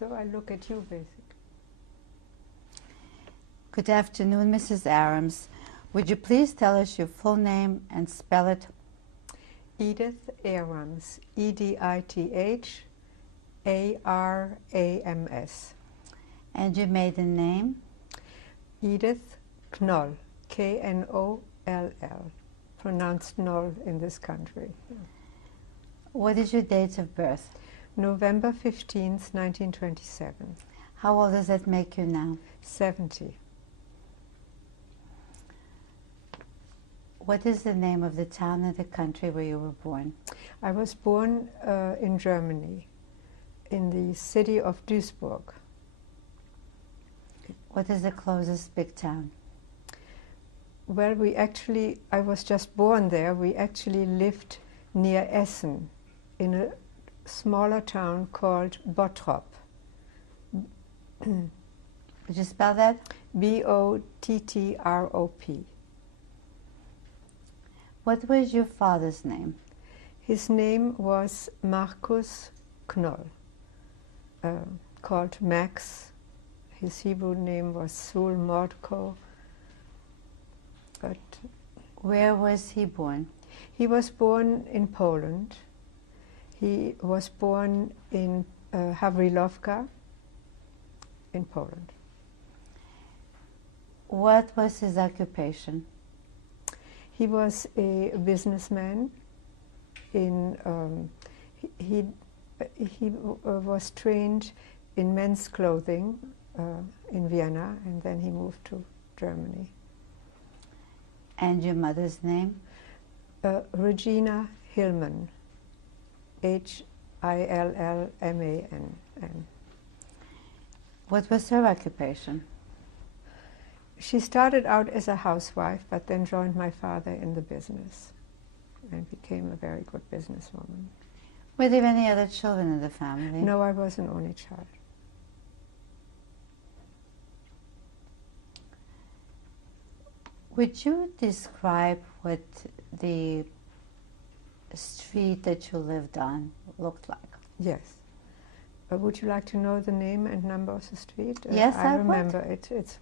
So I look at you, basically. Good afternoon, Mrs. Arams. Would you please tell us your full name and spell it? Edith Arams, Edith Arams. And your maiden name? Edith Knoll, Knoll, pronounced Knoll in this country. Yeah. What is your date of birth? November 15th, 1927. How old does that make you now? 70. What is the name of the town and the country where you were born? I was born in Germany, in the city of Duisburg. What is the closest big town? Well, I was just born there. We actually lived near Essen, in a smaller town called Bottrop. Would you spell that? Bottrop. What was your father's name? His name was Markus Knoll, called Max. His Hebrew name was Sul Mordko. But where was he born? He was born in Poland. He was born in Hawrylówka in Poland. What was his occupation? He was a businessman. He was trained in men's clothing in Vienna, and then he moved to Germany. And your mother's name? Regina Hillman, Hillman. What was her occupation? She started out as a housewife, but then joined my father in the business and became a very good businesswoman. Were there any other children in the family? No, I was an only child. Would you describe what the street that you lived on looked like? Yes. Would you like to know the name and number of the street? Yes, I remember it. It's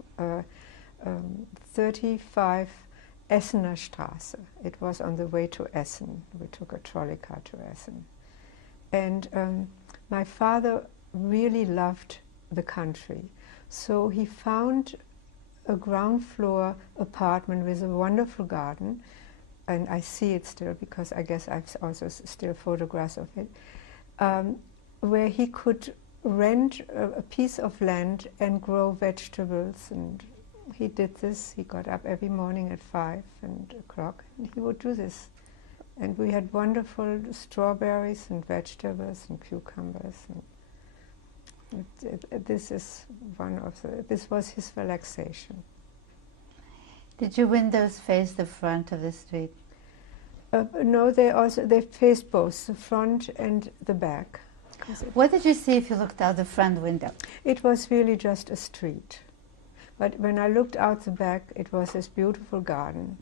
35 Essener Straße. It was on the way to Essen. We took a trolley car to Essen. And my father really loved the country. So he found a ground floor apartment with a wonderful garden, and I see it still because I guess I've also still photographs of it, where he could rent a piece of land and grow vegetables. And he did this. He got up every morning at 5 o'clock, and he would do this. And we had wonderful strawberries and vegetables and cucumbers. And this is this was his relaxation. Did your windows face the front of the street? No, they faced both the front and the back. What did you see if you looked out the front window? It was really just a street. But when I looked out the back, it was this beautiful garden,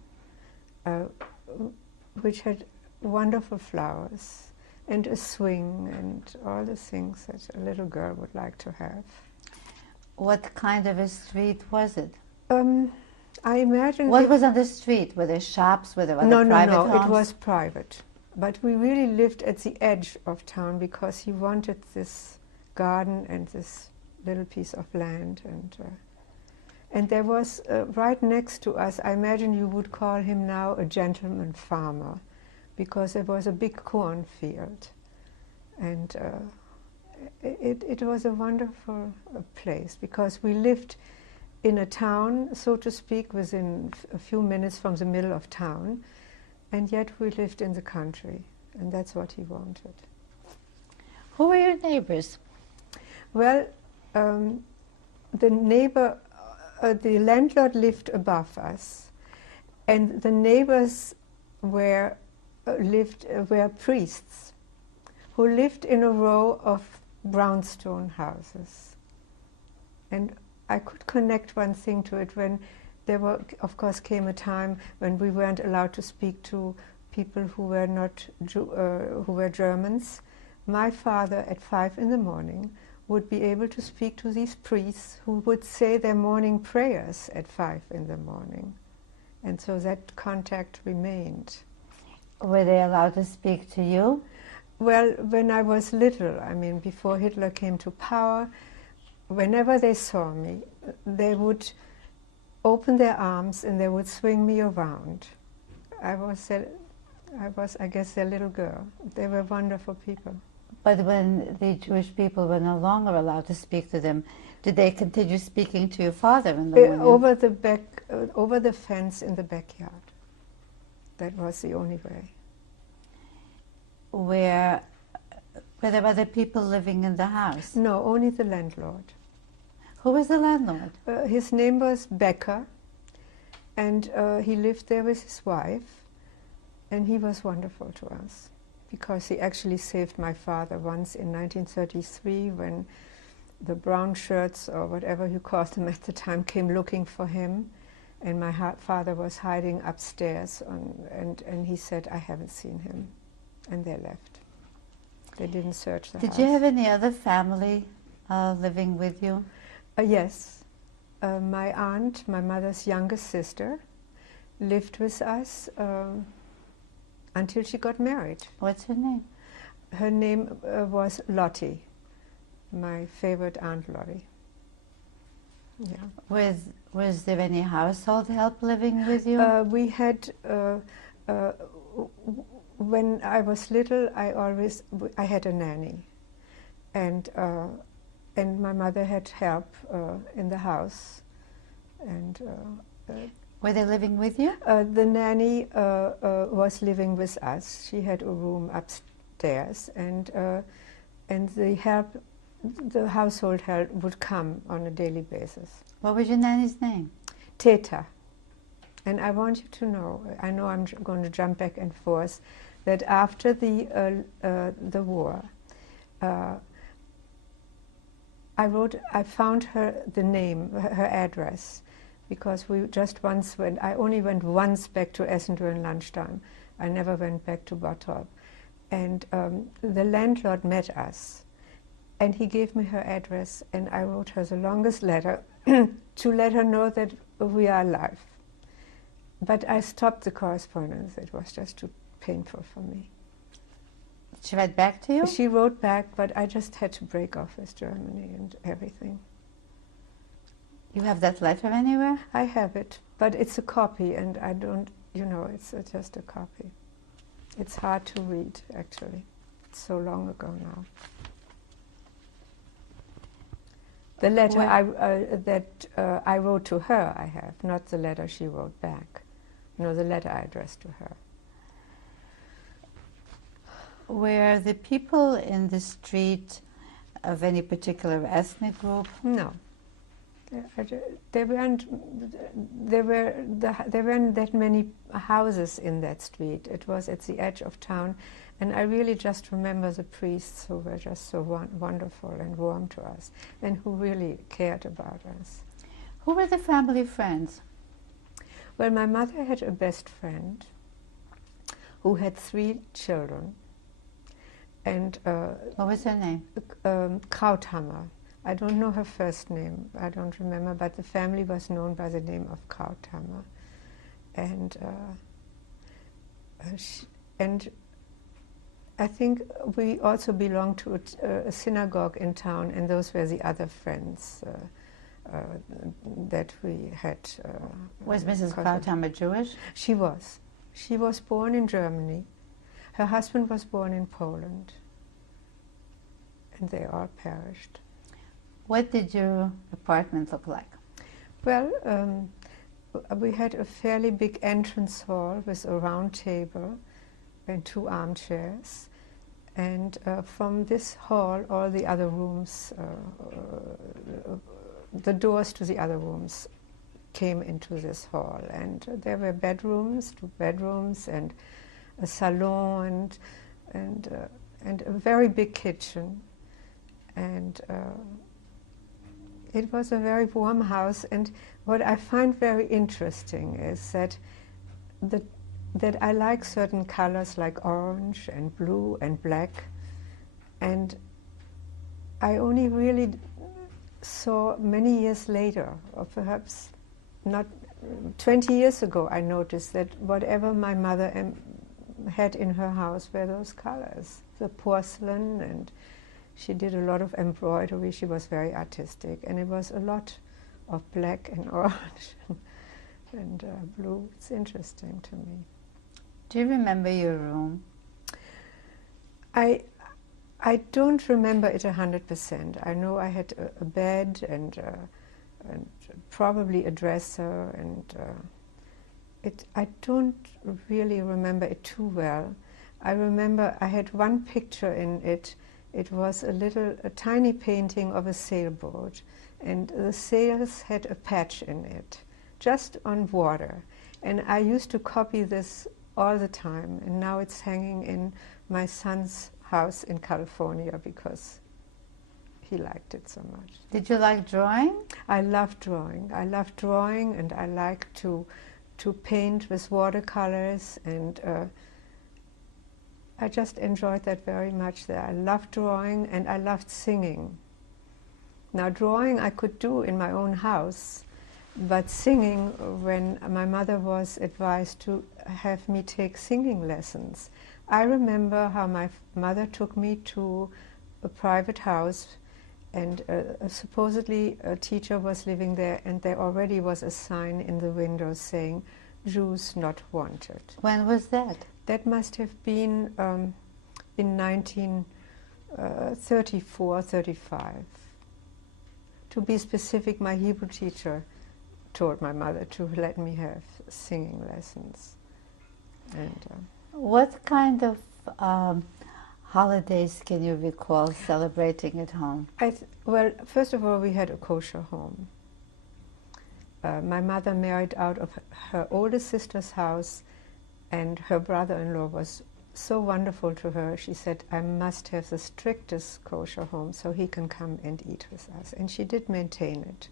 which had wonderful flowers and a swing and all the things that a little girl would like to have. What kind of a street was it? I imagine... What was on the street? Were there shops? Were there other private homes? No, it was private. But we really lived at the edge of town because he wanted this garden and this little piece of land. And there was, right next to us, I imagine you would call him now a gentleman farmer, because there was a big cornfield. And it was a wonderful place, because we lived in a town, so to speak, within a few minutes from the middle of town, and yet we lived in the country, and that's what he wanted. Who were your neighbors? Well, the neighbor, the landlord lived above us, and the neighbors were priests who lived in a row of brownstone houses. And I could connect one thing to it when there were, of course, came a time when we weren't allowed to speak to people who were not who were Germans. My father, at 5 in the morning, would be able to speak to these priests who would say their morning prayers at 5 in the morning. And so that contact remained. Were they allowed to speak to you? Well, when I was little, I mean, before Hitler came to power, whenever they saw me, they would open their arms and they would swing me around. I was, I guess, their little girl. They were wonderful people. But when the Jewish people were no longer allowed to speak to them, did they continue speaking to your father in the morning? Over the fence in the backyard. That was the only way. Were there other people living in the house? No, only the landlord. Who was the landlord? His name was Becker, and he lived there with his wife, and he was wonderful to us, because he actually saved my father once in 1933 when the brown shirts, or whatever you called them at the time, came looking for him, and my father was hiding upstairs, and he said, I haven't seen him. And they left. They didn't search the house. Did you have any other family living with you? Yes. My aunt, my mother's youngest sister, lived with us until she got married. What's her name? Her name was Lottie, my favorite Aunt Lottie. Yeah. Was there any household help living with you? We had, when I was little, I had a nanny, and my mother had help in the house, and were they living with you? the nanny was living with us. She had a room upstairs, and the household help would come on a daily basis. What was your nanny's name? Teta. And I want you to know, I know I'm going to jump back and forth, that after the war, I found her the name, her address, because we just once went. I only went once back to Essen during lunchtime. I never went back to Bottrop, and the landlord met us, and he gave me her address, and I wrote her the longest letter to let her know that we are alive. But I stopped the correspondence. It was just too painful for me. She wrote back to you? She wrote back, but I just had to break off with Germany and everything. You have that letter anywhere? I have it, but it's a copy, and I don't, it's just a copy. It's hard to read, actually. It's so long ago now. The letter I wrote to her, I have, not the letter she wrote back. No, the letter I addressed to her. Were the people in the street of any particular ethnic group? No. There weren't that many houses in that street. It was at the edge of town, and I really just remember the priests who were just so wonderful and warm to us, and who really cared about us. Who were the family friends? Well, my mother had a best friend who had 3 children, and what was her name? Krauthammer. I don't know her first name, I don't remember, but the family was known by the name of Krauthammer. And I think we also belonged to a synagogue in town, and those were the other friends that we had. Was Mrs. Krauthammer Jewish? She was. She was born in Germany. Her husband was born in Poland, and they all perished. What did your apartment look like? Well, we had a fairly big entrance hall with a round table and 2 armchairs. And from this hall, all the other rooms, the doors to the other rooms came into this hall. And there were bedrooms, 2 bedrooms, and a salon, and a very big kitchen. And it was a very warm house, and what I find very interesting is that I like certain colors like orange and blue and black, and I only really saw many years later, or perhaps not 20 years ago, I noticed that whatever my mother had in her house were those colors, the porcelain, and she did a lot of embroidery. She was very artistic, and it was a lot of black and orange and blue. It's interesting to me. Do you remember your room? I don't remember it 100%. I know I had a bed and probably a dresser, and I don't really remember it too well. I remember I had one picture in it. It was a tiny painting of a sailboat, and the sails had a patch in it, just on water. And I used to copy this all the time, and now it's hanging in my son's house in California because he liked it so much. Did you like drawing? I love drawing. I love drawing, and I like to paint with watercolors, and I just enjoyed that very much there. I loved drawing, and I loved singing. Now, drawing I could do in my own house, but singing, when my mother was advised to have me take singing lessons, I remember how my mother took me to a private house, and supposedly a teacher was living there, and there already was a sign in the window saying, "Jews not wanted." When was that? That must have been in 1934, 35. To be specific, my Hebrew teacher told my mother to let me have singing lessons. And what kind of holidays can you recall celebrating at home? Well, first of all, we had a kosher home. My mother married out of her older sister's house, and her brother-in-law was so wonderful to her. She said, "I must have the strictest kosher home so he can come and eat with us." And she did maintain it.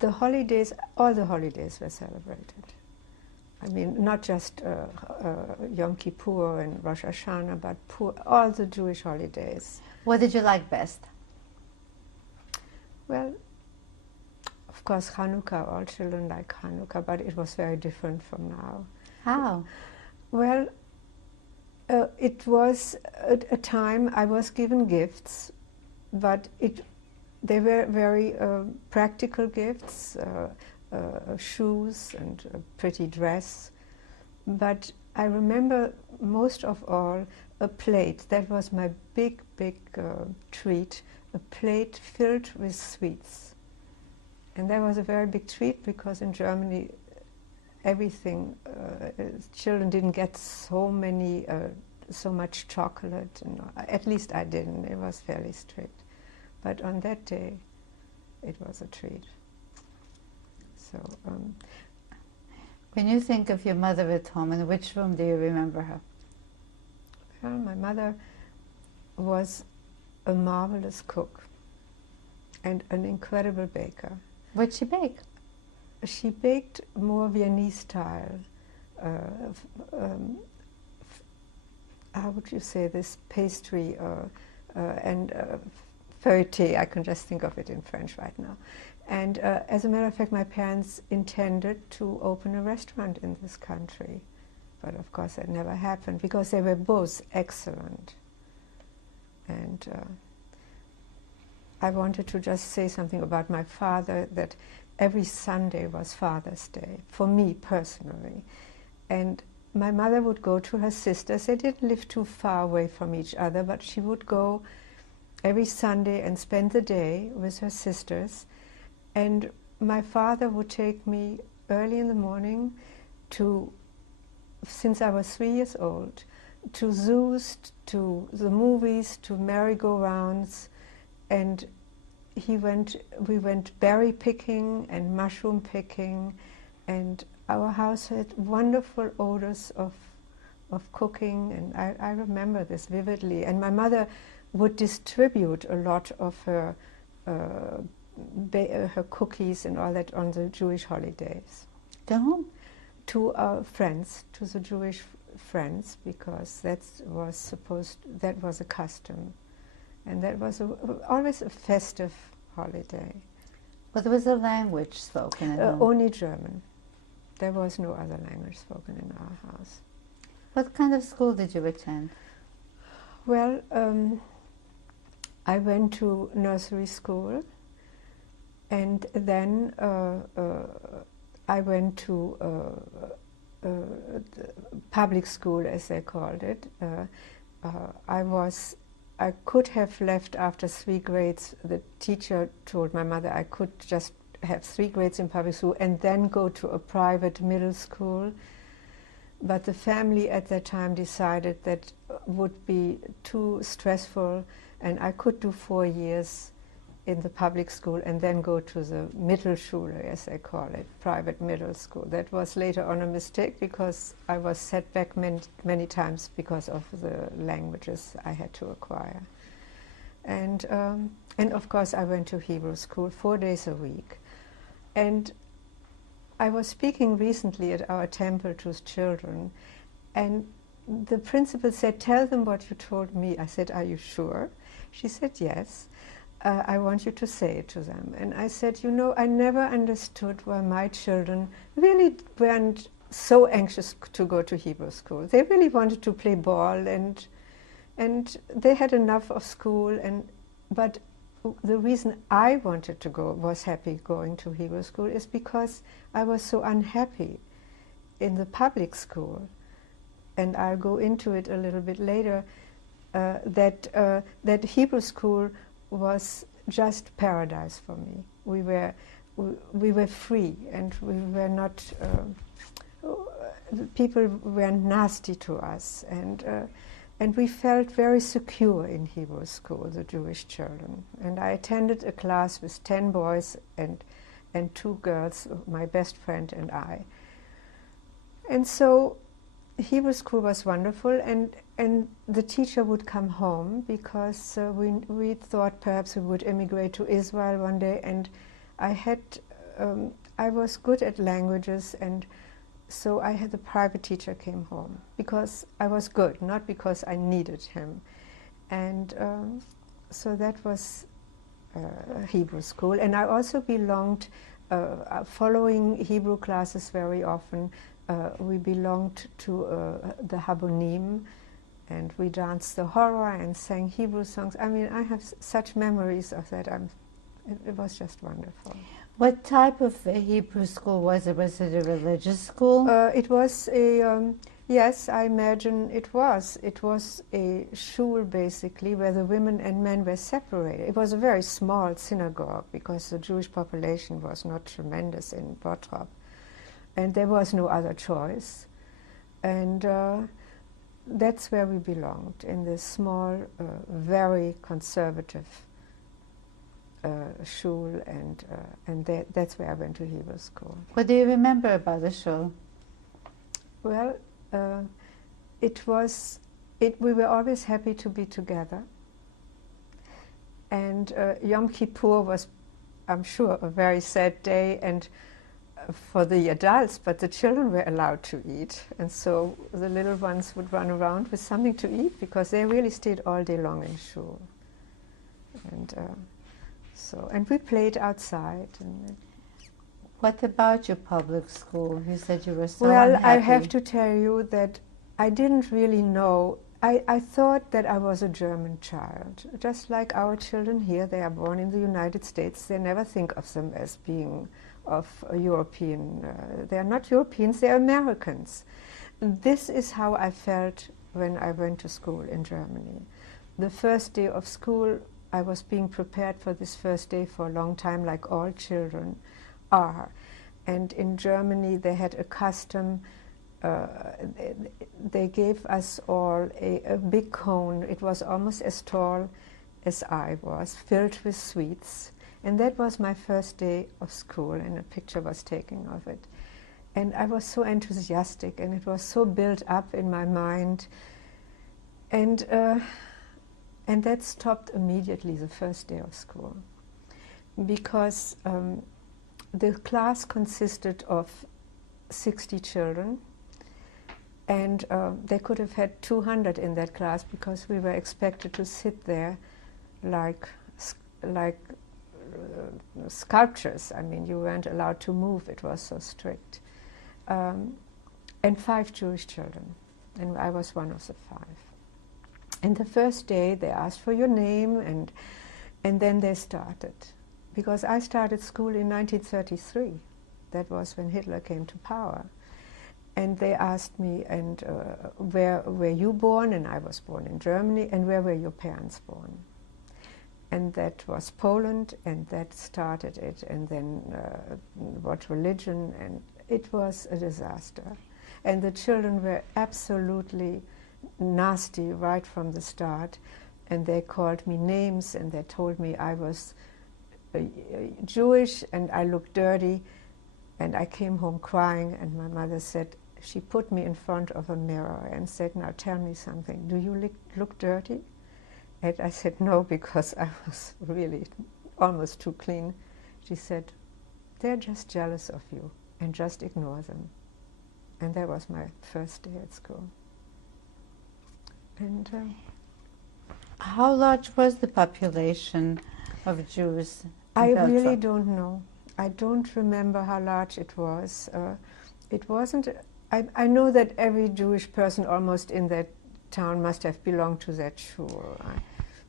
The holidays, all the holidays were celebrated. I mean, not just Yom Kippur and Rosh Hashanah, but all the Jewish holidays. What did you like best? Well, of course, Hanukkah. All children like Hanukkah, but it was very different from now. How? Well, it was a time I was given gifts, but they were very practical gifts, shoes and a pretty dress. But I remember most of all a plate. That was my big treat, a plate filled with sweets. And that was a very big treat because in Germany everything, children didn't get so much chocolate, and at least I didn't. It was fairly strict. But on that day, it was a treat. So, when you think of your mother at home, in which room do you remember her? Well, my mother was a marvelous cook and an incredible baker. What'd she bake? She baked more Viennese style. How would you say this? Pastry and feuilleté. I can just think of it in French right now. And as a matter of fact, my parents intended to open a restaurant in this country. But of course that never happened because they were both excellent. And I wanted to just say something about my father, that every Sunday was Father's Day, for me personally. And my mother would go to her sisters. They didn't live too far away from each other, but she would go every Sunday and spend the day with her sisters. And my father would take me early in the morning to, since I was 3 years old, to zoos, to the movies, to merry-go-rounds, and we went berry picking and mushroom picking, and our house had wonderful odors of cooking, and I remember this vividly. And my mother would distribute a lot of her cookies and all that on the Jewish holidays. To whom? To our friends, to the Jewish friends, because that was a custom, and that was always a festive holiday. What was the language spoken in them? Only German. There was no other language spoken in our house. What kind of school did you attend? Well, I went to nursery school, and then I went to public school, as they called it. I could have left after 3 grades. The teacher told my mother I could just have 3 grades in public school and then go to a private middle school. But the family at that time decided that would be too stressful, and I could do 4 years in the public school and then go to the Mittelschule, as they call it, private middle school. That was later on a mistake, because I was set back many times because of the languages I had to acquire. And of course I went to Hebrew school 4 days a week. And I was speaking recently at our temple to children, and the principal said, "Tell them what you told me." I said, "Are you sure?" She said, "Yes. I want you to say it to them." And I said, "You know, I never understood why my children really weren't so anxious to go to Hebrew school. They really wanted to play ball, and they had enough of school. But the reason I wanted to go, was happy going to Hebrew school, is because I was so unhappy in the public school. And I'll go into it a little bit later, that Hebrew school was just paradise for me. We were free, and we were not. People were nasty to us, and we felt very secure in Hebrew school, the Jewish children. And I attended a class with 10 boys and 2 girls, my best friend and I. And so Hebrew school was wonderful, and the teacher would come home, because we thought perhaps we would immigrate to Israel one day, and I was good at languages, and so I had the private teacher came home because I was good, not because I needed him. And so that was Hebrew school. And I also belonged, following Hebrew classes very often, we belonged to the Habonim, and we danced the horror and sang Hebrew songs. I mean, I have such memories of that. It was just wonderful. What type of Hebrew school was it? Was it a religious school? It was a, yes, I imagine it was. It was a shul, basically, where the women and men were separated. It was a very small synagogue, because the Jewish population was not tremendous in Bottrop. And there was no other choice. And that's where we belonged, in this small, very conservative shul, and that's where I went to Hebrew school. What do you remember about the shul? Well, we were always happy to be together. And Yom Kippur was, I'm sure, a very sad day, and for the adults, but the children were allowed to eat. And so the little ones would run around with something to eat, because they really stayed all day long in shul. And we played outside. What about your public school? You said you were so unhappy. unhappy. I have to tell you that I didn't really know. I thought that I was a German child. Just like our children here, they are born in the United States. They never think of them as being of a European. They are not Europeans, they are Americans. This is how I felt when I went to school in Germany. The first day of school, I was being prepared for this first day for a long time, like all children are. And in Germany, they had a custom. They gave us all a big cone. It was almost as tall as I was, filled with sweets. And that was my first day of school, and a picture was taken of it. And I was so enthusiastic, and it was so built up in my mind. And that stopped immediately the first day of school, because the class consisted of 60 children, And they could have had 200 in that class because we were expected to sit there like sculptures. I mean, you weren't allowed to move. It was so strict. And 5 Jewish children, and I was one of the 5. And the first day they asked for your name, and then they started. Because I started school in 1933. That was when Hitler came to power. And they asked me, and where were you born? And I was born in Germany. And where were your parents born? And that was Poland, and that started it. And then what religion, and it was a disaster. And the children were absolutely nasty right from the start. And they called me names, and they told me I was Jewish and I looked dirty. And I came home crying, and my mother said, she put me in front of a mirror and said, now tell me something, do you look dirty? And I said, no, because I was really almost too clean. She said, they're just jealous of you, and just ignore them. And that was my first day at school. And how large was the population of Jews? I really don't know. I don't remember how large it was. It wasn't. I know that every Jewish person almost in that town must have belonged to that shul.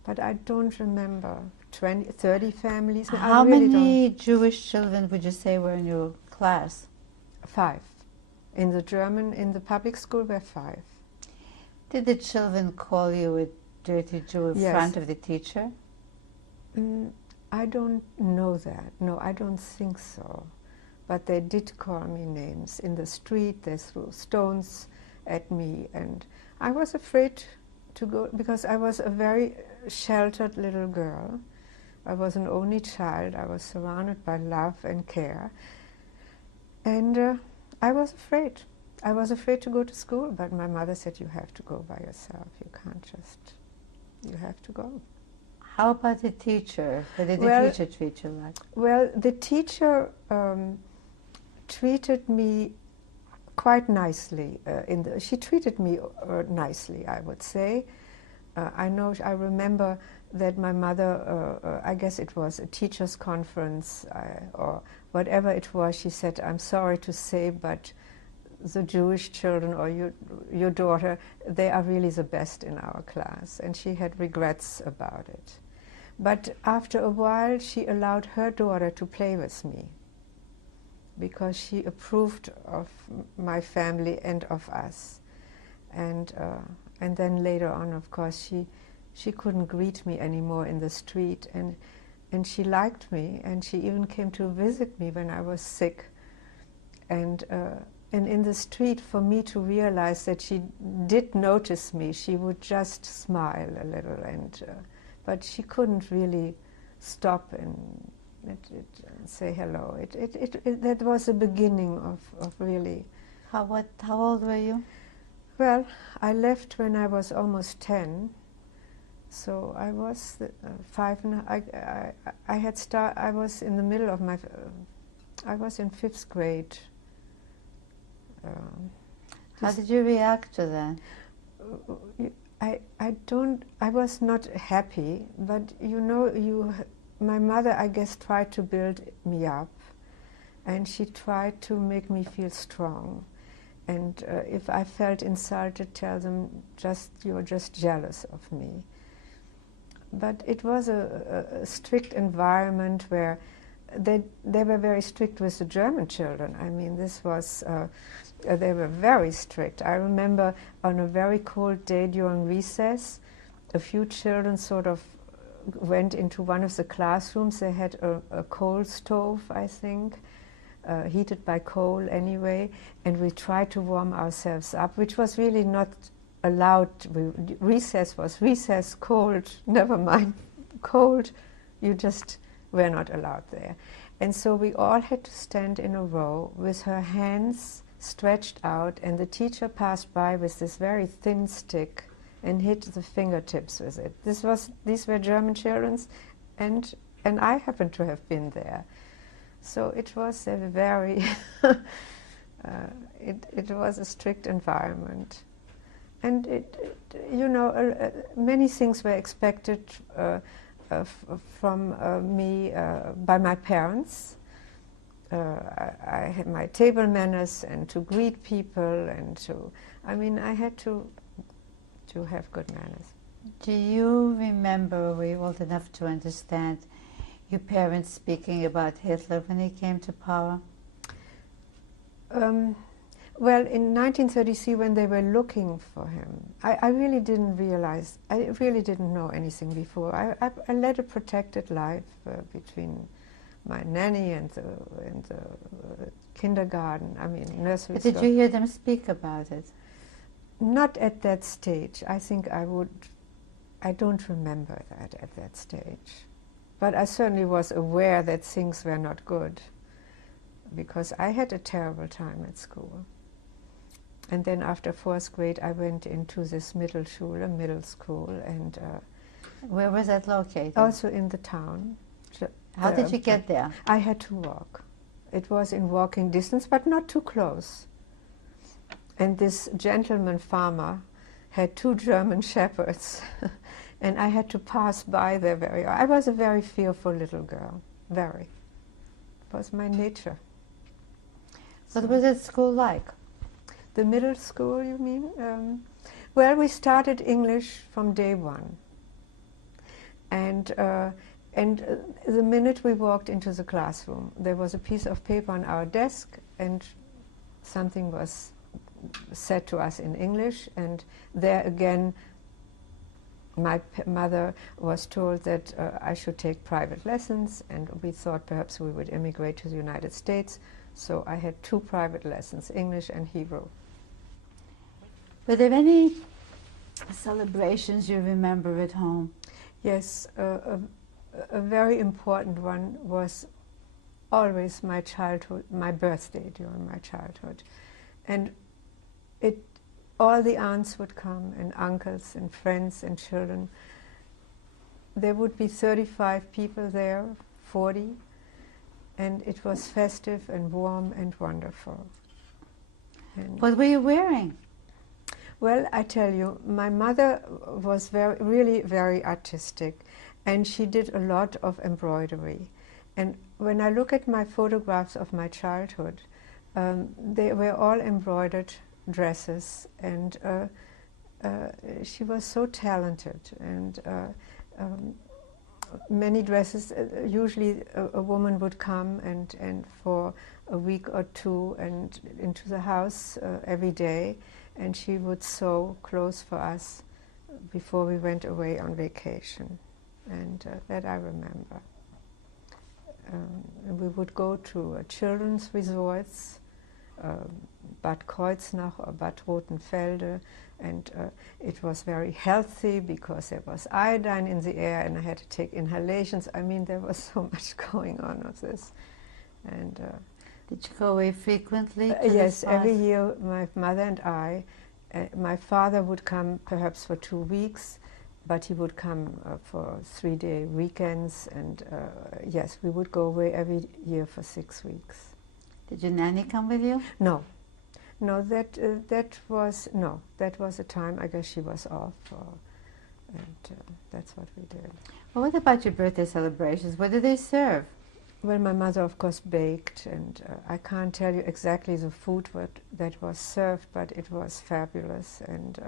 But I don't remember. 20, 30 families? How many Jewish children would you say were in your class? 5. In the public school were 5. Did the children call you a dirty Jew in front of the teacher? I don't know that. No, I don't think so. But they did call me names. In the street, they threw stones at me, and I was afraid to go, because I was a very sheltered little girl. I was an only child. I was surrounded by love and care. And I was afraid. I was afraid to go to school, but my mother said, you have to go by yourself. You can't just, you have to go. How about the teacher? What did the teacher treat you like? Well, the teacher treated me quite nicely. She treated me nicely, I would say. I remember that my mother, I guess it was a teacher's conference or whatever it was, she said, I'm sorry to say, but the Jewish children or your daughter, they are really the best in our class. And she had regrets about it. But after a while, she allowed her daughter to play with me because she approved of my family and of us. And then later on, of course, she couldn't greet me anymore in the street, and she liked me, and she even came to visit me when I was sick. And in the street, for me to realize that she did notice me, she would just smile a little, but she couldn't really stop and say hello. That was the beginning of really. How old were you? Well, I left when I was almost 10, so I was 5 and I was in the middle of my. I was in 5th grade. How did you react to that? I was not happy, but my mother, I guess, tried to build me up, and she tried to make me feel strong. And if I felt insulted, tell them, you're just jealous of me. But it was a strict environment where they were very strict with the German children. I mean, this was, they were very strict. I remember on a very cold day during recess, a few children sort of went into one of the classrooms. They had a coal stove, I think, heated by coal anyway, and we tried to warm ourselves up, which was really not allowed. Recess was recess, cold, never mind, cold, you just were not allowed there. And so we all had to stand in a row with her hands stretched out, and the teacher passed by with this very thin stick and hit the fingertips with it. These were German children, and I happened to have been there. So it was a very it was a strict environment. And you know, many things were expected from me by my parents. I had my table manners and to greet people and to, I mean, I had to have good manners. Do you remember, were you old enough to understand your parents speaking about Hitler when he came to power? Well, in 1933, when they were looking for him, I really didn't realize, I really didn't know anything before. I led a protected life between my nanny and the kindergarten, I mean, nursery. But did you hear them speak about it? Not at that stage. I think I don't remember that at that stage. But I certainly was aware that things were not good, because I had a terrible time at school. And then after 4th grade, I went into this middle school, and where was that located? Also in the town. How did you get there? I had to walk. It was in walking distance, but not too close. And this gentleman farmer had 2 German shepherds, and I had to pass by there I was a very fearful little girl, very. It was my nature. What was that school like? The middle school, you mean? Well, we started English from day 1. And the minute we walked into the classroom, there was a piece of paper on our desk, and something was said to us in English, and there again my mother was told that I should take private lessons, and we thought perhaps we would immigrate to the United States, so I had 2 private lessons, English and Hebrew. Were there any celebrations you remember at home? Yes, a very important one was always my childhood, my birthday during my childhood. And all the aunts would come, and uncles and friends and children. There would be 35 people there, 40, and it was festive and warm and wonderful. And what were you wearing? Well, I tell you, my mother was really very artistic, and she did a lot of embroidery. And when I look at my photographs of my childhood, they were all embroidered dresses, and she was so talented, and many dresses. Usually a woman would come and for a week or 2 and into the house every day, and she would sew clothes for us before we went away on vacation, and that I remember. We would go to children's resorts, Bad Kreuznach or Bad Rotenfelde, and it was very healthy because there was iodine in the air, and I had to take inhalations. I mean, there was so much going on with this. And did you go away frequently? Yes, every year my mother and I, my father would come perhaps for 2 weeks, but he would come for 3-day weekends, and yes, we would go away every year for 6 weeks. Did your nanny come with you? No, no. That was a time. I guess she was off, and that's what we did. Well, what about your birthday celebrations? What did they serve? Well, my mother, of course, baked, and I can't tell you exactly the food that was served, but it was fabulous, and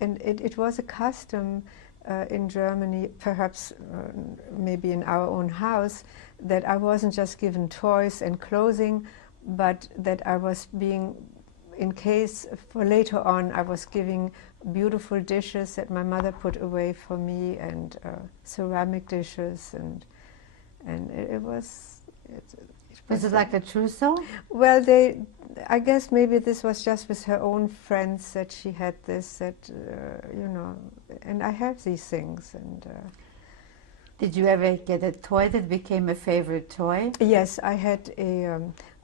it was a custom in Germany, perhaps maybe in our own house, that I wasn't just given toys and clothing, but that I was being, in case for later on, I was giving beautiful dishes that my mother put away for me, and ceramic dishes, and it was. Was it like a trousseau? Well, I guess maybe this was just with her own friends that she had this, that, you know, and I have these things. And did you ever get a toy that became a favorite toy? Yes, I had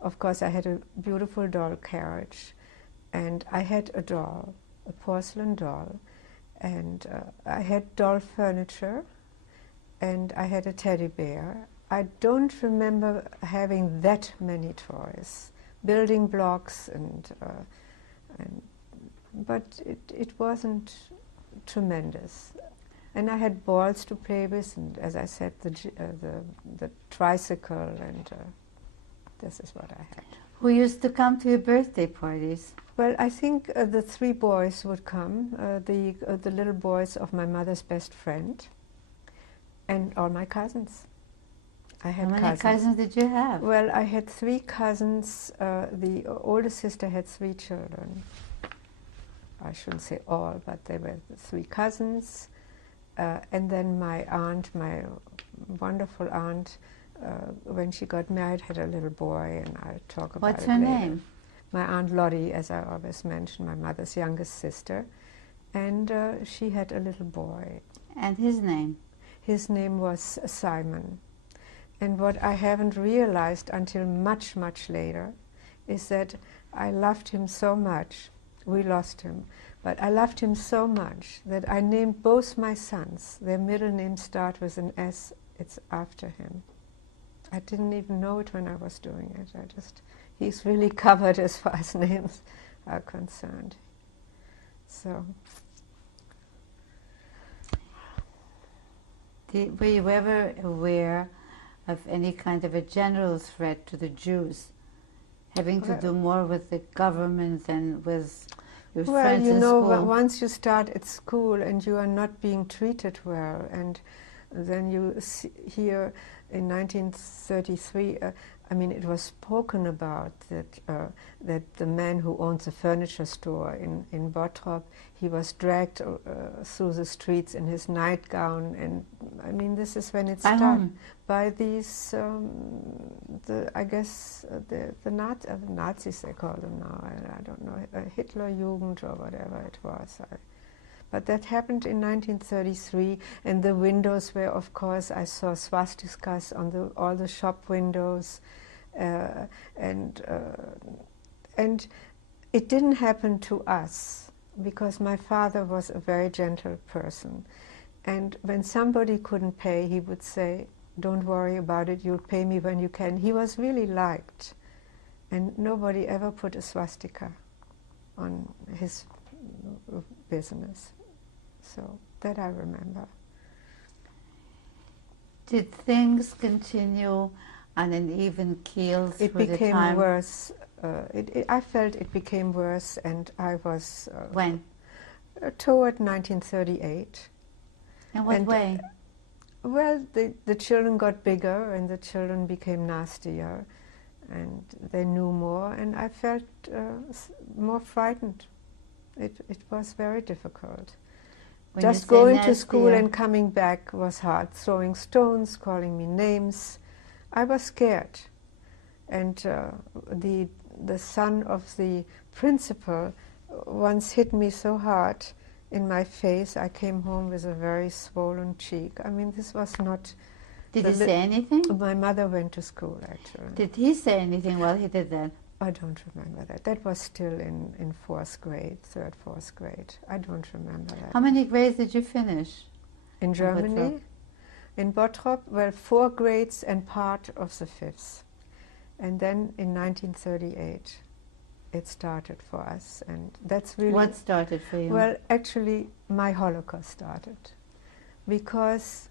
of course, I had a beautiful doll carriage, and I had a doll, a porcelain doll, and I had doll furniture, and I had a teddy bear. I don't remember having that many toys, building blocks, but it wasn't tremendous. And I had balls to play with, and as I said, the tricycle, and this is what I had. Who used to come to your birthday parties? Well, I think the 3 boys would come, the little boys of my mother's best friend, and all my cousins. I had How many cousins did you have? Well, I had 3 cousins. The older sister had 3 children. I shouldn't say all, but they were 3 cousins. And then my aunt, my wonderful aunt, when she got married, had a little boy, and I'll talk about it later. What's her name? My Aunt Lottie, as I always mention, my mother's youngest sister. And she had a little boy. And his name? His name was Simon. And what I haven't realized until much, much later is that I loved him so much. We lost him. But I loved him so much that I named both my sons. Their middle names start with an S. It's after him. I didn't even know it when I was doing it. He's really covered as far as names are concerned. So. Were you ever aware of any kind of a general threat to the Jews, having to do more with the government than with your friends in school? Well, once you start at school and you are not being treated well, and then you hear in 1933, I mean, it was spoken about that the man who owns a furniture store in Bottrop, he was dragged through the streets in his nightgown, and I mean, this is when it started. By these, I guess, the Nazis, they call them now, I don't know, Hitlerjugend or whatever it was. But that happened in 1933, and the windows were, of course, I saw swastikas on all the shop windows, and it didn't happen to us, because my father was a very gentle person. And when somebody couldn't pay, he would say, "Don't worry about it, you'll pay me when you can." He was really liked, and nobody ever put a swastika on his business. So that I remember. Did things continue on an even keel through the time? It became worse. I felt it became worse, and I was... when? Toward 1938. In what way? Well, the children got bigger, and the children became nastier, and they knew more, and I felt more frightened. It was very difficult. When Just going to school and coming back was hard. Throwing stones, calling me names. I was scared. And the son of the principal once hit me so hard in my face, I came home with a very swollen cheek. I mean, this was not... Did he say anything? My mother went to school, actually. Did he say anything while he did that? I don't remember that. That was still in 4th grade, 3rd, 4th grade. I don't remember that. How many grades did you finish? In Germany? In Bottrop, well, 4 grades and part of the 5th. And then in 1938, it started for us. And that's really... What started for you? Well, actually, my Holocaust started. Because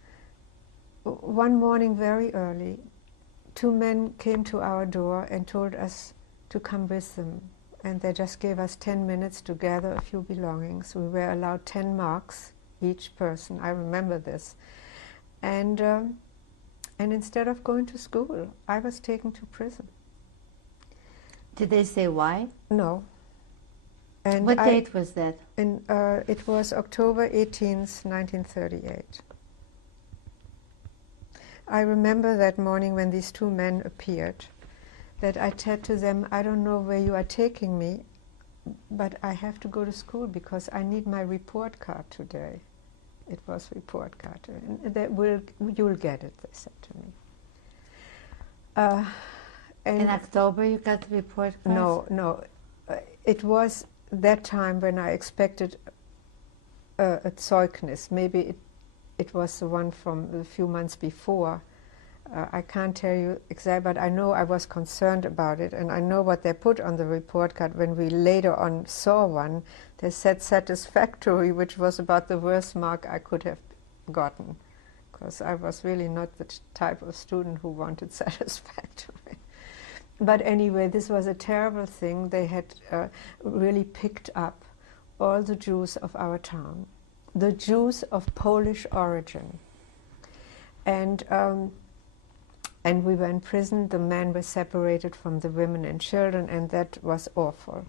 one morning very early, 2 men came to our door and told us to come with them, and they just gave us 10 minutes to gather a few belongings. We were allowed 10 marks each person. I remember this. And instead of going to school, I was taken to prison. Did they say why? No. And what date was that? It was October 18th, 1938. I remember that morning when these 2 men appeared, that I said to them, "I don't know where you are taking me, but I have to go to school because I need my report card today." It was report card. And you'll get it, they said to me. In October you got the report card? No. It was that time when I expected a Zeugnis. Maybe it was the one from a few months before. I can't tell you exactly, but I know I was concerned about it, and I know what they put on the report card when we later on saw one. They said satisfactory, which was about the worst mark I could have gotten, because I was really not the type of student who wanted satisfactory. But anyway, this was a terrible thing. They had really picked up all the Jews of our town, the Jews of Polish origin. And we were in prison. The men were separated from the women and children, and that was awful.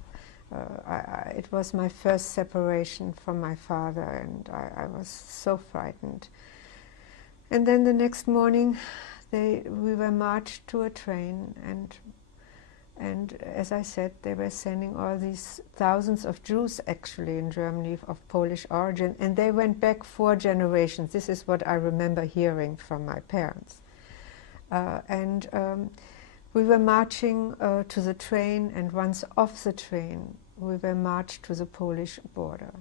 It was my first separation from my father, and I was so frightened. And then the next morning, we were marched to a train, and as I said, they were sending all these thousands of Jews actually in Germany of Polish origin, and they went back 4 generations. This is what I remember hearing from my parents. We were marching to the train, and once off the train, we were marched to the Polish border.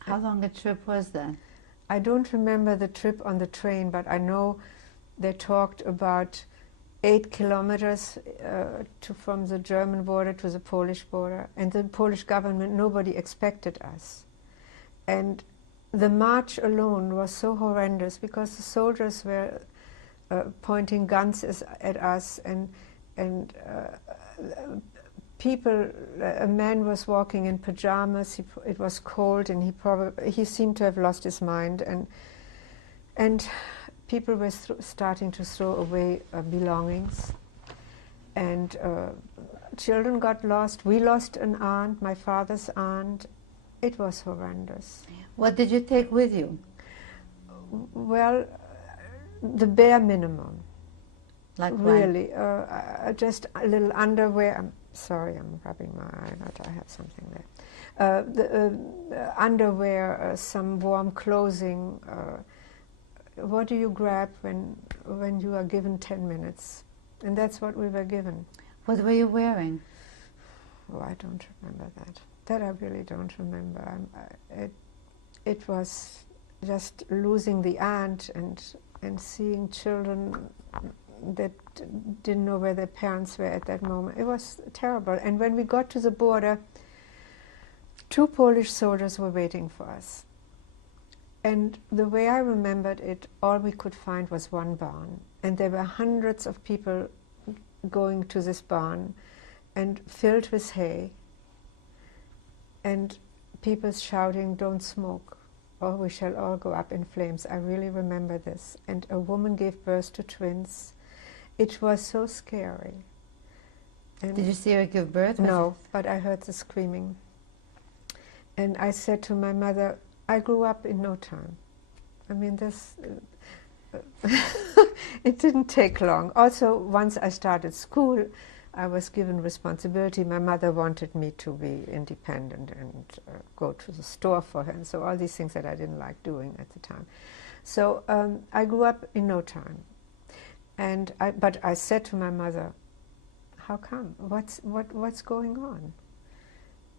How long a trip was that? I don't remember the trip on the train, but I know they talked about 8 kilometers from the German border to the Polish border, and the Polish government, nobody expected us. And the march alone was so horrendous because the soldiers were pointing guns at us, and people. A man was walking in pajamas. It was cold, and he seemed to have lost his mind, and people were starting to throw away belongings, and children got lost. We lost an aunt, my father's aunt. It was horrendous. What did you take with you? Well, the bare minimum. Like really, just a little underwear. I'm sorry, I'm rubbing my eye, but I have something there. The underwear, some warm clothing. What do you grab when you are given 10 minutes? And that's what we were given. What were you wearing? Oh, I don't remember that. That I really don't remember. It was just losing the aunt and seeing children that didn't know where their parents were at that moment. It was terrible. And when we got to the border, 2 Polish soldiers were waiting for us. And the way I remembered it, all we could find was one barn. And there were hundreds of people going to this barn and filled with hay. And people shouting, "Don't smoke, or we shall all go up in flames." I really remember this. And a woman gave birth to twins. It was so scary. And did you see her give birth? No, but I heard the screaming. And I said to my mother, I grew up in no time. I mean, this, it didn't take long. Also, once I started school, I was given responsibility. My mother wanted me to be independent and go to the store for her, and so all these things that I didn't like doing at the time. So I grew up in no time. But I said to my mother, how come? What's going on?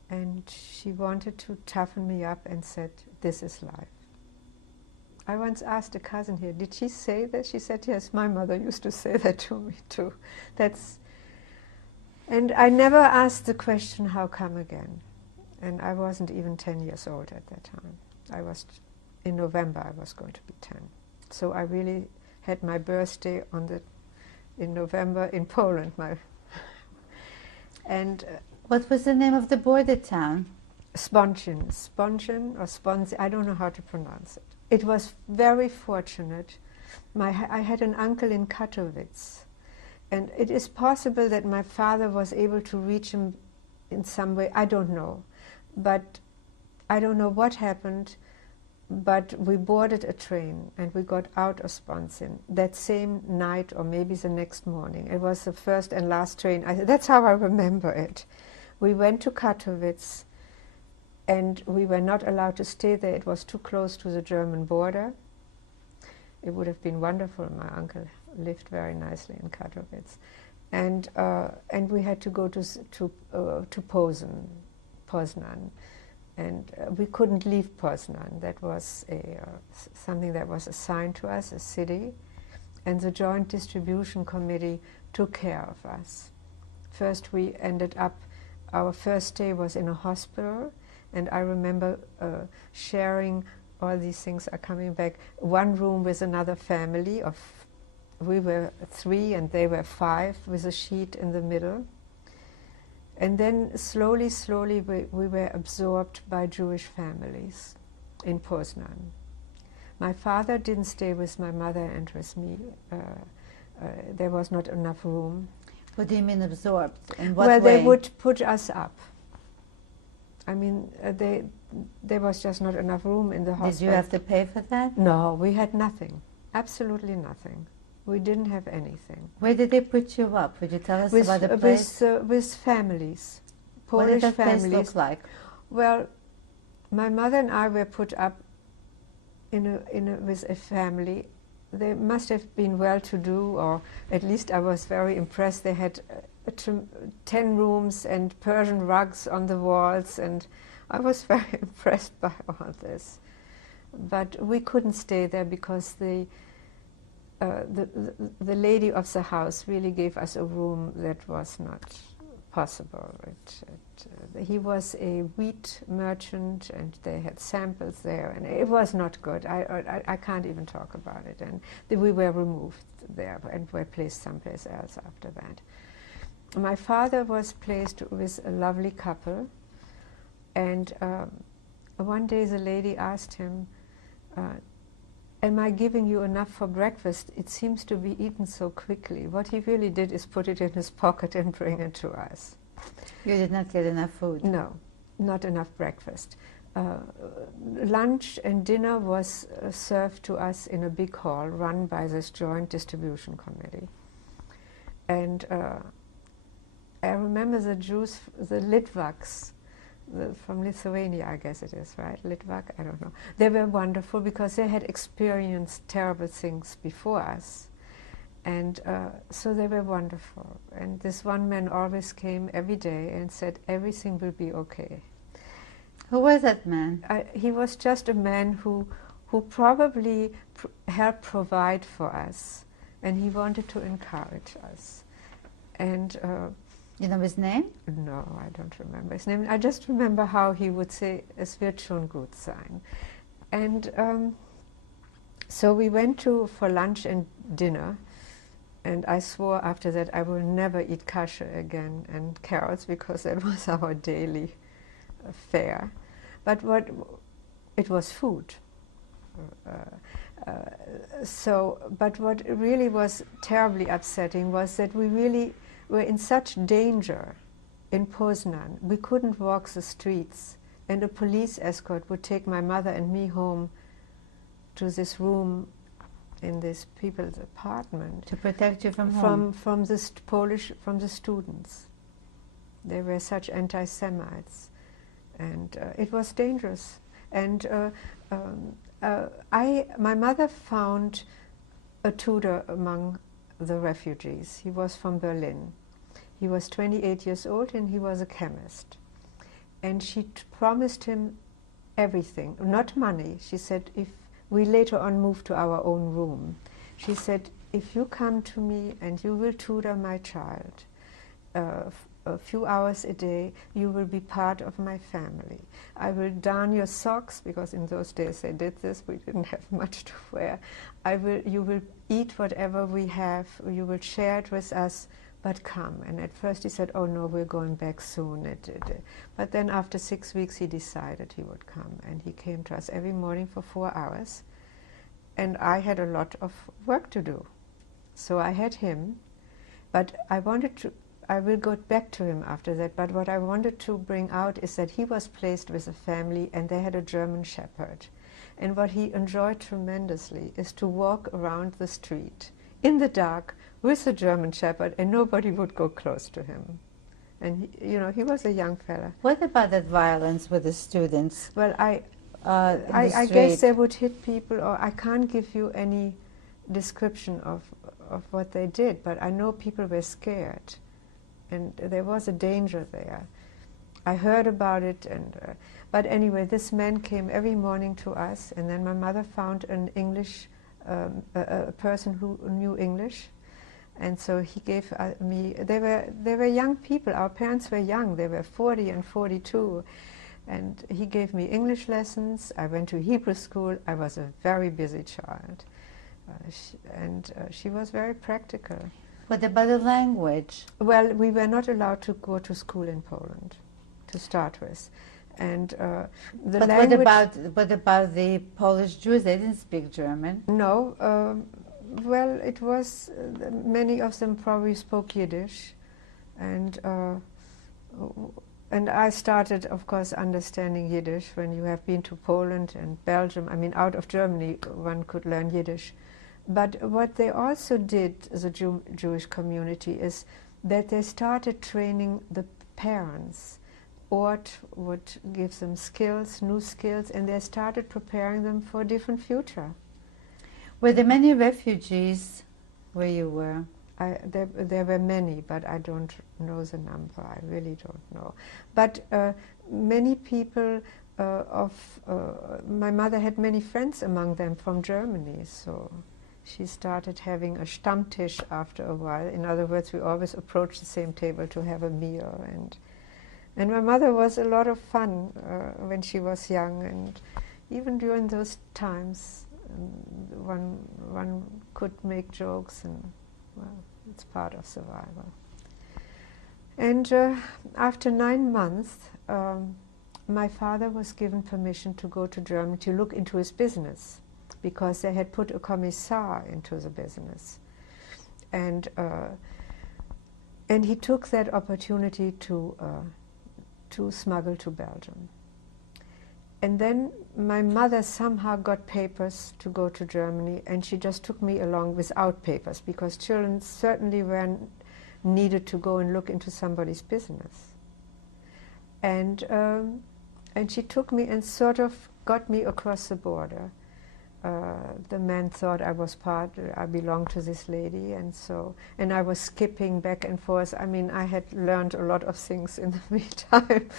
And she wanted to toughen me up and said, this is life. I once asked a cousin here, did she say that? She said, yes, my mother used to say that to me too. And I never asked the question, how come again? And I wasn't even 10 years old at that time. In November, I was going to be 10. So I really had my birthday in November in Poland. What was the name of the border town? Spongin or Sponzi, I don't know how to pronounce it. It was very fortunate. I had an uncle in Katowice, and it is possible that my father was able to reach him in some way. I don't know, but I don't know what happened, but we boarded a train and we got out of Spongin that same night or maybe the next morning. It was the first and last train. That's how I remember it. We went to Katowice, and we were not allowed to stay there. It was too close to the German border. It would have been wonderful. My uncle lived very nicely in Katowice. And we had to go to Poznan. And we couldn't leave Poznan. That was something that was assigned to us, a city. and the Joint Distribution Committee took care of us. First we ended up, our first day was in a hospital, and I remember sharing, all these things are coming back, one room with another family of, we were 3 and they were 5, with a sheet in the middle. And then slowly, slowly we were absorbed by Jewish families in Poznan. My father didn't stay with my mother and with me. There was not enough room. What do you mean absorbed? In what Well, way? they would put us up. I mean, there was just not enough room in the hospital. Did you have to pay for that? No, we had nothing. Absolutely nothing. We didn't have anything. Where did they put you up? Would you tell us about the place? With families, What Polish did that families. place look like? Well, my mother and I were put up with a family. They must have been well-to-do, or at least I was very impressed. They had 10 rooms and Persian rugs on the walls, and I was very impressed by all this. But we couldn't stay there because the lady of the house really gave us a room that was not possible. He was a wheat merchant, and they had samples there, and it was not good. I can't even talk about it. And we were removed there and were placed someplace else after that. My father was placed with a lovely couple, and one day the lady asked him, am I giving you enough for breakfast? It seems to be eaten so quickly. What he really did is put it in his pocket and bring it to us. You did not get enough food? No, not enough breakfast. Lunch and dinner was served to us in a big hall run by this Joint Distribution Committee. And I remember the Jews, the Litvaks, from Lithuania, I guess it is, right? Litvak, I don't know. They were wonderful because they had experienced terrible things before us. And so they were wonderful. And this one man always came every day and said, everything will be okay. Who was that man? He was just a man who probably helped provide for us. And he wanted to encourage us. And you know his name? No, I don't remember his name. I just remember how he would say, "Es wird schon gut sein." And so we went for lunch and dinner, and I swore after that I will never eat kasher again and carrots, because that was our daily fare. But it was food. But what really was terribly upsetting was that we really were in such danger in Poznan. We couldn't walk the streets, and a police escort would take my mother and me home to this room in this people's apartment to protect you from home. From the students. They were such anti-Semites, and it was dangerous. And my mother found a tutor among the refugees. He was from Berlin. He was 28 years old, and he was a chemist. And she promised him everything, not money. She said, if we later on moved to our own room, she said, if you come to me and you will tutor my child a few hours a day, you will be part of my family. I will darn your socks, because in those days they did this, we didn't have much to wear. You will eat whatever we have, you will share it with us, but come. And at first he said, oh no, we're going back soon. But then after 6 weeks he decided he would come, and he came to us every morning for 4 hours. And I had a lot of work to do. So I had him, but I will go back to him after that, but what I wanted to bring out is that he was placed with a family, and they had a German shepherd. And what he enjoyed tremendously is to walk around the street in the dark with the German shepherd, and nobody would go close to him. And he was a young fella. What about that violence with the students? Well, I guess they would hit people, or I can't give you any description of what they did, but I know people were scared. And there was a danger there. I heard about it, but anyway, this man came every morning to us, and then my mother found an English a person who knew English, and so he gave me. They were young people. Our parents were young. They were 40 and 42, and he gave me English lessons. I went to Hebrew school. I was a very busy child, she was very practical. What about the language? Well, we were not allowed to go to school in Poland, to start with. And the but language... what about the Polish Jews? They didn't speak German. No. Well, it was... many of them probably spoke Yiddish. And I started, of course, understanding Yiddish when you have been to Poland and Belgium. I mean, out of Germany, one could learn Yiddish. But what they also did, the Jewish community, is that they started training the parents. Ort would give them skills, new skills, and they started preparing them for a different future. Were there many refugees where you were? There were many, but I don't know the number. I really don't know. But many people my mother had many friends among them from Germany, so she started having a Stammtisch after a while. In other words, we always approached the same table to have a meal. And my mother was a lot of fun when she was young, and even during those times, one could make jokes, and well, it's part of survival. And after 9 months, my father was given permission to go to Germany to look into his business, because they had put a commissar into the business. And he took that opportunity to smuggle to Belgium. And then my mother somehow got papers to go to Germany, and she just took me along without papers, because children certainly weren't needed to go and look into somebody's business. And she took me and sort of got me across the border. The man thought I belonged to this lady, and I was skipping back and forth. I mean, I had learned a lot of things in the meantime,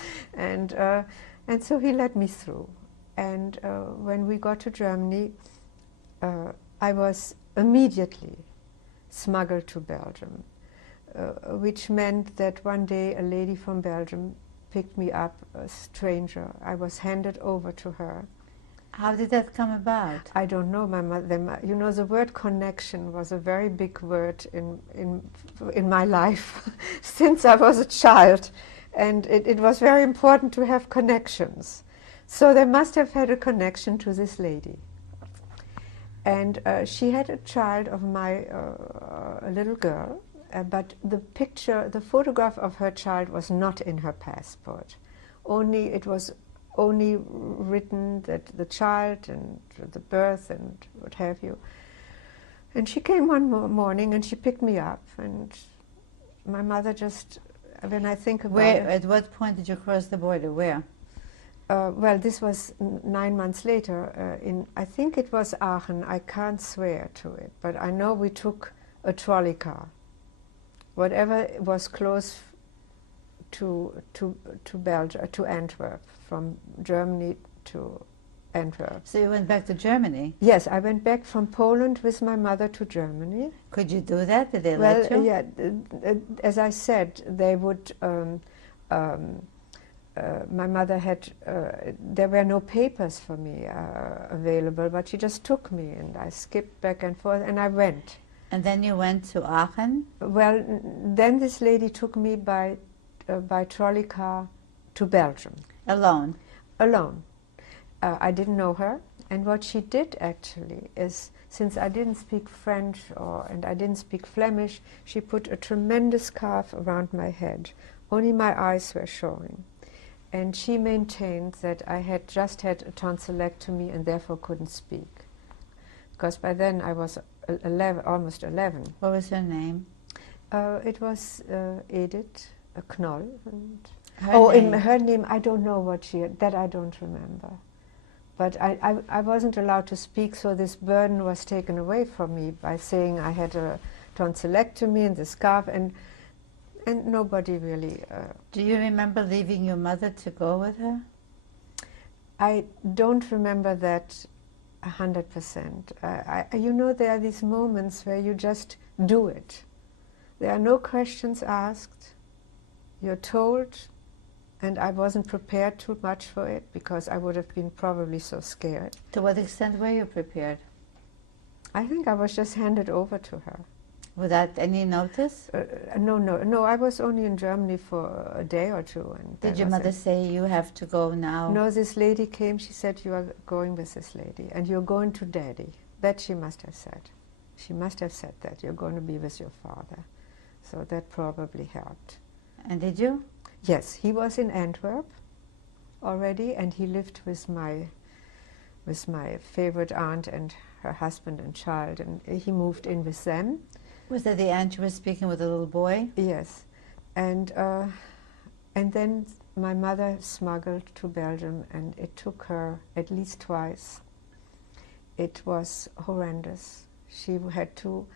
and so he let me through. And when we got to Germany, I was immediately smuggled to Belgium, which meant that one day a lady from Belgium picked me up, a stranger. I was handed over to her. How did that come about? I don't know. My mother, you know, the word connection was a very big word in my life since I was a child, and it was very important to have connections. So they must have had a connection to this lady. And she had a child of my, a little girl, but the photograph of her child was not in her passport. It was only written that the child and the birth and what have you. And she came one morning and she picked me up, and my mother just, when I think about it... At what point did you cross the border? Where? Well, this was 9 months later. I think it was Aachen. I can't swear to it, but I know we took a trolley car. Whatever was close to Belgium, to Antwerp, from Germany to Antwerp. So you went back to Germany? Yes, I went back from Poland with my mother to Germany. Could you do that? Did they let you? Yeah, as I said, they would... my mother had... there were no papers for me available, but she just took me, and I skipped back and forth, and I went. And then you went to Aachen? Well, then this lady took me by trolley car to Belgium. Alone? Alone. I didn't know her, and what she did actually is, since I didn't speak French and I didn't speak Flemish, she put a tremendous scarf around my head. Only my eyes were showing. And she maintained that I had just had a tonsillectomy and therefore couldn't speak. Because by then I was 11, almost 11. What was her name? It was Edith Knoll. And Her name, I don't know that I don't remember. But I wasn't allowed to speak, so this burden was taken away from me by saying I had a tonsillectomy and the scarf, and nobody really... Do you remember leaving your mother to go with her? I don't remember that 100%. You know, there are these moments where you just do it. There are no questions asked. You're told, and I wasn't prepared too much for it because I would have been probably so scared. To what extent were you prepared? I think I was just handed over to her. Without any notice? No, I was only in Germany for a day or two. And did your mother say, you have to go now? No, this lady came, she said, you are going with this lady, and you're going to Daddy. That she must have said. She must have said that, you're going to be with your father. So that probably helped. And did you? Yes, he was in Antwerp already, and he lived with my favorite aunt and her husband and child, and he moved in with them. Was that the aunt you were speaking with, the little boy? Yes, and then my mother smuggled to Belgium, and it took her at least twice. It was horrendous. She had to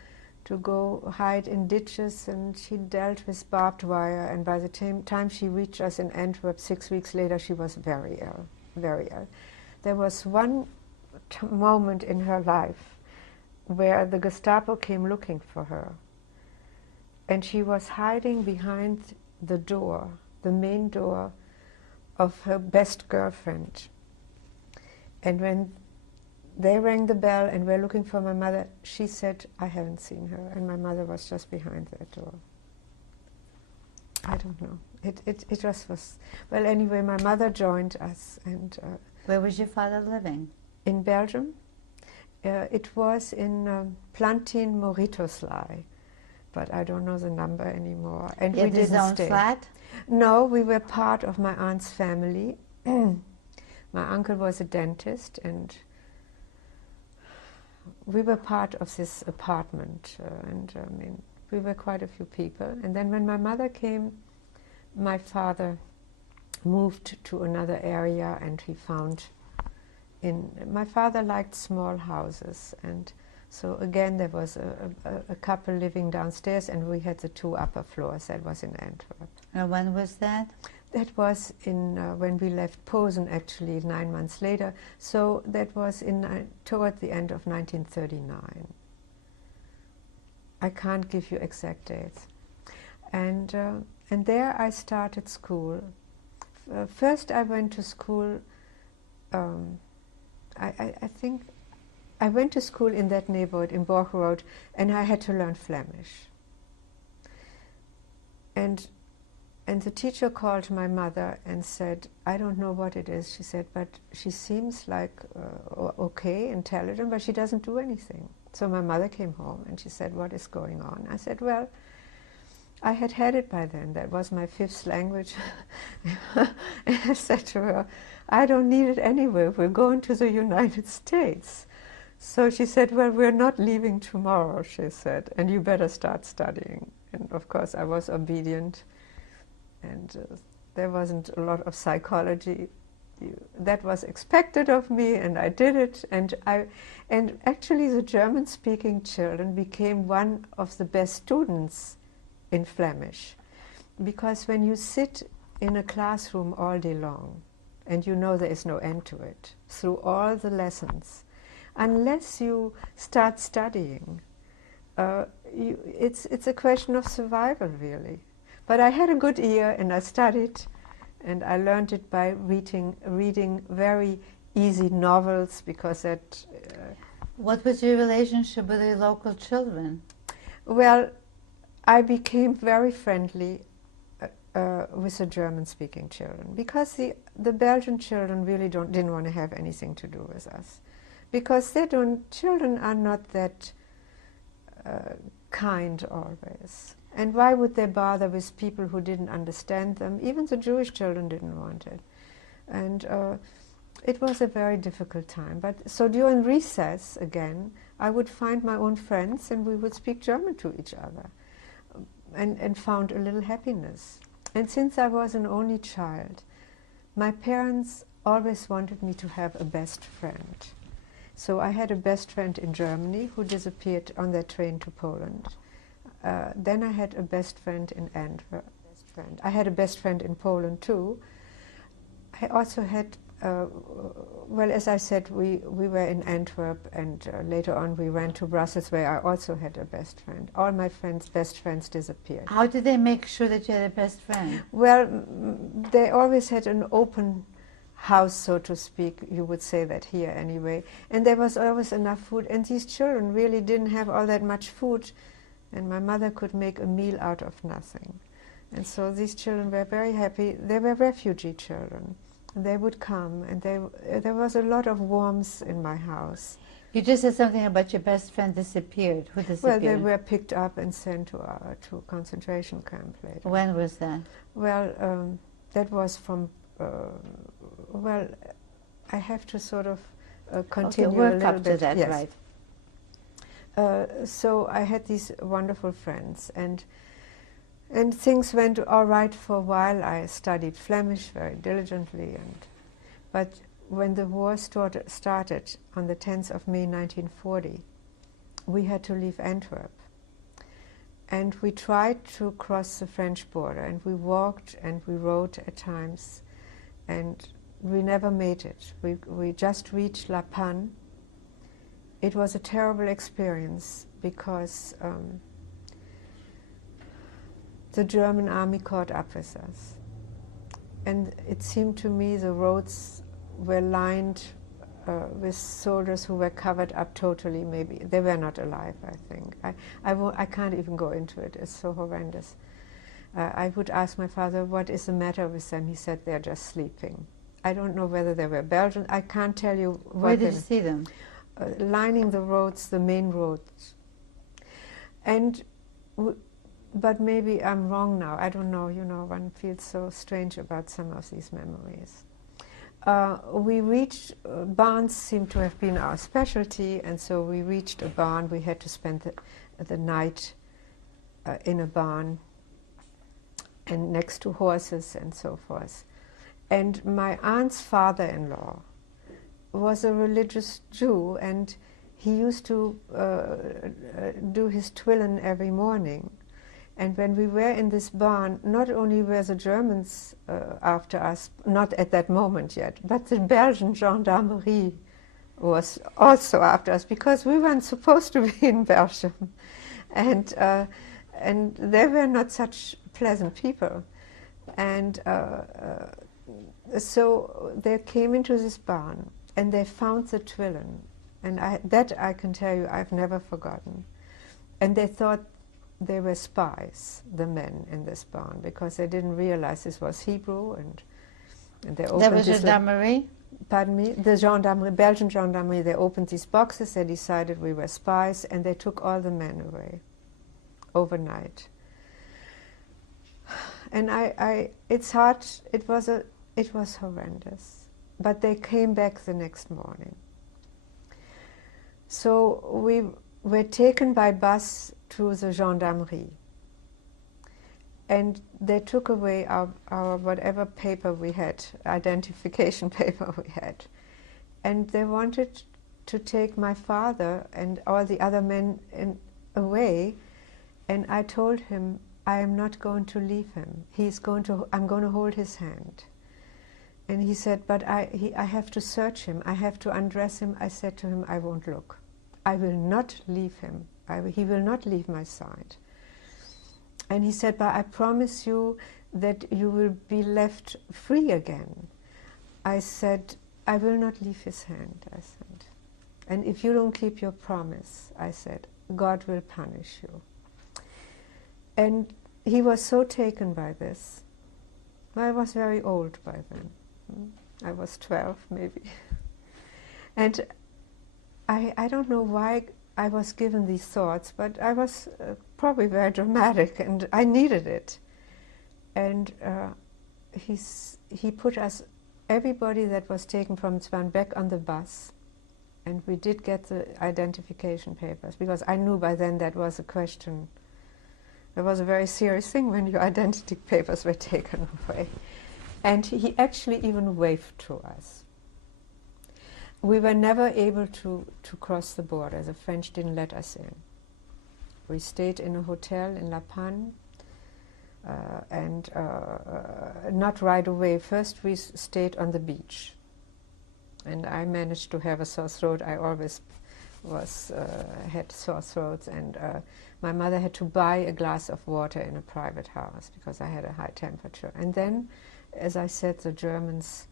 go hide in ditches, and she dealt with barbed wire, and by the time she reached us in Antwerp 6 weeks later, she was very ill, very ill. There was one moment in her life where the Gestapo came looking for her, and she was hiding behind the door, the main door of her best girlfriend. And when they rang the bell and were looking for my mother, she said, I haven't seen her, and my mother was just behind that door. I don't know. It just was... Well, anyway, my mother joined us, and... Where was your father living? In Belgium. It was in Plantin Maurituslei, but I don't know the number anymore. And we didn't his own stay. flat? No, we were part of my aunt's family. My uncle was a dentist, and we were part of this apartment. I mean, we were quite a few people. And then when my mother came, my father moved to another area, and he found... my father liked small houses, and so again there was a couple living downstairs, and we had the 2 upper floors. That was in Antwerp. And when was that? That was in when we left Posen, actually 9 months later. So that was toward the end of 1939. I can't give you exact dates. And there I started school. First I went to school. I think I went to school in that neighborhood, in Borgerode, and I had to learn Flemish. And the teacher called my mother and said, I don't know what it is, she said, but she seems like okay, intelligent, but she doesn't do anything. So my mother came home and she said, what is going on? I said, well, I had it by then. That was my 5th language. And I said to her, I don't need it anyway. We're going to the United States. So she said, well, we're not leaving tomorrow, she said, and you better start studying. And of course, I was obedient, and there wasn't a lot of psychology. That was expected of me, and I did it. And actually, the German-speaking children became one of the best students in Flemish, because when you sit in a classroom all day long, and you know there is no end to it, through all the lessons, unless you start studying, it's a question of survival, really. But I had a good ear, and I studied, and I learned it by reading very easy novels, because that... What was your relationship with the local children? Well, I became very friendly with the German-speaking children, because the Belgian children really didn't want to have anything to do with us, because children are not that kind always. And why would they bother with people who didn't understand them? Even the Jewish children didn't want it. And it was a very difficult time. But so during recess, again, I would find my own friends, and we would speak German to each other, and found a little happiness. And since I was an only child, my parents always wanted me to have a best friend. So I had a best friend in Germany who disappeared on their train to Poland. Then I had a best friend in Antwerp. I had a best friend in Poland too. I also had well, as I said, we were in Antwerp, and later on we went to Brussels, where I also had a best friend. All my best friends disappeared. How did they make sure that you had a best friend? Well, they always had an open house, so to speak. You would say that here anyway. And there was always enough food. And these children really didn't have all that much food. And my mother could make a meal out of nothing. And so these children were very happy. They were refugee children. And they would come, and there was a lot of warmth in my house. You just said something about your best friend disappeared. Who disappeared? Well, they were picked up and sent to a concentration camp later. When was that? Well, that was from, well, I have to sort of continue work a little up bit. to that, yes. Right. So I had these wonderful friends, and things went all right for a while. I studied Flemish very diligently, but when the war started on the 10th of May 1940, we had to leave Antwerp. And we tried to cross the French border, and we walked and we rode at times, and we never made it. We just reached La Panne. It was a terrible experience because the German army caught up with us. And it seemed to me the roads were lined with soldiers who were covered up totally. Maybe they were not alive, I think. I can't even go into it. It's so horrendous. I would ask my father, what is the matter with them? He said, they're just sleeping. I don't know whether they were Belgian. I can't tell you. Where did you see them? Lining the roads, the main roads. And but maybe I'm wrong now. I don't know. You know, one feels so strange about some of these memories. We reached, barns seem to have been our specialty, and so we reached a barn. We had to spend the night in a barn and next to horses and so forth. And my aunt's father-in-law was a religious Jew, and he used to do his Twillen every morning. And when we were in this barn, not only were the Germans after us, not at that moment yet, but the Belgian gendarmerie was also after us, because we weren't supposed to be in Belgium. And they were not such pleasant people. And so they came into this barn, and they found the Twillen. And that I can tell you, I've never forgotten. And they thought they were spies, the men in this barn, because they didn't realize this was Hebrew, and they opened That was gendarmerie? Pardon me? The gendarmerie, Belgian gendarmerie, they opened these boxes, they decided we were spies, and they took all the men away overnight. And it's hard, it was horrendous. But they came back the next morning. So we were taken by bus to the gendarmerie. And they took away our whatever paper we had, identification paper we had. And they wanted to take my father and all the other men away. And I told him, I am not going to leave him. I'm going to hold his hand. And he said, but I have to search him. I have to undress him. I said to him, I won't look. I will not leave him. He will not leave my side. And he said, but I promise you that you will be left free again. I said, I will not leave his hand, I said. And if you don't keep your promise, I said, God will punish you. And he was so taken by this. I was very old by then. I was 12, maybe. And I don't know why I was given these thoughts, but I was probably very dramatic, and I needed it. And he put us, everybody that was taken from Zwan, back on the bus, and we did get the identification papers, because I knew by then that was a question. It was a very serious thing when your identity papers were taken away. And he actually even waved to us. We were never able to cross the border. The French didn't let us in. We stayed in a hotel in La Panne, and not right away. First we stayed on the beach, And I managed to have a sore throat. I always had sore throats, and my mother had to buy a glass of water in a private house because I had a high temperature. And then, as I said, the Germans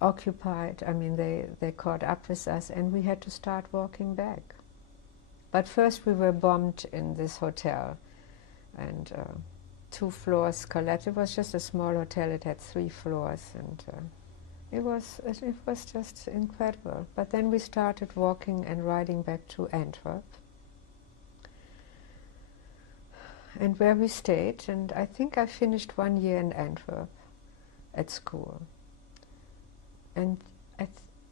occupied, I mean, they caught up with us, and we had to start walking back. But first we were bombed in this hotel, and 2 floors collapsed. It was just a small hotel. It had 3 floors, and it was just incredible. But then we started walking and riding back to Antwerp, and where we stayed. And I think I finished 1 year in Antwerp at school. And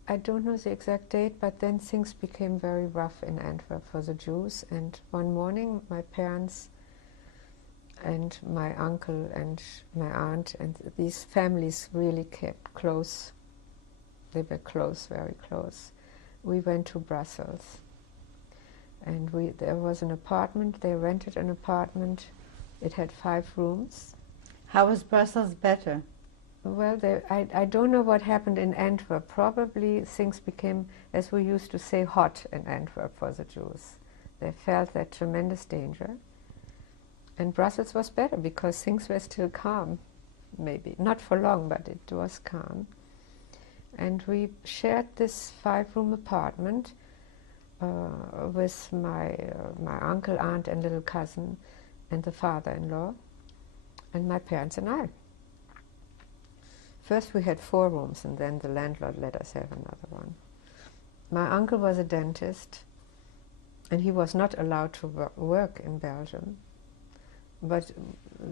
I don't know the exact date, but then things became very rough in Antwerp for the Jews. And one morning, my parents and my uncle and my aunt and these families really kept close. They were close, very close. We went to Brussels, and there was an apartment. They rented an apartment. It had 5 rooms. How was Brussels better? Well, I don't know what happened in Antwerp. Probably things became, as we used to say, hot in Antwerp for the Jews. They felt that tremendous danger. And Brussels was better because things were still calm, maybe. Not for long, but it was calm. And we shared this 5-room apartment with my uncle, aunt, and little cousin, and the father-in-law, and my parents and I. First we had 4 rooms, and then the landlord let us have another one. My uncle was a dentist, and he was not allowed to work in Belgium, but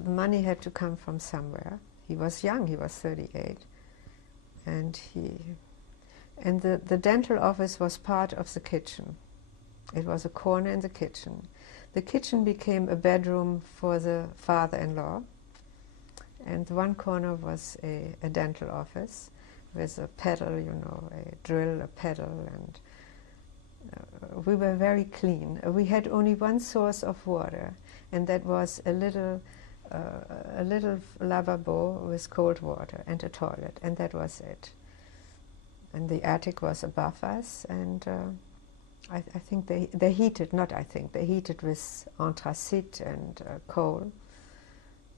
money had to come from somewhere. He was young, he was 38, and the dental office was part of the kitchen. It was a corner in the kitchen. The kitchen became a bedroom for the father-in-law, and one corner was a dental office with a pedal, you know, a drill, a pedal, and we were very clean. We had only one source of water, and that was a little lavabo with cold water and a toilet, and that was it. And the attic was above us, and I think they heated, not I think, they heated with anthracite and coal.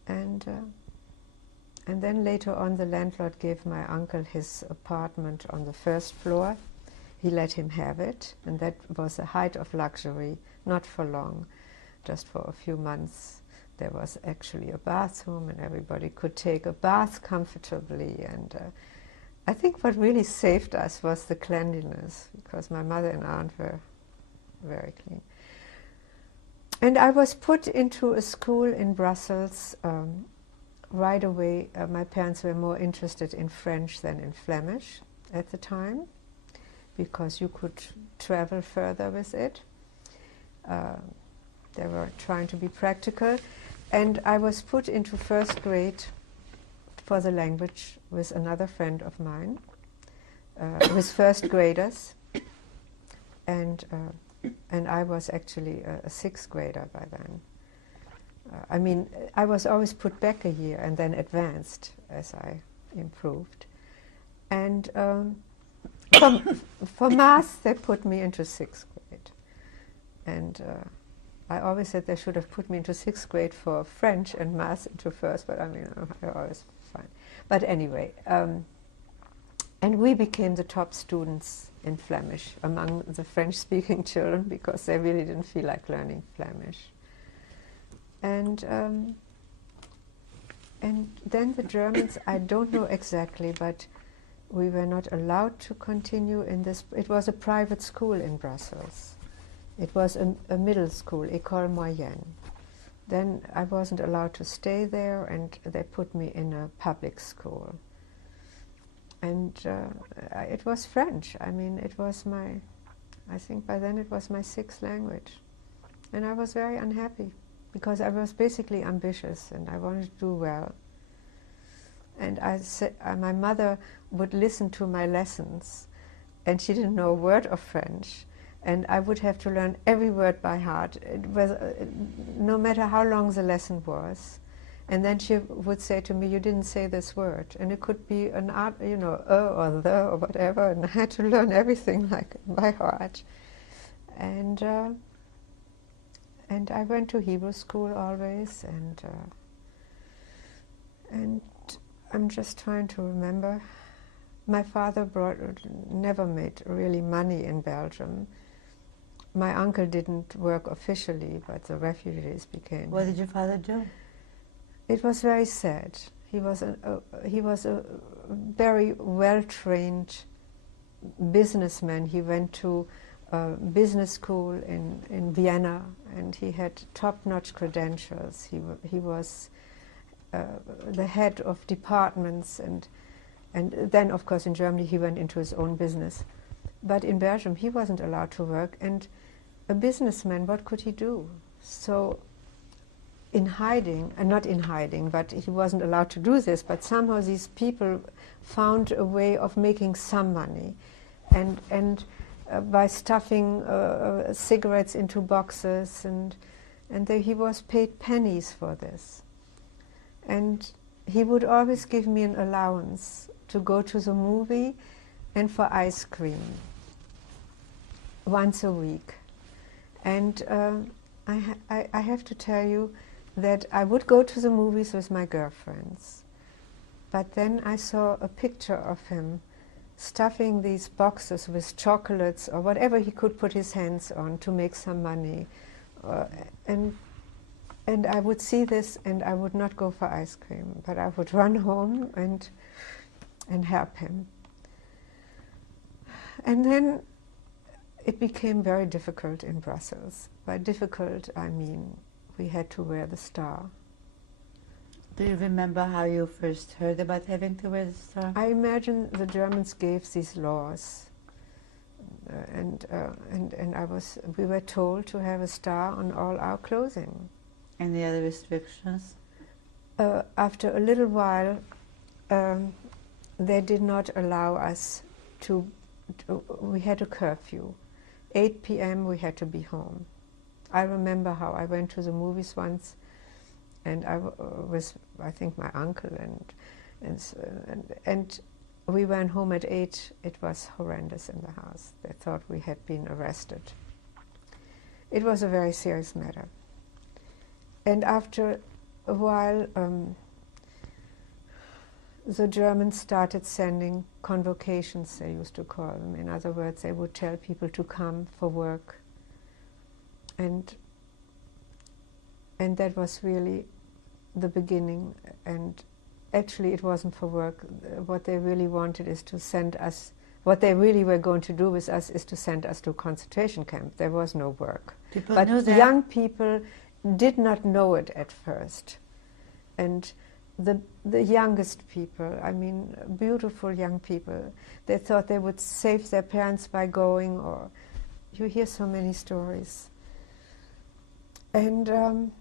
And then later on, the landlord gave my uncle his apartment on the 1st floor. He let him have it, and that was a height of luxury, not for long, just for a few months. There was actually a bathroom, and everybody could take a bath comfortably. And I think what really saved us was the cleanliness, because my mother and aunt were very clean. And I was put into a school in Brussels right away. My parents were more interested in French than in Flemish at the time, because you could travel further with it. They were trying to be practical. And I was put into 1st grade for the language with another friend of mine, with 1st graders. And I was actually a 6th grader by then. I mean, I was always put back a year and then advanced as I improved. And for math, they put me into 6th grade. And I always said they should have put me into 6th grade for French and math into 1st, but I mean, I always fine. But anyway, and we became the top students in Flemish among the French-speaking children, because they really didn't feel like learning Flemish. And then the Germans, I don't know exactly, but we were not allowed to continue in this. It was a private school in Brussels. It was a middle school, École Moyenne. Then I wasn't allowed to stay there, and they put me in a public school. And it was French. I mean, it was I think by then it was my 6th language. And I was very unhappy, because I was basically ambitious and I wanted to do well. And I said, my mother would listen to my lessons, and she didn't know a word of French, and I would have to learn every word by heart. It was no matter how long the lesson was, And then she would say to me, "You didn't say this word." And it could be an art, you know, or the or whatever, and I had to learn everything like by heart. And I went to Hebrew school always, and I'm just trying to remember. My father never made really money in Belgium. My uncle didn't work officially, but the refugees became. What did your father do? It was very sad. He was a very well-trained businessman. He went to business school in Vienna, and he had top-notch credentials. He was the head of departments, and then, of course, in Germany he went into his own business. But in Belgium he wasn't allowed to work, and a businessman, what could he do? So in hiding, and not in hiding, but he wasn't allowed to do this, but somehow these people found a way of making some money, and by stuffing cigarettes into boxes, and he was paid pennies for this. And he would always give me an allowance to go to the movie and for ice cream once a week. And I have to tell you that I would go to the movies with my girlfriends, but then I saw a picture of him stuffing these boxes with chocolates or whatever he could put his hands on to make some money, and I would see this and I would not go for ice cream, but I would run home and help him. And then it became very difficult in Brussels. By difficult, I mean we had to wear the star. Do you remember how you first heard about having to wear the star? I imagine the Germans gave these laws, and we were told to have a star on all our clothing. Any other restrictions? After a little while, they did not allow us to. We had a curfew. 8 p.m. we had to be home. I remember how I went to the movies once, and I was, I think, my uncle, and we went home at 8. It was horrendous in the house. They thought we had been arrested. It was a very serious matter. And after a while, the Germans started sending convocations, they used to call them. In other words, they would tell people to come for work. And that was really the beginning. And actually it wasn't for work. What they really wanted is to send us, what they really were going to do with us is to send us to a concentration camp. There was no work. But young people did not know it at first. And the youngest people, I mean, beautiful young people, they thought they would save their parents by going, or you hear so many stories. And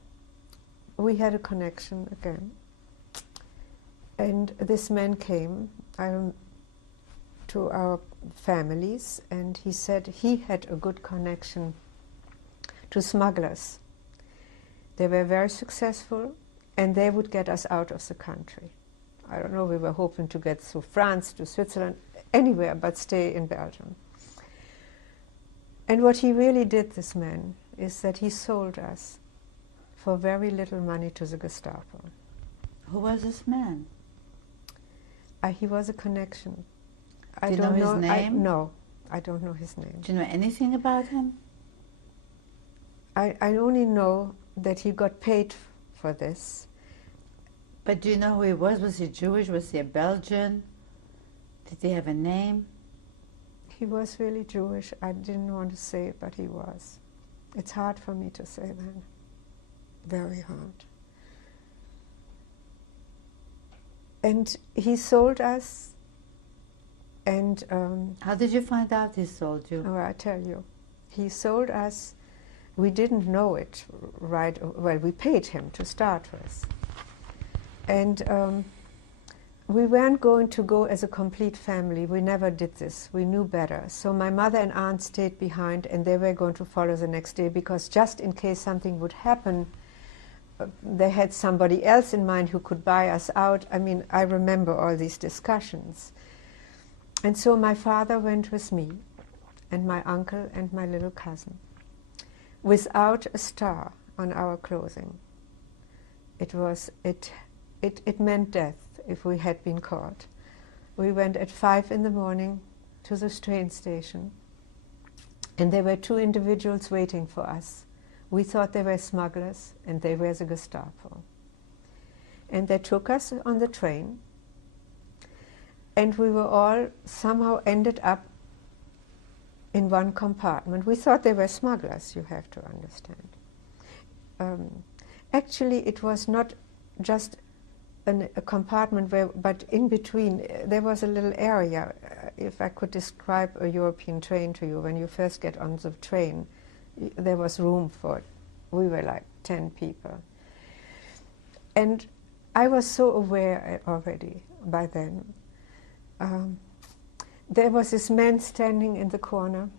we had a connection again. And this man came to our families, and he said he had a good connection to smugglers. They were very successful, and they would get us out of the country. I don't know, we were hoping to get through France, to Switzerland, anywhere, but stay in Belgium. And what he really did, this man, is that he sold us for very little money to the Gestapo. Who was this man? He was a connection. Do you know his name? No, I don't know his name. Do you know anything about him? I only know that he got paid for this. But do you know who he was? Was he Jewish? Was he a Belgian? Did he have a name? He was really Jewish. I didn't want to say it, but he was. It's hard for me to say that. Very hard. And he sold us, and... how did you find out he sold you? Oh, I tell you. He sold us. We didn't know it right. Well, we paid him to start with. And we weren't going to go as a complete family. We never did this. We knew better. So my mother and aunt stayed behind, and they were going to follow the next day, because just in case something would happen, they had somebody else in mind who could buy us out. I mean, I remember all these discussions. And so my father went with me, and my uncle and my little cousin, without a star on our clothing. It meant death if we had been caught. We went at 5 in the morning to the train station, and there were 2 individuals waiting for us. We thought they were smugglers, and they were the Gestapo. And they took us on the train, and we were all somehow ended up in one compartment. We thought they were smugglers, you have to understand. Actually, it was not just a compartment, but in between there was a little area. If I could describe a European train to you, when you first get on the train, there was room for it. We were like 10 people. And I was so aware already by then. There was this man standing in the corner.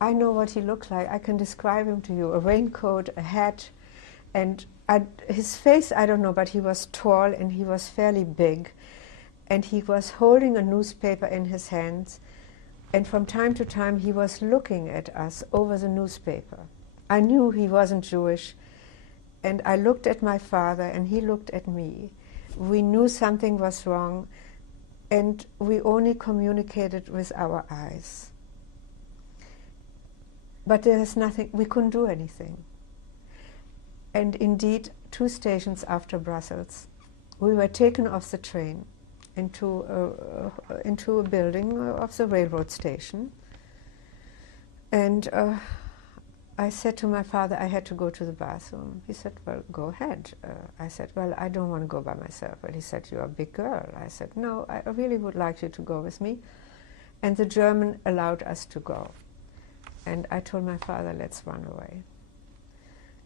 I know what he looked like. I can describe him to you. A raincoat, a hat, and his face, I don't know, but he was tall and he was fairly big. And he was holding a newspaper in his hands. And from time to time, he was looking at us over the newspaper. I knew he wasn't Jewish. And I looked at my father, and he looked at me. We knew something was wrong, and we only communicated with our eyes. But there was nothing, we couldn't do anything. And indeed, 2 stations after Brussels, we were taken off the train into a building of the railroad station. And I said to my father, I had to go to the bathroom. He said, well, go ahead. I said, well, I don't want to go by myself. Well, he said, you're a big girl. I said, no, I really would like you to go with me. And the German allowed us to go. And I told my father, let's run away.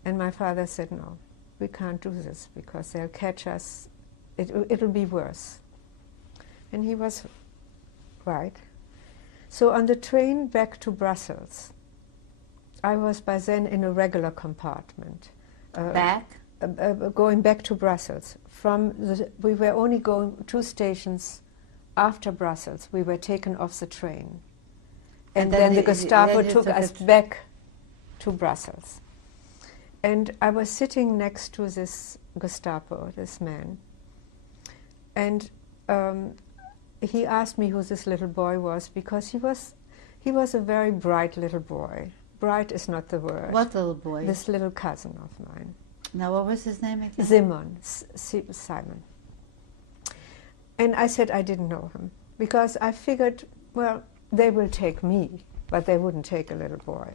And my father said, no, we can't do this because they'll catch us. It'll be worse. And he was right. So on the train back to Brussels, I was by then in a regular compartment. Going back to Brussels. We were only going 2 stations after Brussels. We were taken off the train. And then the Gestapo took us back to Brussels. And I was sitting next to this Gestapo, this man. And he asked me who this little boy was, because he was a very bright little boy. Bright is not the word. What little boy? This little cousin of mine. Now, what was his name again? Simon. And I said I didn't know him, because I figured, well, they will take me, but they wouldn't take a little boy.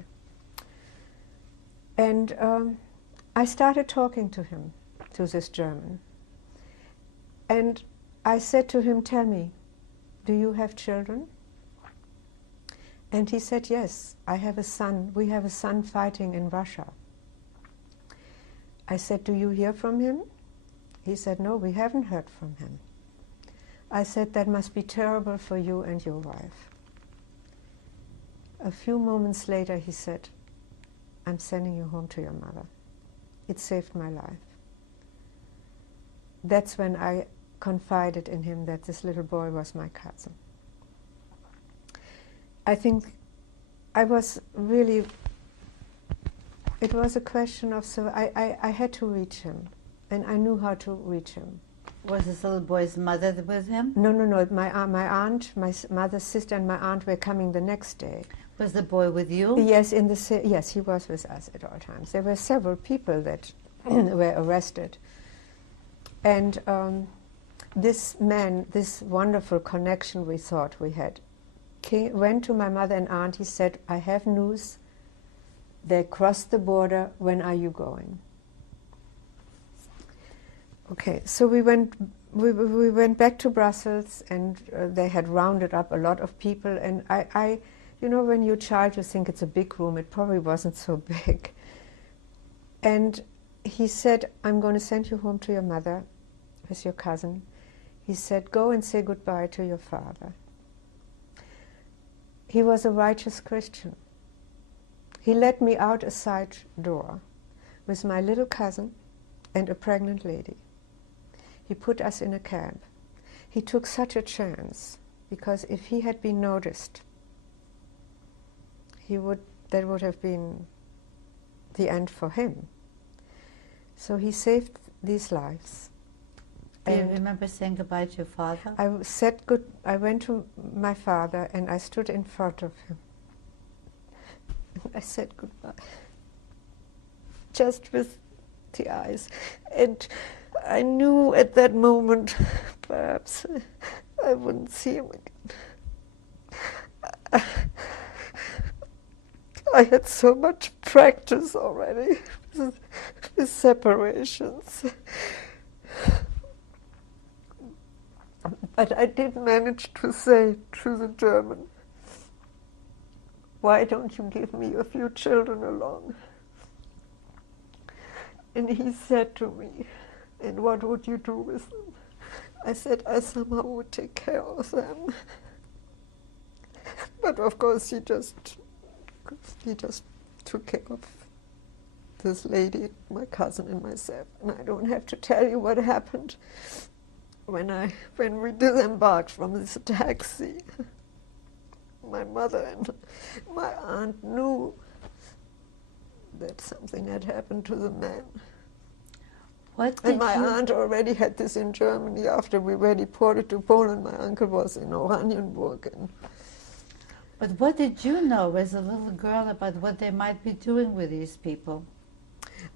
And I started talking to him, to this German. And I said to him, tell me, do you have children? And he said, yes, I have a son. We have a son fighting in Russia. I said, do you hear from him? He said, no, we haven't heard from him. I said, that must be terrible for you and your wife. A few moments later, he said, I'm sending you home to your mother. It saved my life. That's when I confided in him that this little boy was my cousin. I think I was really, it was a question of, so I had to reach him, and I knew how to reach him. Was this little boy's mother with him? No. My aunt, my mother's sister and my aunt were coming the next day. Was the boy with you? Yes, yes, he was with us at all times. There were several people that were arrested. And this man, this wonderful connection we thought we had, went to my mother and aunt. He said, I have news. They crossed the border. When are you going? Okay, so we went back to Brussels, and they had rounded up a lot of people. And I you know, when you're a child, you think it's a big room. It probably wasn't so big. And he said, I'm going to send you home to your mother with your cousin. He said, go and say goodbye to your father. He was a righteous Christian. He let me out a side door with my little cousin and a pregnant lady. He put us in a cab. He took such a chance, because if he had been noticed, that would have been the end for him. So he saved these lives. Do you remember saying goodbye to your father? I went to my father and I stood in front of him. I said goodbye, just with the eyes. And I knew at that moment, perhaps I wouldn't see him again. I had so much practice already with separations. But I did manage to say to the German, "Why don't you give me a few children along?" And he said to me, "And what would you do with them?" I said, "I somehow would take care of them." But of course he just took care of this lady, my cousin and myself. And I don't have to tell you what happened when we disembarked from this taxi. My mother and my aunt knew that something had happened to the man. And my aunt already had this in Germany. After we were deported to Poland, my uncle was in Oranienburg. But what did you know as a little girl about what they might be doing with these people?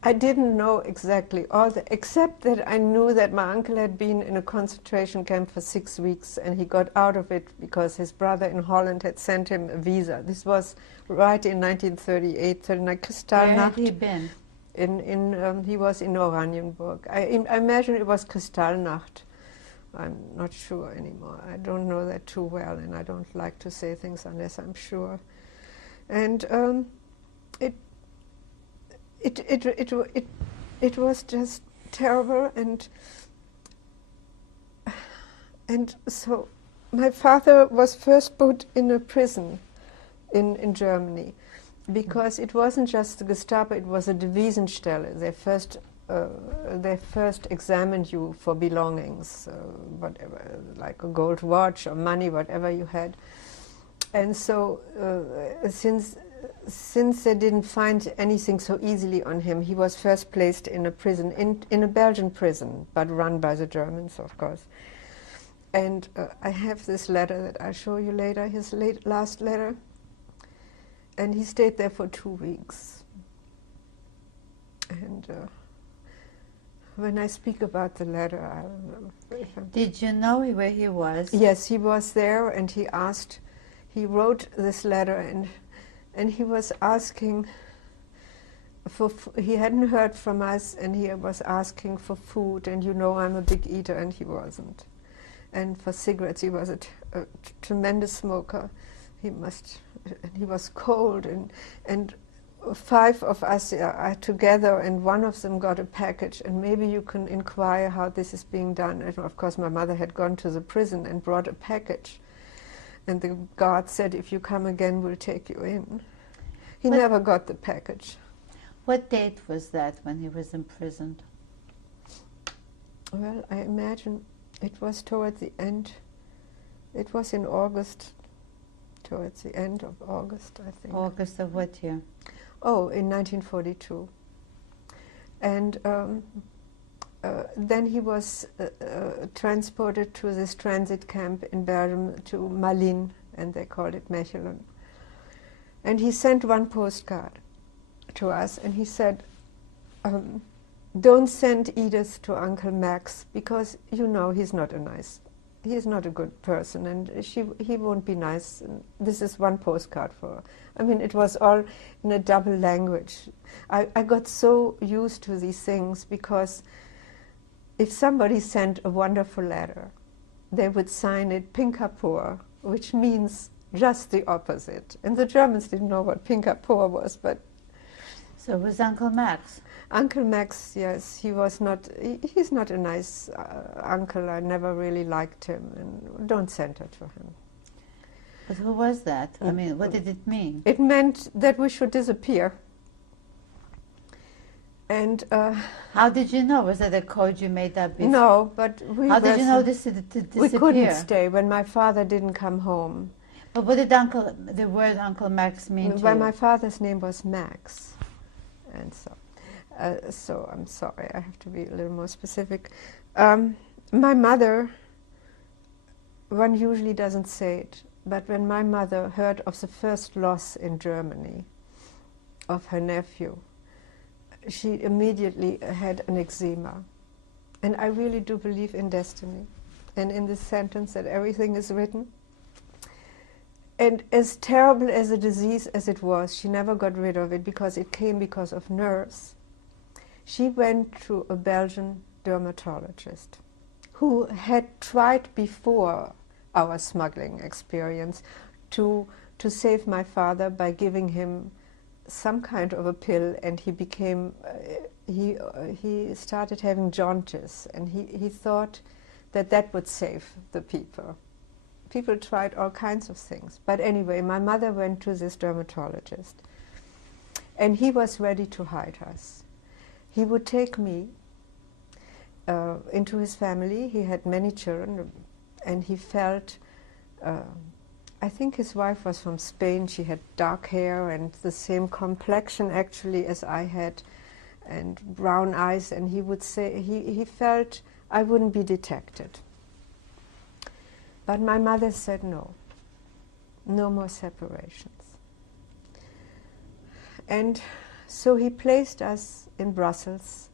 I didn't know exactly except that I knew that my uncle had been in a concentration camp for 6 weeks, and he got out of it because his brother in Holland had sent him a visa. This was right in 1938, 39. Kristallnacht. Where had he been? He was in Oranienburg. I imagine it was Kristallnacht. I'm not sure anymore. I don't know that too well, and I don't like to say things unless I'm sure. And it was just terrible, and so my father was first put in a prison in Germany, because it wasn't just the Gestapo, it was a Devisenstelle. They first examined you for belongings, whatever, like a gold watch or money, whatever you had. And so since they didn't find anything so easily on him, he was first placed in a prison, in a Belgian prison, but run by the Germans, of course. And I have this letter that I'll show you later, his last letter. And he stayed there for 2 weeks. And when I speak about the letter, Did you know where he was? Yes, he was there, and he wrote this letter, and he was asking he hadn't heard from us, and he was asking for food, and you know I'm a big eater, and he wasn't. And for cigarettes, he was a tremendous smoker. He was cold, and 5 of us are together, and one of them got a package, and maybe you can inquire how this is being done. And of course my mother had gone to the prison and brought a package, and the guard said, "If you come again, we'll take you in." He never got the package. What date was that when he was imprisoned? Well, I imagine it was toward the end. It was in August, towards the end of August, I think. August of what year? Oh, in 1942. And then he was transported to this transit camp in Belgium, to Malines, and they called it Mechelen. And he sent one postcard to us, and he said, "Don't send Edith to Uncle Max, because you know he's not a good person, and he won't be nice. And this is one postcard for her." I mean, it was all in a double language. I got so used to these things, because if somebody sent a wonderful letter, they would sign it Pinkapur, which means just the opposite. And the Germans didn't know what Pinkapur was, but... So it was Uncle Max? Uncle Max, yes. He's not a nice uncle. I never really liked him, and don't send her to him. But who was that? I mean, what did it mean? It meant that we should disappear. And how did you know? Was that a code you made up before? no, but How did you know this to disappear? We couldn't stay when my father didn't come home. But what did the word Uncle Max mean to Well, you? my father's name was Max, and so I'm sorry, I have to be a little more specific. My mother, one usually doesn't say it, but when my mother heard of the first loss in Germany of her nephew, she immediately had an eczema. And I really do believe in destiny and in this sentence that everything is written. And as terrible as a disease as it was, she never got rid of it because it came because of nerves. She went to a Belgian dermatologist who had tried before our smuggling experience to save my father by giving him some kind of a pill, and he became he started having jaundice, and he thought that would save the people. People tried all kinds of things. But anyway, my mother went to this dermatologist, and he was ready to hide us. He would take me into his family. He had many children, and he felt, I think his wife was from Spain. She had dark hair and the same complexion actually as I had, and brown eyes, and he would say, he felt I wouldn't be detected. But my mother said no, no more separations. And so he placed us in Brussels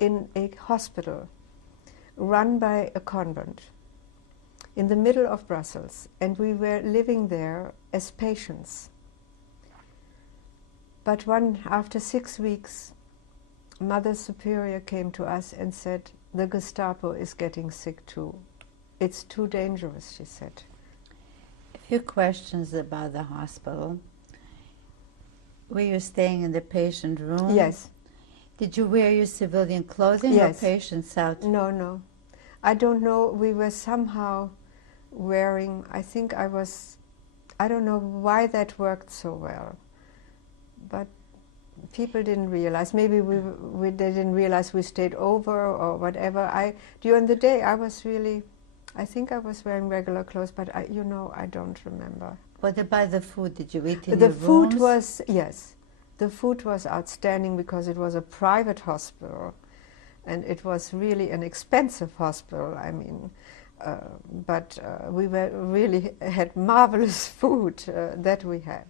in a hospital run by a convent in the middle of Brussels, and we were living there as patients. But after 6 weeks, Mother Superior came to us and said, the Gestapo is getting sick too. It's too dangerous, she said. A few questions about the hospital. Were you staying in the patient room? Yes. Did you wear your civilian clothing? Yes. Or patients out? No, no. I don't know, we were somehow wearing, I don't know why that worked so well, but people didn't realize. Maybe they didn't realize we stayed over or whatever. During the day, I think I was wearing regular clothes, but I don't remember. What about the food? Did you eat in The your food rooms? was, yes, the food was outstanding because it was a private hospital, and it was really an expensive hospital. I mean, but we really had marvelous food that we had.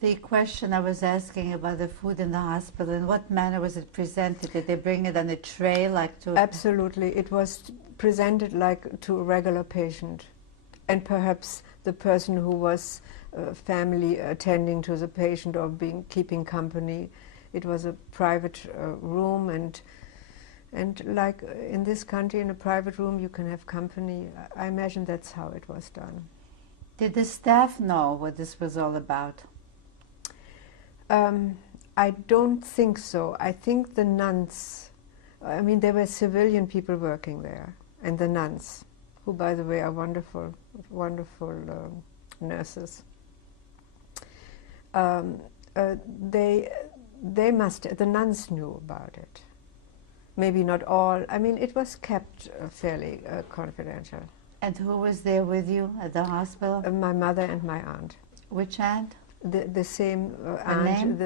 The question I was asking about the food in the hospital, in what manner was it presented? Did they bring it on a tray like to... Absolutely. It was presented like to a regular patient. And perhaps the person who was family attending to the patient or keeping company. It was a private room, and like in this country, in a private room, you can have company. I imagine that's how it was done. Did the staff know what this was all about? I don't think so. I think the nuns, I mean, there were civilian people working there, and the nuns, who, by the way, are wonderful, wonderful nurses. The nuns knew about it. Maybe not all. I mean, it was kept fairly confidential. And who was there with you at the hospital? My mother and my aunt. Which aunt? The same aunt,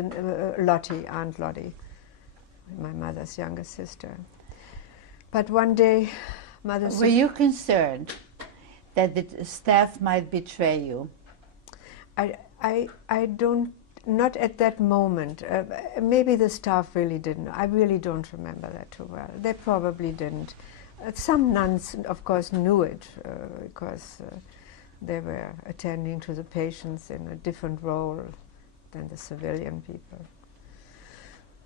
Lottie, Aunt Lottie, my mother's younger sister. But one day, Mother... Were you concerned that the staff might betray you? I don't, not at that moment. Maybe the staff really didn't. I really don't remember that too well. They probably didn't. Some nuns, of course, knew it because they were attending to the patients in a different role than the civilian people.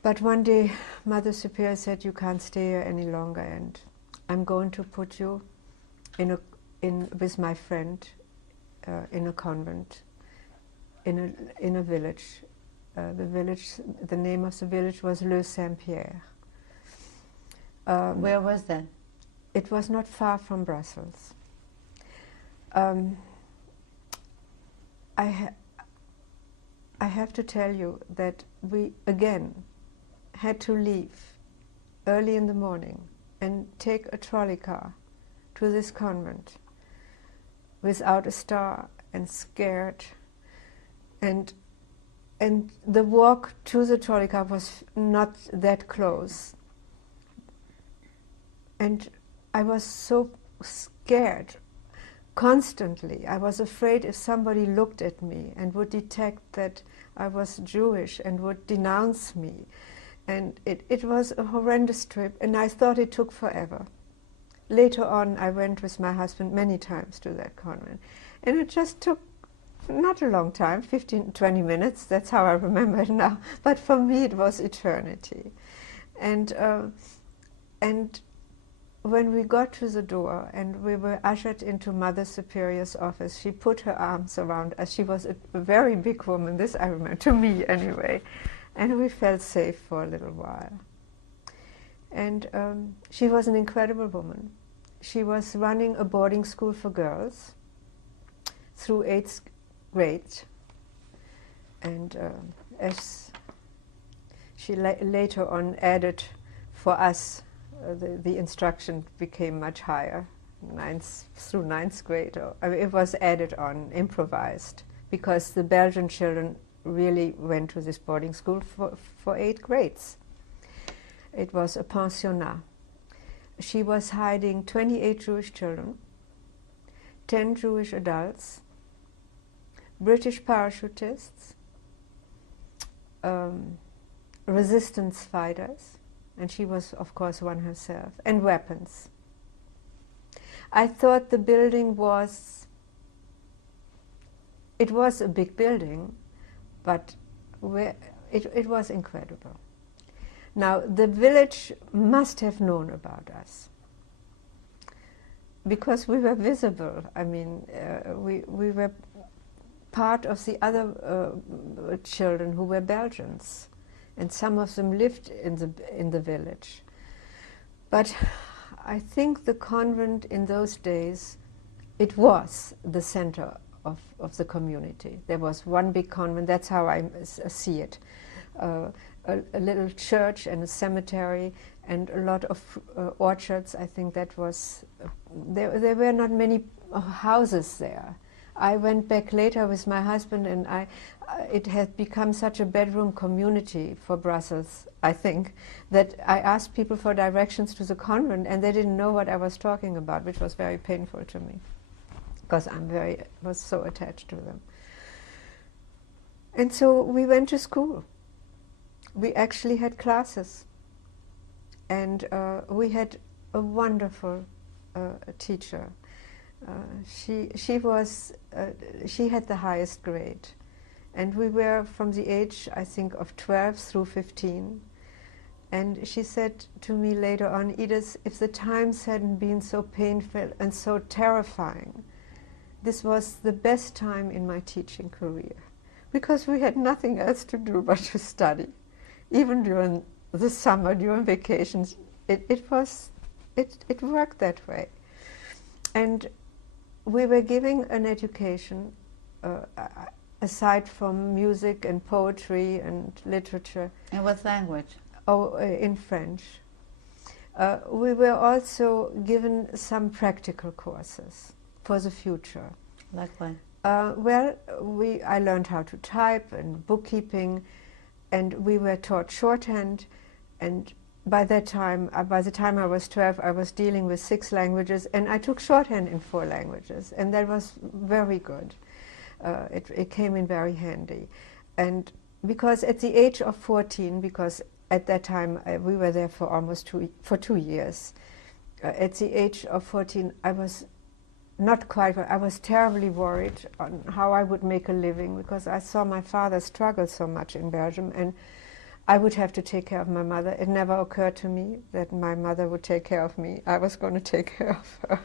But one day, Mother Superior said, you can't stay here any longer, and I'm going to put you with my friend in a convent, in a village. The name of the village was Le Saint-Pierre. Where was that? It was not far from Brussels. I have to tell you that we again had to leave early in the morning and take a trolley car to this convent without a star and scared. And the walk to the trolley car was not that close. And I was so scared constantly. I was afraid if somebody looked at me and would detect that I was Jewish and would denounce me. And it was a horrendous trip, and I thought it took forever. Later on, I went with my husband many times to that convent, and it just took not a long time, 15, 20 minutes, that's how I remember it now, but for me it was eternity. And when we got to the door and we were ushered into Mother Superior's office, she put her arms around us. She was a very big woman, this I remember, to me anyway, and we felt safe for a little while. And she was an incredible woman. She was running a boarding school for girls through 8th grade, and as she later on added for us, the instruction became much higher, through 9th grade. I mean, it was added on, improvised, because the Belgian children really went to this boarding school for 8 grades. It was a pensionnat. She was hiding 28 Jewish children, 10 Jewish adults, British parachutists, resistance fighters, and she was, of course, one herself, and weapons. I thought the building was, it was a big building, but it was incredible. Now, the village must have known about us, because we were visible. I mean, we were part of the other children who were Belgians, and some of them lived in the village. But I think the convent in those days, it was the center of the community. There was one big convent, that's how I see it. A little church and a cemetery and a lot of orchards. I think that was, there were not many houses there. I went back later with my husband, and it had become such a bedroom community for Brussels, I think, that I asked people for directions to the convent, and they didn't know what I was talking about, which was very painful to me, because I was so attached to them. And so we went to school. We actually had classes, and we had a wonderful teacher. She had the highest grade, and we were from the age, I think, of 12 through 15. And she said to me later on, Edith, if the times hadn't been so painful and so terrifying, this was the best time in my teaching career, because we had nothing else to do but to study. Even during the summer, during vacations, it worked that way. And we were giving an education, aside from music and poetry and literature. In what language? Oh, in French. We were also given some practical courses for the future. Like what? Well, I learned how to type and bookkeeping, and we were taught shorthand, and by the time I was 12, I was dealing with 6 languages, and I took shorthand in 4 languages, and that was very good. It came in very handy. And because at the age of 14, because at that time we were there for almost 2 years, at the age of 14 I was not quite, I was terribly worried on how I would make a living, because I saw my father struggle so much in Belgium, and I would have to take care of my mother. It never occurred to me that my mother would take care of me. I was going to take care of her.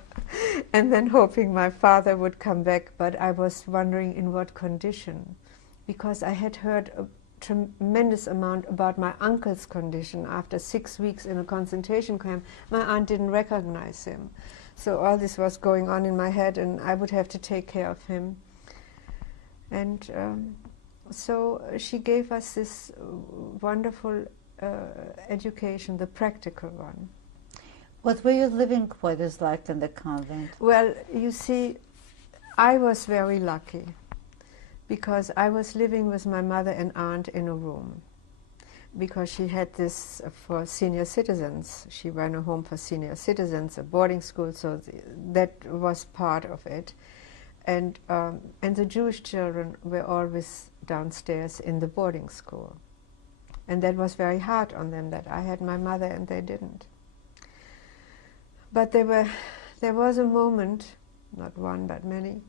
And then hoping my father would come back, but I was wondering in what condition, because I had heard a tremendous amount about my uncle's condition after 6 weeks in a concentration camp. My aunt didn't recognize him. So all this was going on in my head, and I would have to take care of him. And so she gave us this wonderful education, the practical one. What were your living quarters like in the convent? Well, you see, I was very lucky because I was living with my mother and aunt in a room, because she had this for senior citizens. She ran a home for senior citizens, a boarding school, so that was part of it. And the Jewish children were always downstairs in the boarding school. And that was very hard on them, that I had my mother and they didn't. But there was a moment, not one but many,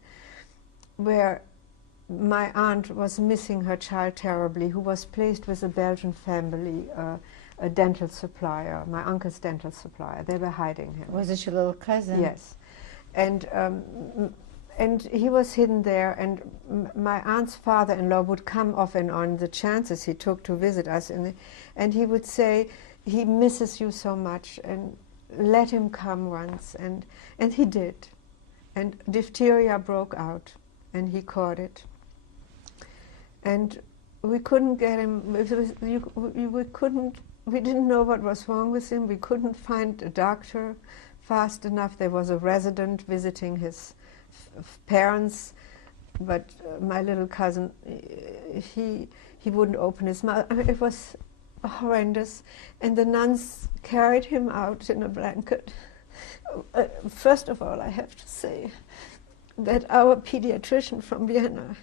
where my aunt was missing her child terribly, who was placed with a Belgian family, a dental supplier, my uncle's dental supplier. They were hiding him. Was it your little cousin? Yes. And he was hidden there, and my aunt's father-in-law would come off and on the chances he took to visit us, and he would say, he misses you so much, and let him come once. And he did. And diphtheria broke out, and he caught it. And we couldn't get him, we didn't know what was wrong with him. We couldn't find a doctor fast enough. There was a resident visiting his parents, but my little cousin, he wouldn't open his mouth. I mean, it was horrendous. And the nuns carried him out in a blanket. First of all, I have to say that our pediatrician from Vienna,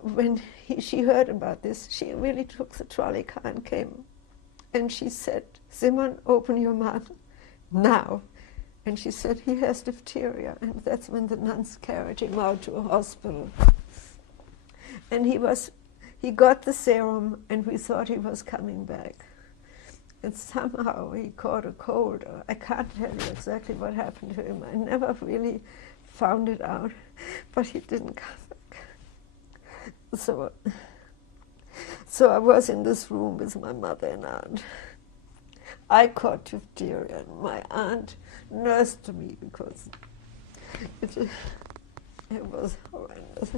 when she heard about this, she really took the trolley car and came. And she said, Simon, open your mouth now. And she said, he has diphtheria. And that's when the nuns carried him out to a hospital. And he got the serum, and we thought he was coming back. And somehow he caught a cold. I can't tell you exactly what happened to him. I never really found it out, but he didn't come back. So I was in this room with my mother and aunt. I caught diphtheria, and my aunt nursed me because it was horrendous.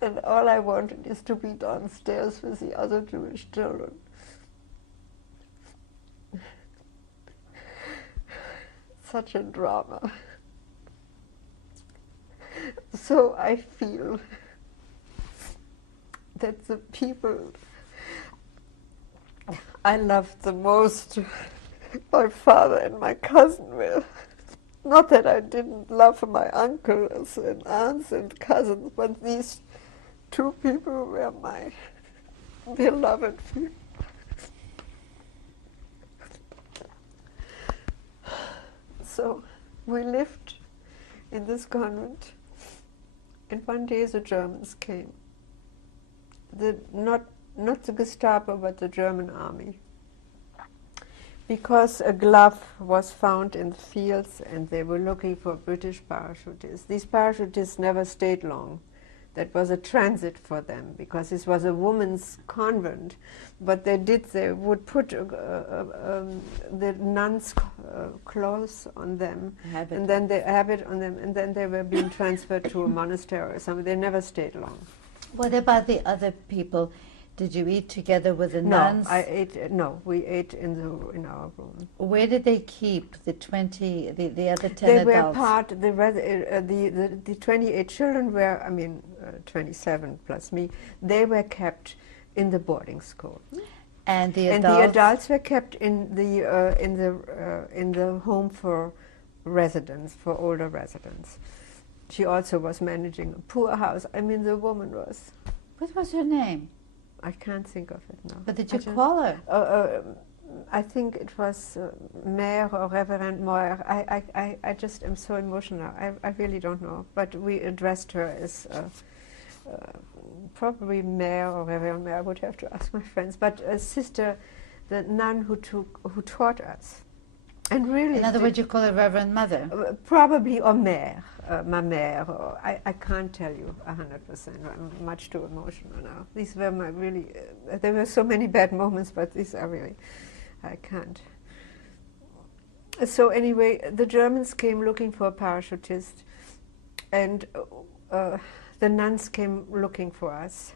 And all I wanted is to be downstairs with the other Jewish children. Such a drama. So I feel that the people I loved the most, my father and my cousin were. Not that I didn't love my uncles and aunts and cousins, but these two people were my beloved people. So we lived in this convent, and one day the Germans came. Not the Gestapo, but the German army. Because a glove was found in the fields and they were looking for British parachutists. These parachutists never stayed long. That was a transit for them, because this was a woman's convent. But they would put the nuns' clothes on them, and then the habit on them, and then they were being transferred to a monastery or something. They never stayed long. What about the other people? Did you eat together with the nuns? No, we ate in our room. Where did they keep the other 10 they adults? They were part, the 28 children were, 27 plus me, they were kept in the boarding school. And the adults? And the adults were kept in the home for residents, for older residents. She also was managing a poor house. The woman was. What was her name? I can't think of it now. What did you call her? I think it was Mère or Reverend Moyer. I just am so emotional. I really don't know. But we addressed her as probably Mère or Reverend Moyer. I would have to ask my friends. But a sister, the nun who taught us. And really, in other words, you call her Reverend Mother? Probably, or Mère, ma mère. I can't tell you 100%. I'm much too emotional now. These were my really, there were so many bad moments, but these are really, I can't. So anyway, the Germans came looking for a parachutist, and the nuns came looking for us.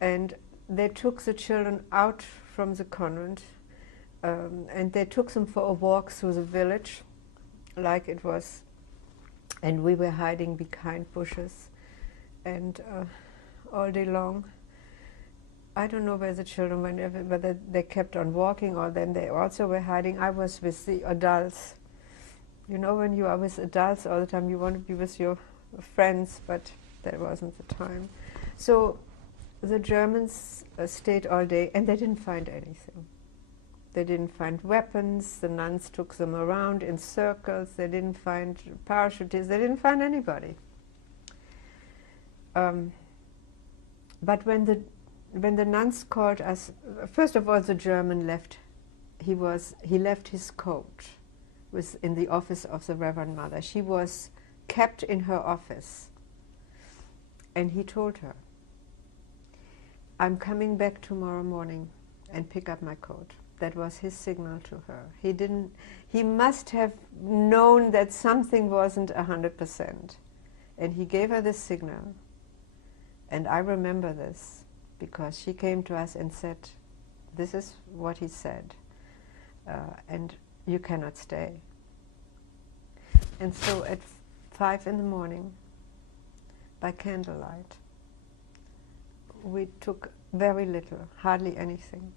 And they took the children out from the convent, and they took them for a walk through the village, like it was, and we were hiding behind bushes, and all day long. I don't know where the children went, whether they kept on walking or then they also were hiding. I was with the adults. You know, when you are with adults all the time, you want to be with your friends, but that wasn't the time. So the Germans stayed all day, and they didn't find anything. They didn't find weapons. The nuns took them around in circles. They didn't find parachutists. They didn't find anybody. But when the nuns called us, first of all, the German left. He left his coat in the office of the Reverend Mother. She was kept in her office, and he told her, "I'm coming back tomorrow morning and pick up my coat." That was his signal to her. He must have known that something wasn't 100%, and he gave her this signal. And I remember this, because she came to us and said, "This is what he said, and you cannot stay." And so at 5 in the morning, by candlelight, we took very little, hardly anything.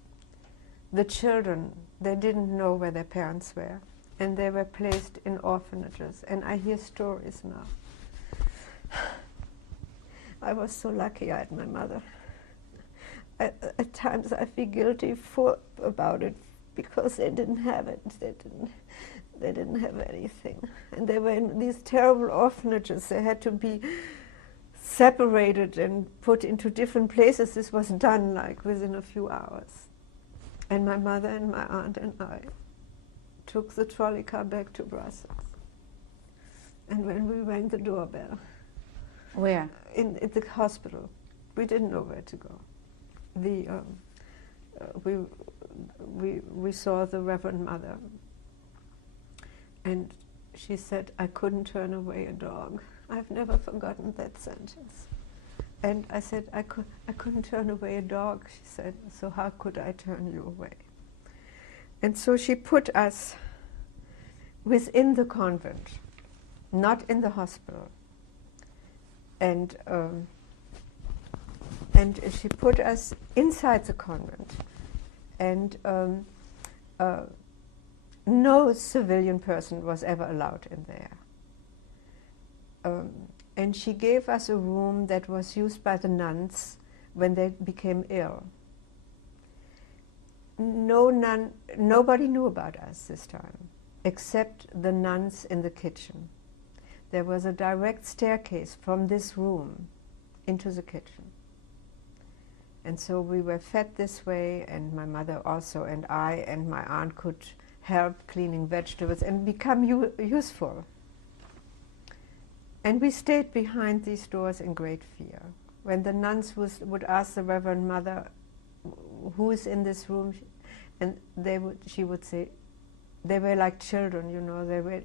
The children, they didn't know where their parents were, and they were placed in orphanages, and I hear stories now. I was so lucky I had my mother. At times I feel guilty about it, because they didn't have it. They didn't have anything. And they were in these terrible orphanages. They had to be separated and put into different places. This was done like within a few hours. And my mother and my aunt and I took the trolley car back to Brussels. And when we rang the doorbell, where? In the hospital, we didn't know where to go. We saw the Reverend Mother, and she said, "I couldn't turn away a dog." I've never forgotten that sentence. And I said, I couldn't turn away a dog. She said, "So how could I turn you away?" And so she put us within the convent, not in the hospital. And she put us inside the convent, and no civilian person was ever allowed in there. And she gave us a room that was used by the nuns when they became ill. Nobody knew about us this time, except the nuns in the kitchen. There was a direct staircase from this room into the kitchen. And so we were fed this way, and my mother also, and I and my aunt could help cleaning vegetables and become useful. And we stayed behind these doors in great fear. When the nuns would ask the Reverend Mother, "Who is in this room?" and she would say, they were like children, you know.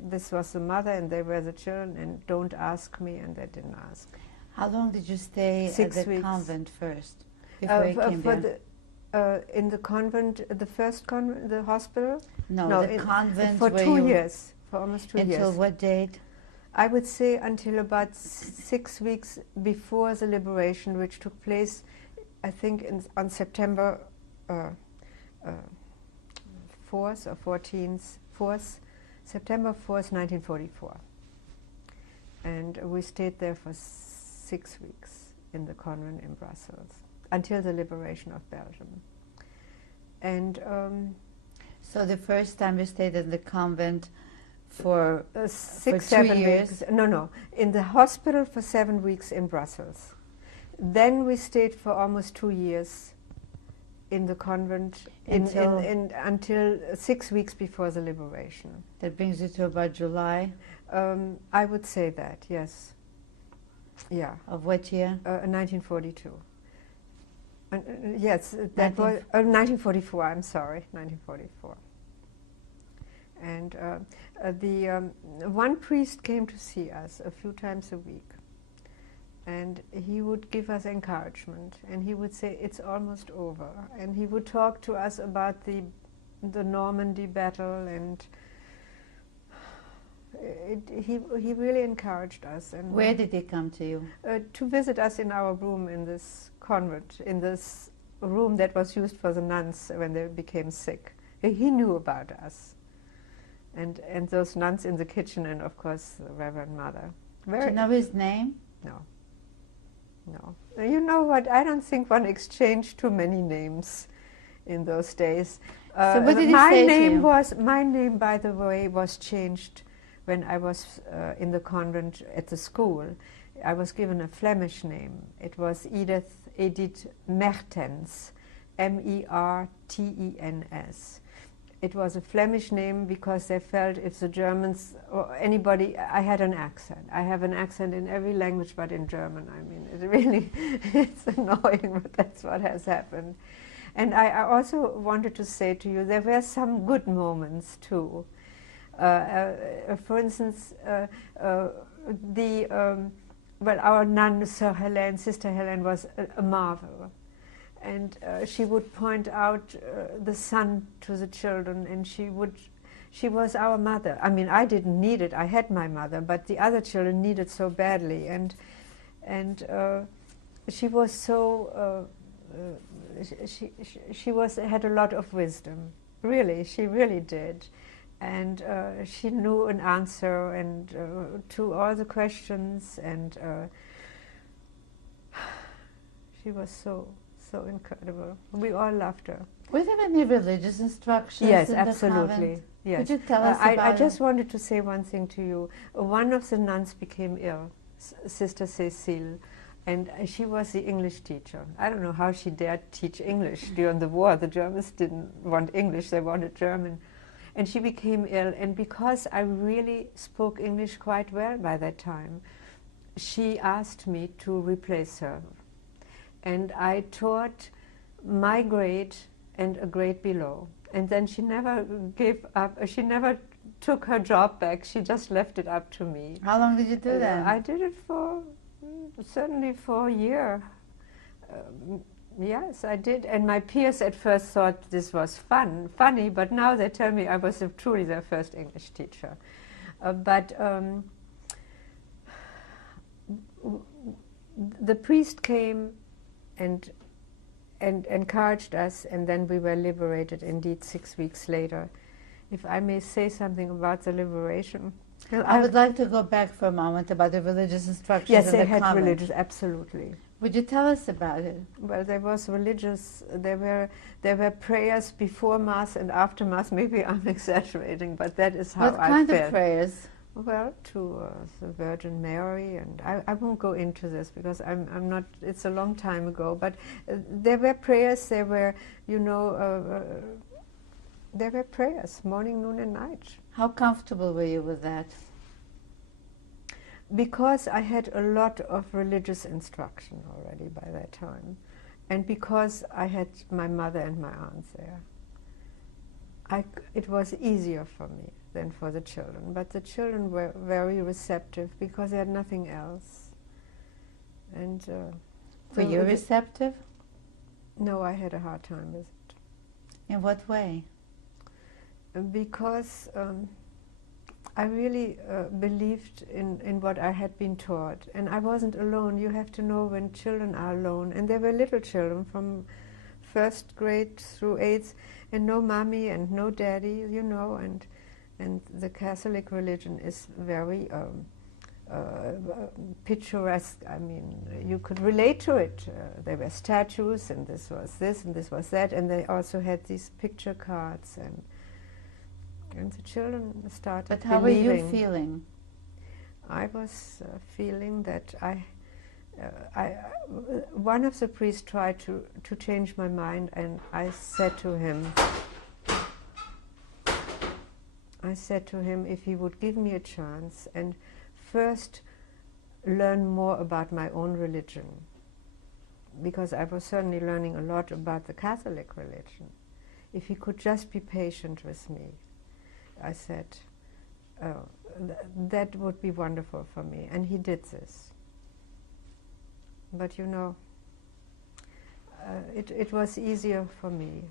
This was the mother, and they were the children, and "Don't ask me," and they didn't ask. How long did you stay 6 at the weeks. convent first? Before you came here? In the convent, the first convent, the hospital? No, the convent. For 2 years, for almost 2 years. Until what date? I would say until about 6 weeks before the liberation, which took place, I think, on September 4th or 4th, September 4th, 1944. And we stayed there for 6 weeks in the convent in Brussels, until the liberation of Belgium. And so the first time you stayed in the convent for 7 years? weeks. No, in the hospital for 7 weeks in Brussels. Then we stayed for almost 2 years in the convent until 6 weeks before the liberation. That brings you to about July? I would say that, yes. Yeah. Of what year? 1942. Yes, that was 1944. I'm sorry, 1944. And one priest came to see us a few times a week, and he would give us encouragement, and he would say, it's almost over, and he would talk to us about the Normandy battle, and he really encouraged us. And where did he come to you? To visit us in our room in this convent, in this room that was used for the nuns when they became sick. He knew about us, and those nuns in the kitchen, and of course the Reverend Mother. Do you know his name? No. No. You know what? I don't think one exchanged too many names in those days. So what did he say to you? My name, by the way, was changed when I was in the convent at the school. I was given a Flemish name. It was Edith Mertens, M-E-R-T-E-N-S. It was a Flemish name because they felt if the Germans or anybody, I had an accent. I have an accent in every language but in German. I mean, it really, it's annoying, but that's what has happened. And I also wanted to say to you, there were some good moments too. For instance, well, our nun, Sister Helen, was a marvel. And she would point out the sun to the children, and she was our mother. I mean, I didn't need it. I had my mother, but the other children needed so badly. And she was so she had a lot of wisdom. Really, she really did. And she knew an answer and to all the questions, and she was so incredible. We all loved her. Were there any religious instructions? Yes, in absolutely. The convent? Yes. Could you tell us about I just it? wanted to say one thing to you. One of the nuns became ill, Sister Cecile, and she was the English teacher. I don't know how she dared teach English during the war. The Germans didn't want English, they wanted German. And she became ill, and because I really spoke English quite well by that time, she asked me to replace her. And I taught my grade and a grade below. And then she never gave up, she never took her job back, she just left it up to me. How long did you do that? I did it for, certainly for a year. Yes, I did. And my peers at first thought this was funny, but now they tell me I was truly their first English teacher. The priest came and encouraged us, and then we were liberated indeed 6 weeks later. If I may say something about the liberation. I would like to go back for a moment about the religious instructions. Yes, in they the had convent. religious, absolutely. Would you tell us about it? Well, there was religious, there were prayers before Mass and after Mass. Maybe I'm exaggerating, but that is how I felt. What kind of prayers? Well, to the Virgin Mary, and I won't go into this because I'm not, it's a long time ago, but there were prayers, there were, you know, there were prayers, morning, noon and night. How comfortable were you with that? Because I had a lot of religious instruction already by that time, and because I had my mother and my aunts there, it was easier for me than for the children. But the children were very receptive because they had nothing else. And were you receptive? No, I had a hard time with it. In what way? Because I really believed in what I had been taught, and I wasn't alone. You have to know when children are alone, and there were little children from 1st grade through 8th, and no mommy and no daddy, you know, and the Catholic religion is very picturesque. I mean, you could relate to it. There were statues, and this was this, and this was that, and they also had these picture cards, and the children started But how believing. were you feeling? I was feeling that one of the priests tried to change my mind, and I said to him, if he would give me a chance and first learn more about my own religion, because I was certainly learning a lot about the Catholic religion, if he could just be patient with me. I said, that would be wonderful for me, and he did this. But you know, it was easier for me.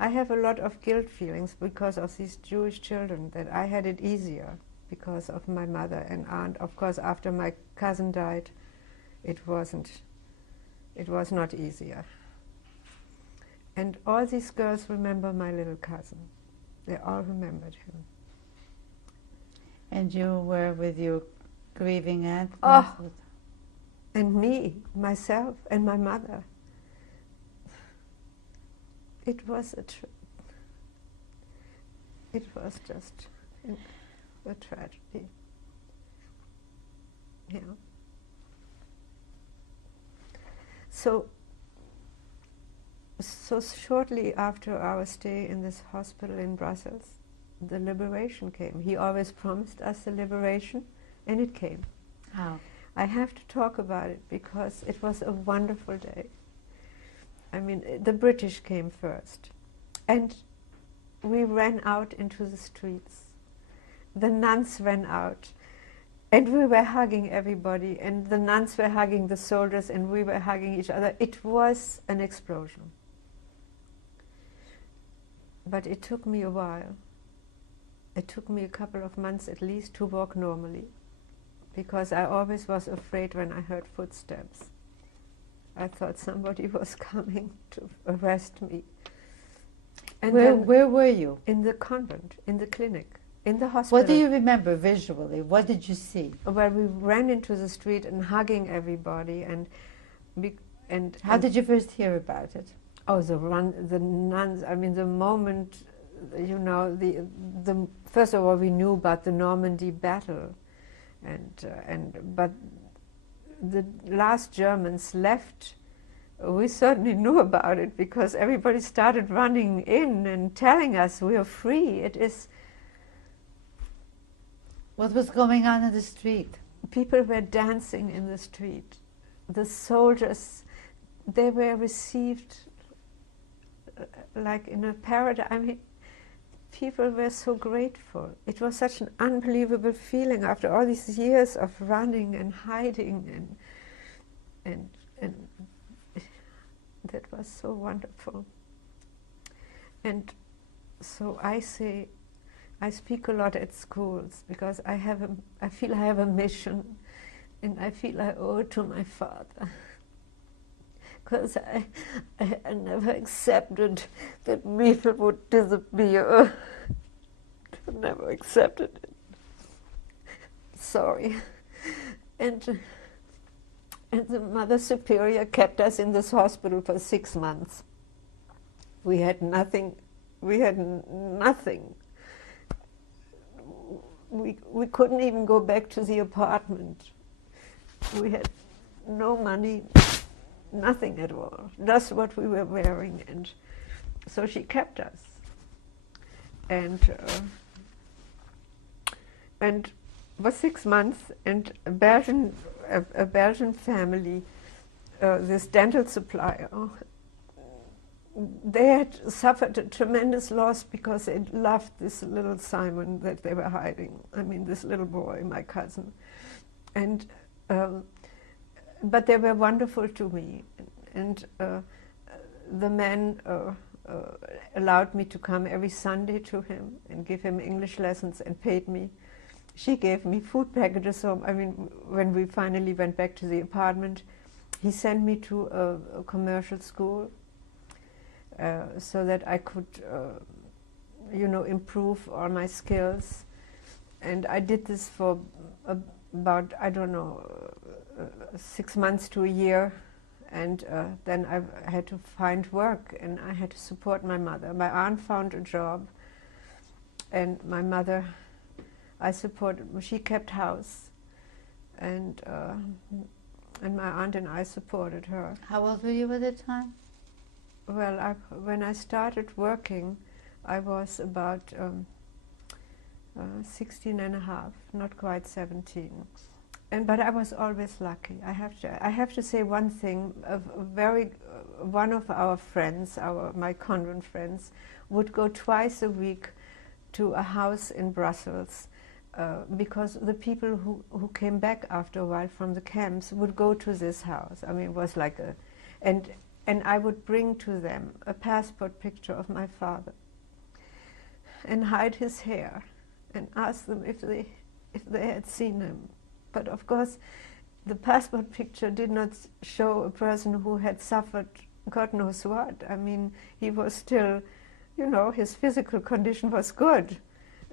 I have a lot of guilt feelings because of these Jewish children, that I had it easier because of my mother and aunt. Of course, after my cousin died, it was not easier. And all these girls remember my little cousin. They all remembered him. And you were with your grieving aunt? Oh, and me, myself, and my mother. It was it was just a tragedy. Yeah. So shortly after our stay in this hospital in Brussels, the liberation came. He always promised us the liberation, and it came. How? I have to talk about it because it was a wonderful day. I mean, the British came first, and we ran out into the streets. The nuns ran out, and we were hugging everybody, and the nuns were hugging the soldiers, and we were hugging each other. It was an explosion. But it took me a while. It took me a couple of months at least to walk normally, because I always was afraid when I heard footsteps. I thought somebody was coming to arrest me. And where were you? In the convent, in the clinic, in the hospital. What do you remember visually? What did you see? Well, we ran into the street and hugging everybody, and how did you first hear about it? Oh, the nuns. I mean, the moment, you know, the first of all, we knew about the Normandy battle, but the last Germans left. We certainly knew about it because everybody started running in and telling us we are free. It is. What was going on in the street? People were dancing in the street. The soldiers, they were received like in a paradise. I mean, people were so grateful. It was such an unbelievable feeling after all these years of running and hiding, and that was so wonderful. And so I speak a lot at schools because I feel I have a mission, and I feel I owe it to my father. Because I never accepted that people would disappear. I never accepted it. Sorry. And the Mother Superior kept us in this hospital for 6 months. We had nothing. We had nothing. We couldn't even go back to the apartment. We had no money. Nothing at all, just what we were wearing, and so she kept us. And for 6 months, and a Belgian family, this dental supplier, they had suffered a tremendous loss because they loved this little Simon that they were hiding. I mean, this little boy, my cousin, and. But they were wonderful to me, and the man allowed me to come every Sunday to him and give him English lessons and paid me. She gave me food packages home. I mean, when we finally went back to the apartment, he sent me to a commercial school so that I could, you know, improve all my skills. And I did this for about, I don't know, 6 months to a year, and then I had to find work, and I had to support my mother. My aunt found a job, and my mother, I supported. She kept house, and my aunt and I supported her. How old were you at the time? Well, when I started working, I was about 16 and a half, not quite 17. But I was always lucky. I have to say one thing. One of our friends, my convent friends, would go twice a week to a house in Brussels because the people who came back after a while from the camps would go to this house. I mean, it was like a, and I would bring to them a passport picture of my father and hide his hair and ask them if they had seen him. But of course, the passport picture did not show a person who had suffered God knows what. I mean, he was still, you know, his physical condition was good.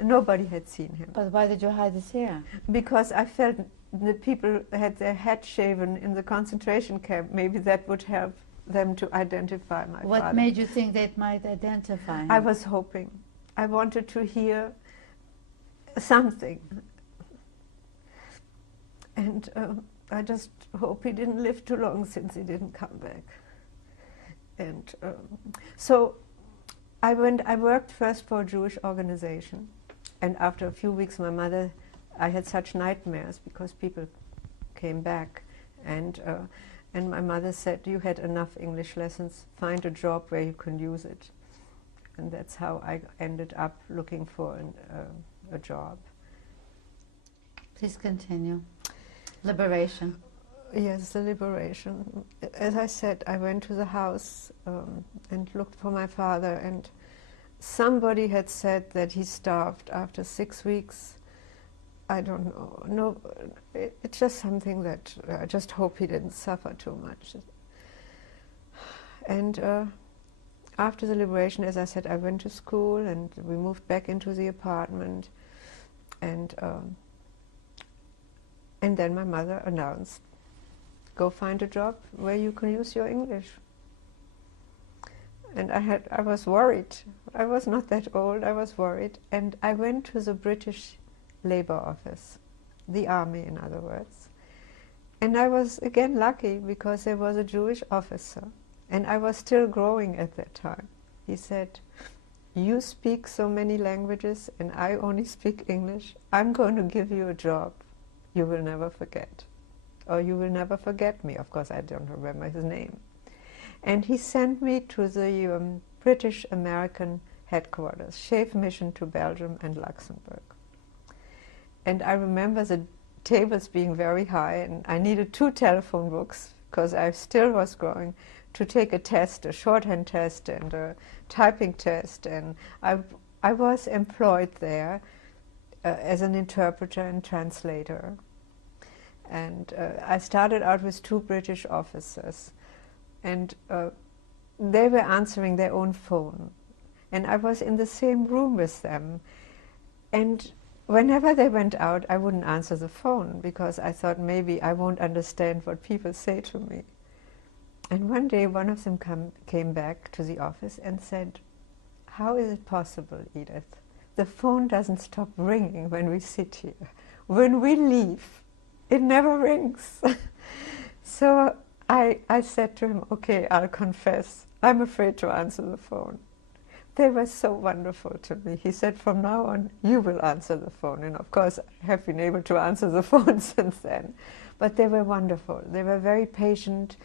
Nobody had seen him. But why did you hide his hair? Because I felt the people had their head shaven in the concentration camp. Maybe that would help them to identify my father. What made you think they might identify him? I was hoping. I wanted to hear something. And I just hope he didn't live too long, since he didn't come back. And so I worked first for a Jewish organization. And after a few weeks, I had such nightmares because people came back. And my mother said, you had enough English lessons, find a job where you can use it. And that's how I ended up looking for a job. Please continue. Liberation. Yes, the liberation. As I said, I went to the house and looked for my father, and somebody had said that he starved after 6 weeks. I don't know. No, it's just something that I just hope he didn't suffer too much. And after the liberation, as I said, I went to school and we moved back into the apartment, and then my mother announced, go find a job where you can use your English. And I was worried. I was not that old, I was worried. And I went to the British Labour Office, the army in other words. And I was again lucky because there was a Jewish officer, and I was still growing at that time. He said, you speak so many languages and I only speak English. I'm going to give you a job you will never forget. Or you will never forget me. Of course, I don't remember his name. And he sent me to the British-American headquarters, SHOAH mission to Belgium and Luxembourg. And I remember the tables being very high, and I needed 2 telephone books, because I still was growing, to take a test, a shorthand test and a typing test. And I was employed there as an interpreter and translator. And I started out with 2 British officers, and they were answering their own phone. And I was in the same room with them. And whenever they went out, I wouldn't answer the phone, because I thought maybe I won't understand what people say to me. And one day, one of them came back to the office and said, how is it possible, Edith? The phone doesn't stop ringing when we sit here. When we leave, it never rings. So I said to him, okay, I'll confess, I'm afraid to answer the phone. They were so wonderful to me. He said, from now on, you will answer the phone. And of course, I have been able to answer the phone since then. But they were wonderful. They were very patient.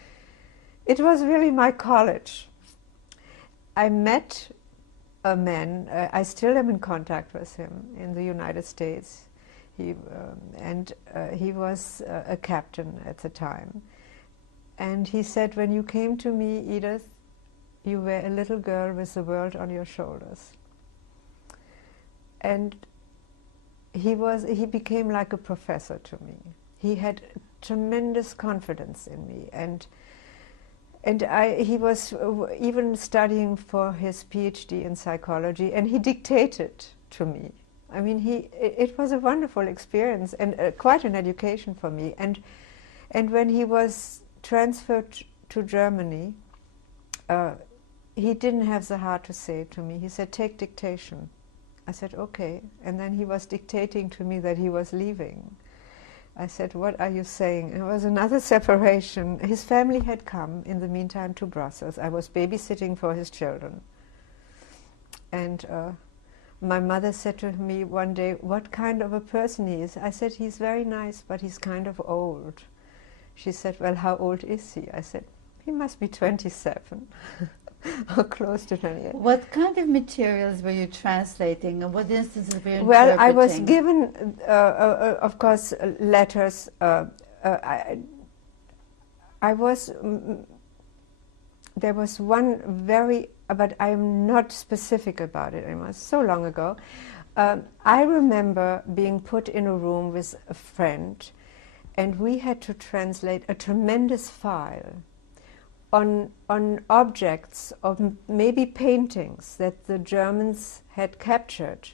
It was really my college. I met a man, I still am in contact with him, in the United States. He was a captain at the time. And he said, when you came to me, Edith, you were a little girl with the world on your shoulders. And he became like a professor to me. He had tremendous confidence in me. And he was even studying for his PhD in psychology, and he dictated to me. I mean, it was a wonderful experience and quite an education for me. And when he was transferred to Germany, he didn't have the heart to say it to me. He said, take dictation. I said, okay. And then he was dictating to me that he was leaving. I said, what are you saying? It was another separation. His family had come in the meantime to Brussels. I was babysitting for his children. And my mother said to me one day, what kind of a person he is? I said, he's very nice, but he's kind of old. She said, well, how old is he? I said, he must be 27. or close to 20 years. What kind of materials were you translating, and what instances were you interpreting? Well, I was given, of course, letters. I was, there was one very, but I'm not specific about it, it was so long ago. I remember being put in a room with a friend, and we had to translate a tremendous file on objects of maybe paintings that the Germans had captured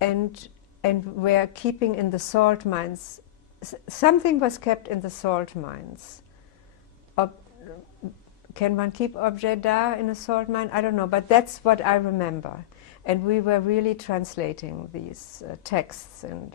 and were keeping in the salt mines. Something was kept in the salt mines. Can one keep objet d'art in a salt mine? I don't know, but that's what I remember. And we were really translating these texts, and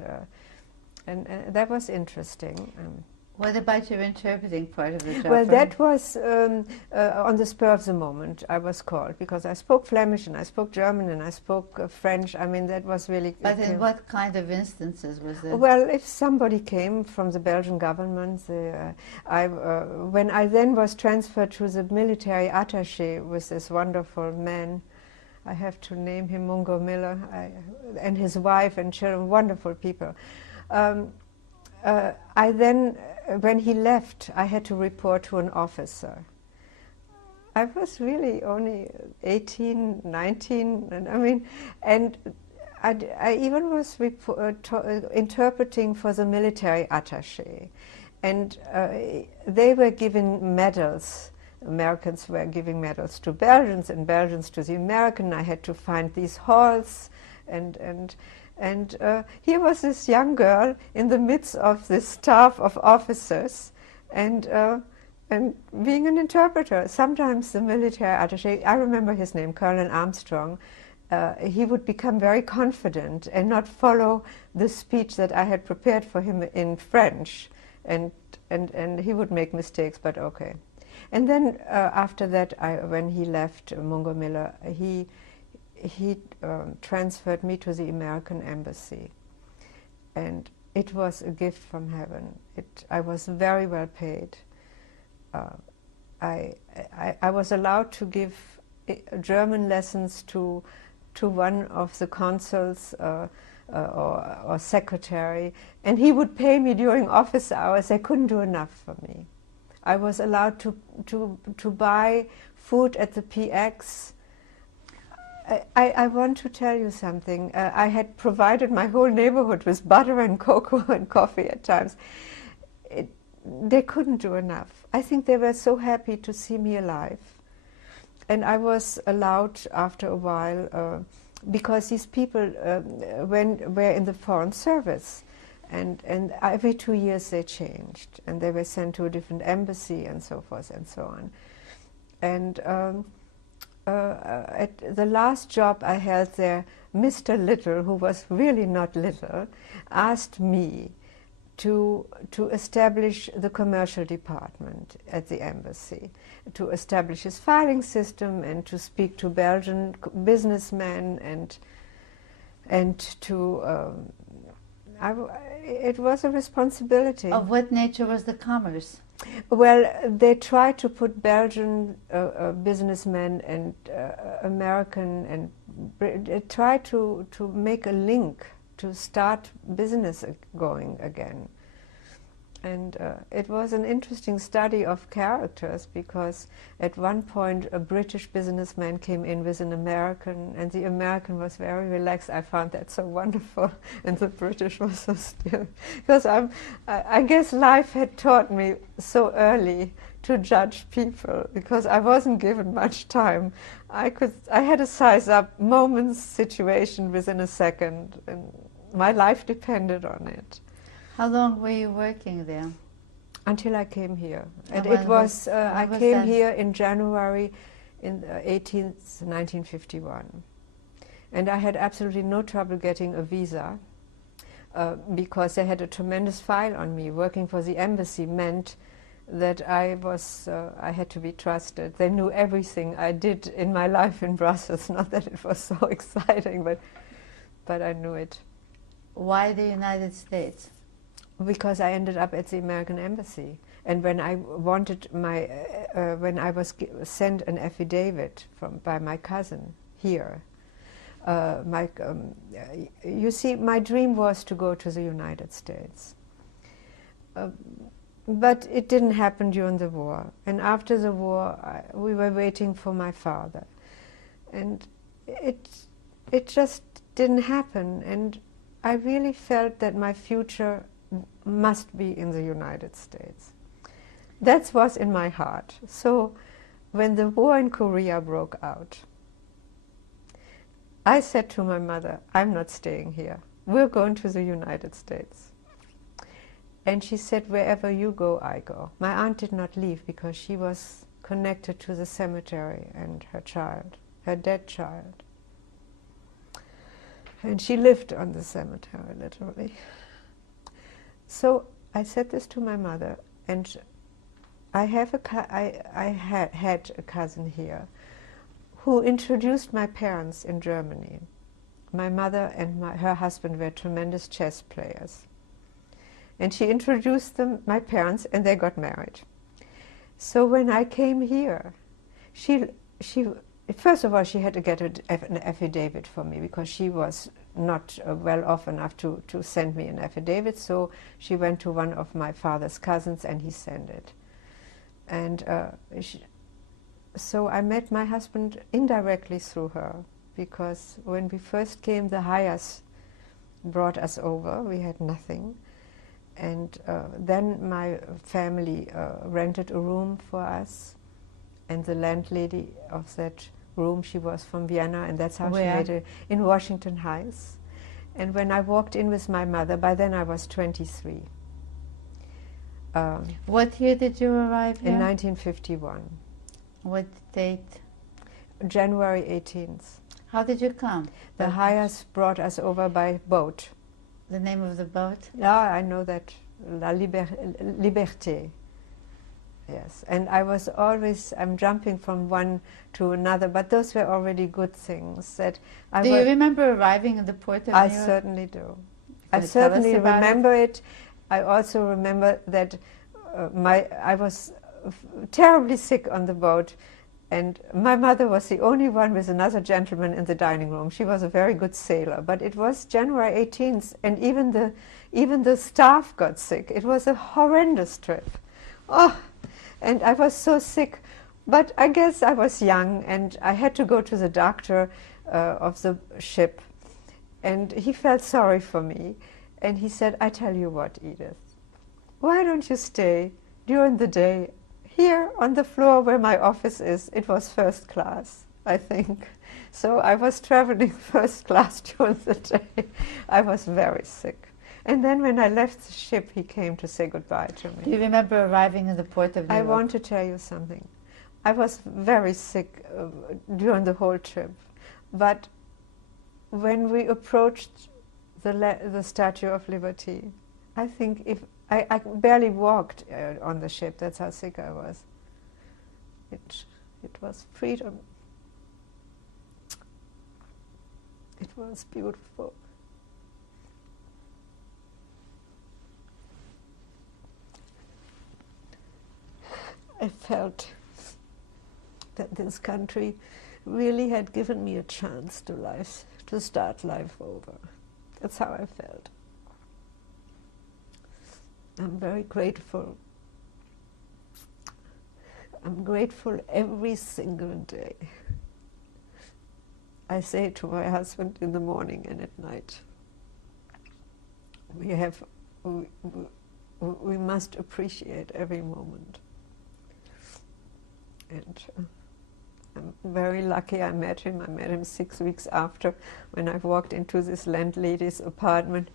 that was interesting. What about your interpreting part of the job? Well, that was on the spur of the moment, I was called, because I spoke Flemish and I spoke German and I spoke French. I mean, that was really... But in what kind of instances was it? Well, if somebody came from the Belgian government, when I then was transferred to the military attaché with this wonderful man, I have to name him Mungo Miller, and his wife and children, wonderful people. I then, when he left, I had to report to an officer. I was really only 18, 19, and I mean, and I even was interpreting for the military attaché, and they were giving medals. Americans were giving medals to Belgians and Belgians to the American. I had to find these halls, and here was this young girl in the midst of this staff of officers, and being an interpreter. Sometimes the military attaché, I remember his name, Colonel Armstrong, he would become very confident and not follow the speech that I had prepared for him in French, and he would make mistakes, but okay. And then after that, when he left Mungo Miller, he transferred me to the American embassy, and it was a gift from heaven. I was very well paid. I was allowed to give German lessons to one of the consuls or secretary, and he would pay me during office hours. They couldn't do enough for me. I was allowed to buy food at the PX. I want to tell you something. I had provided my whole neighborhood with butter and cocoa and coffee at times. They couldn't do enough. I think they were so happy to see me alive. And I was allowed after a while, because these people were in the Foreign Service. And every 2 years they changed, and they were sent to a different embassy and so forth and so on. And at the last job I held there, Mr. Little, who was really not little, asked me to establish the commercial department at the embassy, to establish his filing system and to speak to Belgian businessmen and to... it was a responsibility. Of what nature was the commerce? Well, they tried to put Belgian businessmen and American and tried to make a link to start business going again. And it was an interesting study of characters, because at one point a British businessman came in with an American, and the American was very relaxed. I found that so wonderful, and the British was so still. Because I guess life had taught me so early to judge people, because I wasn't given much time. I had a size-up moment's situation within a second, and my life depended on it. How long were you working there? Until I came here. And it was, I came here in January in 1951. And I had absolutely no trouble getting a visa, because they had a tremendous file on me. Working for the embassy meant that I had to be trusted. They knew everything I did in my life in Brussels. Not that it was so exciting, but I knew it. Why the United States? Because I ended up at the American embassy. And when I wanted my, when I was sent an affidavit by my cousin here, you see, my dream was to go to the United States. But it didn't happen during the war. And after the war, we were waiting for my father. And it just didn't happen. And I really felt that my future must be in the United States. That was in my heart. So when the war in Korea broke out, I said to my mother, I'm not staying here. We're going to the United States. And she said, wherever you go, I go. My aunt did not leave because she was connected to the cemetery and her child, her dead child. And she lived on the cemetery, literally. So I said this to my mother, and I had a cousin here who introduced my parents in Germany. My mother and her husband were tremendous chess players. And she introduced them, my parents, and they got married. So when I came here, she first of all, she had to get an affidavit for me because she was not well off enough to send me an affidavit. So she went to one of my father's cousins and he sent it. And so I met my husband indirectly through her, because when we first came, the Hayas brought us over. We had nothing. And then my family rented a room for us, and the landlady of that room, she was from Vienna, and that's how she made it, in Washington Heights. And when I walked in with my mother, by then I was 23. What year did you arrive here? In 1951. What date? January 18th. How did you come? The Hayas brought us over by boat. The name of the boat? Yeah, I know that. La Liberté. Yes, and I was always, I'm jumping from one to another, but those were already good things. That do you remember arriving at the port of New York? I certainly do. I certainly remember it. I also remember that I was terribly sick on the boat, and my mother was the only one with another gentleman in the dining room. She was a very good sailor, but it was January 18th, and even the staff got sick. It was a horrendous trip. Oh, and I was so sick, but I guess I was young, and I had to go to the doctor of the ship, and he felt sorry for me, and he said, I tell you what, Edith, why don't you stay during the day here on the floor where my office is? It was first class, I think. So I was traveling first class during the day. I was very sick. And then when I left the ship, he came to say goodbye to me. Do you remember arriving at the port of New York? I want to tell you something. I was very sick during the whole trip. But when we approached the Statue of Liberty, I think if I barely walked on the ship. That's how sick I was. It was freedom. It was beautiful. I felt that this country really had given me a chance to start life over. That's how I felt. I'm very grateful. I'm grateful every single day. I say to my husband in the morning and at night, we must appreciate every moment. And I'm very lucky I met him. I met him 6 weeks after, when I walked into this landlady's apartment.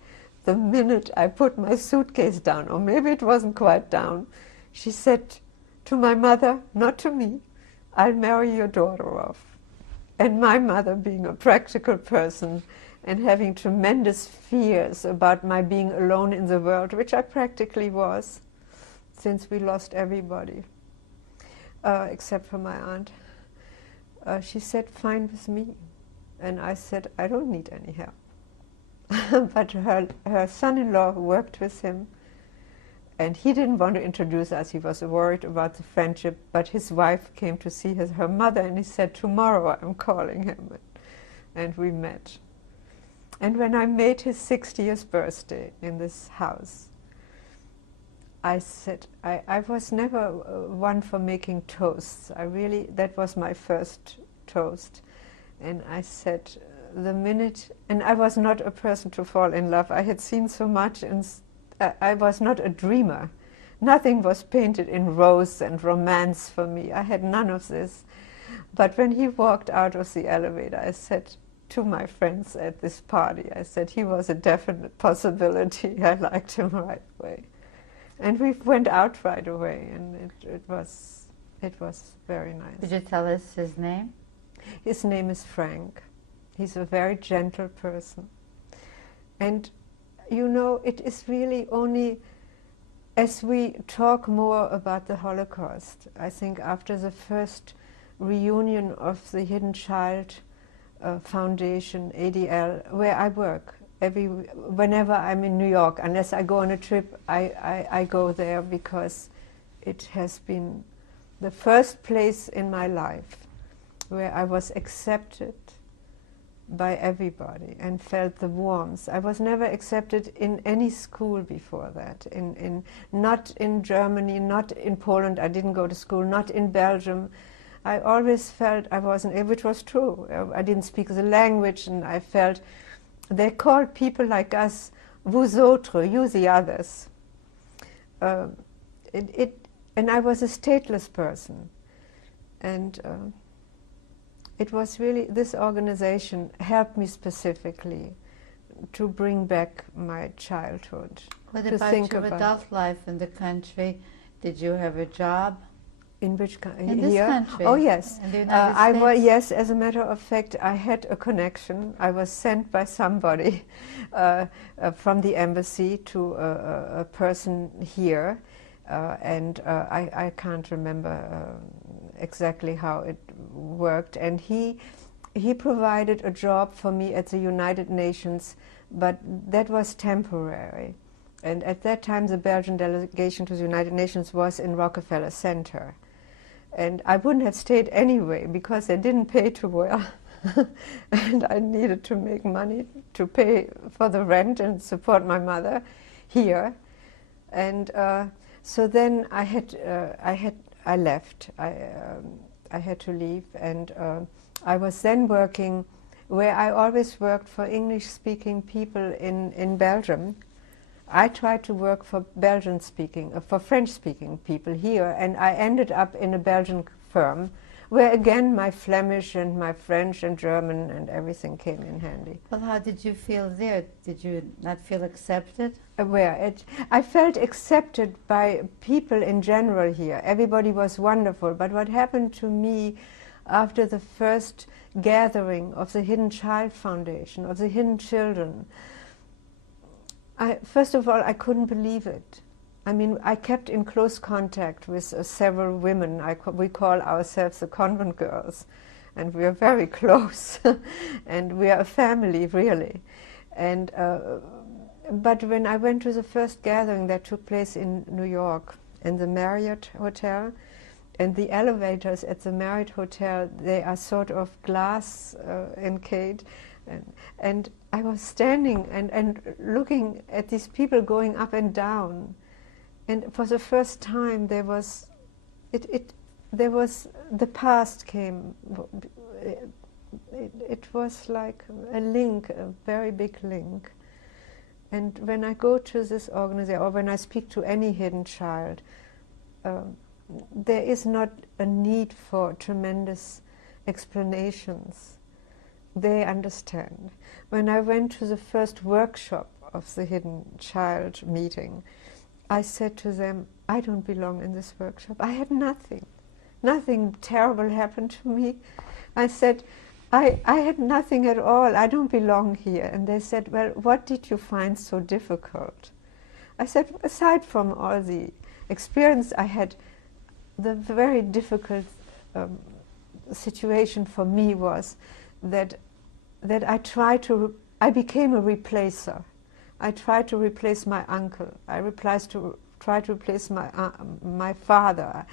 The minute I put my suitcase down, or maybe it wasn't quite down, she said to my mother, not to me, I'll marry your daughter off. And my mother, being a practical person and having tremendous fears about my being alone in the world, which I practically was, since we lost everybody, except for my aunt, she said, fine with me. And I said, I don't need any help. But her son-in-law worked with him, And he didn't want to introduce us. He was worried about the friendship, but his wife came to see her mother, and he said, tomorrow I'm calling him. And we met. And when I made his 60th birthday in this house, I said, I was never one for making toasts. That was my first toast. And I said, the minute, and I was not a person to fall in love. I had seen so much, and I was not a dreamer. Nothing was painted in rose and romance for me. I had none of this. But when he walked out of the elevator, I said to my friends at this party, I said, he was a definite possibility. I liked him right away. And we went out right away, and it was very nice. Could you tell us his name? His name is Frank. He's a very gentle person. And you know, it is really only as we talk more about the Holocaust, I think after the first reunion of the Hidden Child Foundation, ADL, where I work, whenever I'm in New York, unless I go on a trip, I go there, because it has been the first place in my life where I was accepted by everybody and felt the warmth. I was never accepted in any school before that, not in Germany, not in Poland. I didn't go to school, not in Belgium. I always felt I wasn't, which was true. I didn't speak the language, and I felt they called people like us vous autres, you the others. And I was a stateless person, and it was really, this organization helped me specifically to bring back my childhood. What about your adult life in the country? Did you have a job? In which country? In this country? Oh, yes. In the United States? Yes, as a matter of fact, I had a connection. I was sent by somebody from the embassy to a person here, and I can't remember exactly how it worked. And he provided a job for me at the United Nations, but that was temporary. And at that time, the Belgian delegation to the United Nations was in Rockefeller Center. And I wouldn't have stayed anyway, because they didn't pay too well. And I needed to make money to pay for the rent and support my mother here. And so then I left. I had to leave, and I was then working where I always worked for English-speaking people in Belgium. I tried to work for for French-speaking people here, and I ended up in a Belgian firm, where again my Flemish and my French and German and everything came in handy. Well, how did you feel there? Did you not feel accepted? I felt accepted by people in general here. Everybody was wonderful, but what happened to me after the first gathering of the Hidden Child Foundation, of the Hidden Children, first of all, I couldn't believe it. I mean, I kept in close contact with several women. We call ourselves the convent girls, and we are very close, and we are a family, really. And but when I went to the first gathering that took place in New York, in the Marriott Hotel, and the elevators at the Marriott Hotel, they are sort of glass encased, and I was standing and looking at these people going up and down, and for the first time there was the past came. It was like a link, a very big link. And when I go to this organization, or when I speak to any hidden child, there is not a need for tremendous explanations. They understand. When I went to the first workshop of the Hidden Child meeting, I said to them, I don't belong in this workshop. I had nothing. Nothing terrible happened to me. I said, I had nothing at all. I don't belong here. And they said, well, what did you find so difficult? I said, aside from all the experience I had, the very difficult situation for me was that I became a replacer. I tried to replace my uncle. I tried to try to replace my father,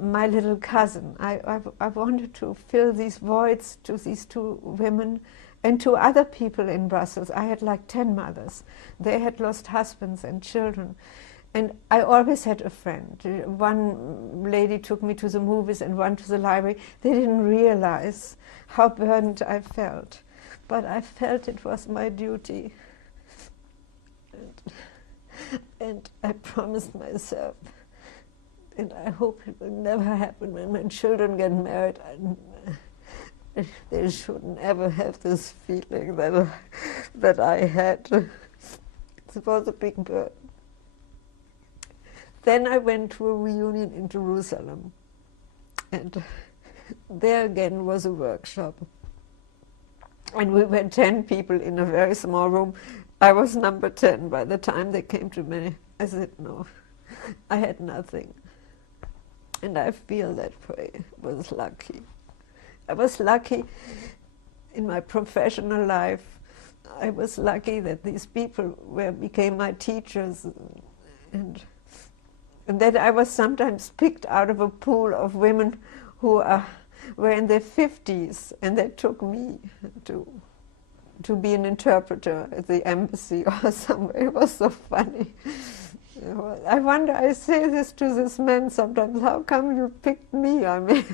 my little cousin. I wanted to fill these voids to these two women and to other people in Brussels. I had like 10 mothers. They had lost husbands and children. And I always had a friend. One lady took me to the movies and one to the library. They didn't realize how burdened I felt. But I felt it was my duty. And I promised myself, and I hope it will never happen when my children get married. They should never have this feeling that I had. It was a big burden. Then I went to a reunion in Jerusalem, and there again was a workshop. And we were 10 people in a very small room. I was number 10 by the time they came to me. I said, no, I had nothing. And I feel that way. I was lucky. I was lucky in my professional life. I was lucky that these people became my teachers, and that I was sometimes picked out of a pool of women who were in their 50s, and they took me to be an interpreter at the embassy or somewhere. It was so funny. I wonder, I say this to this man sometimes, how come you picked me? I mean,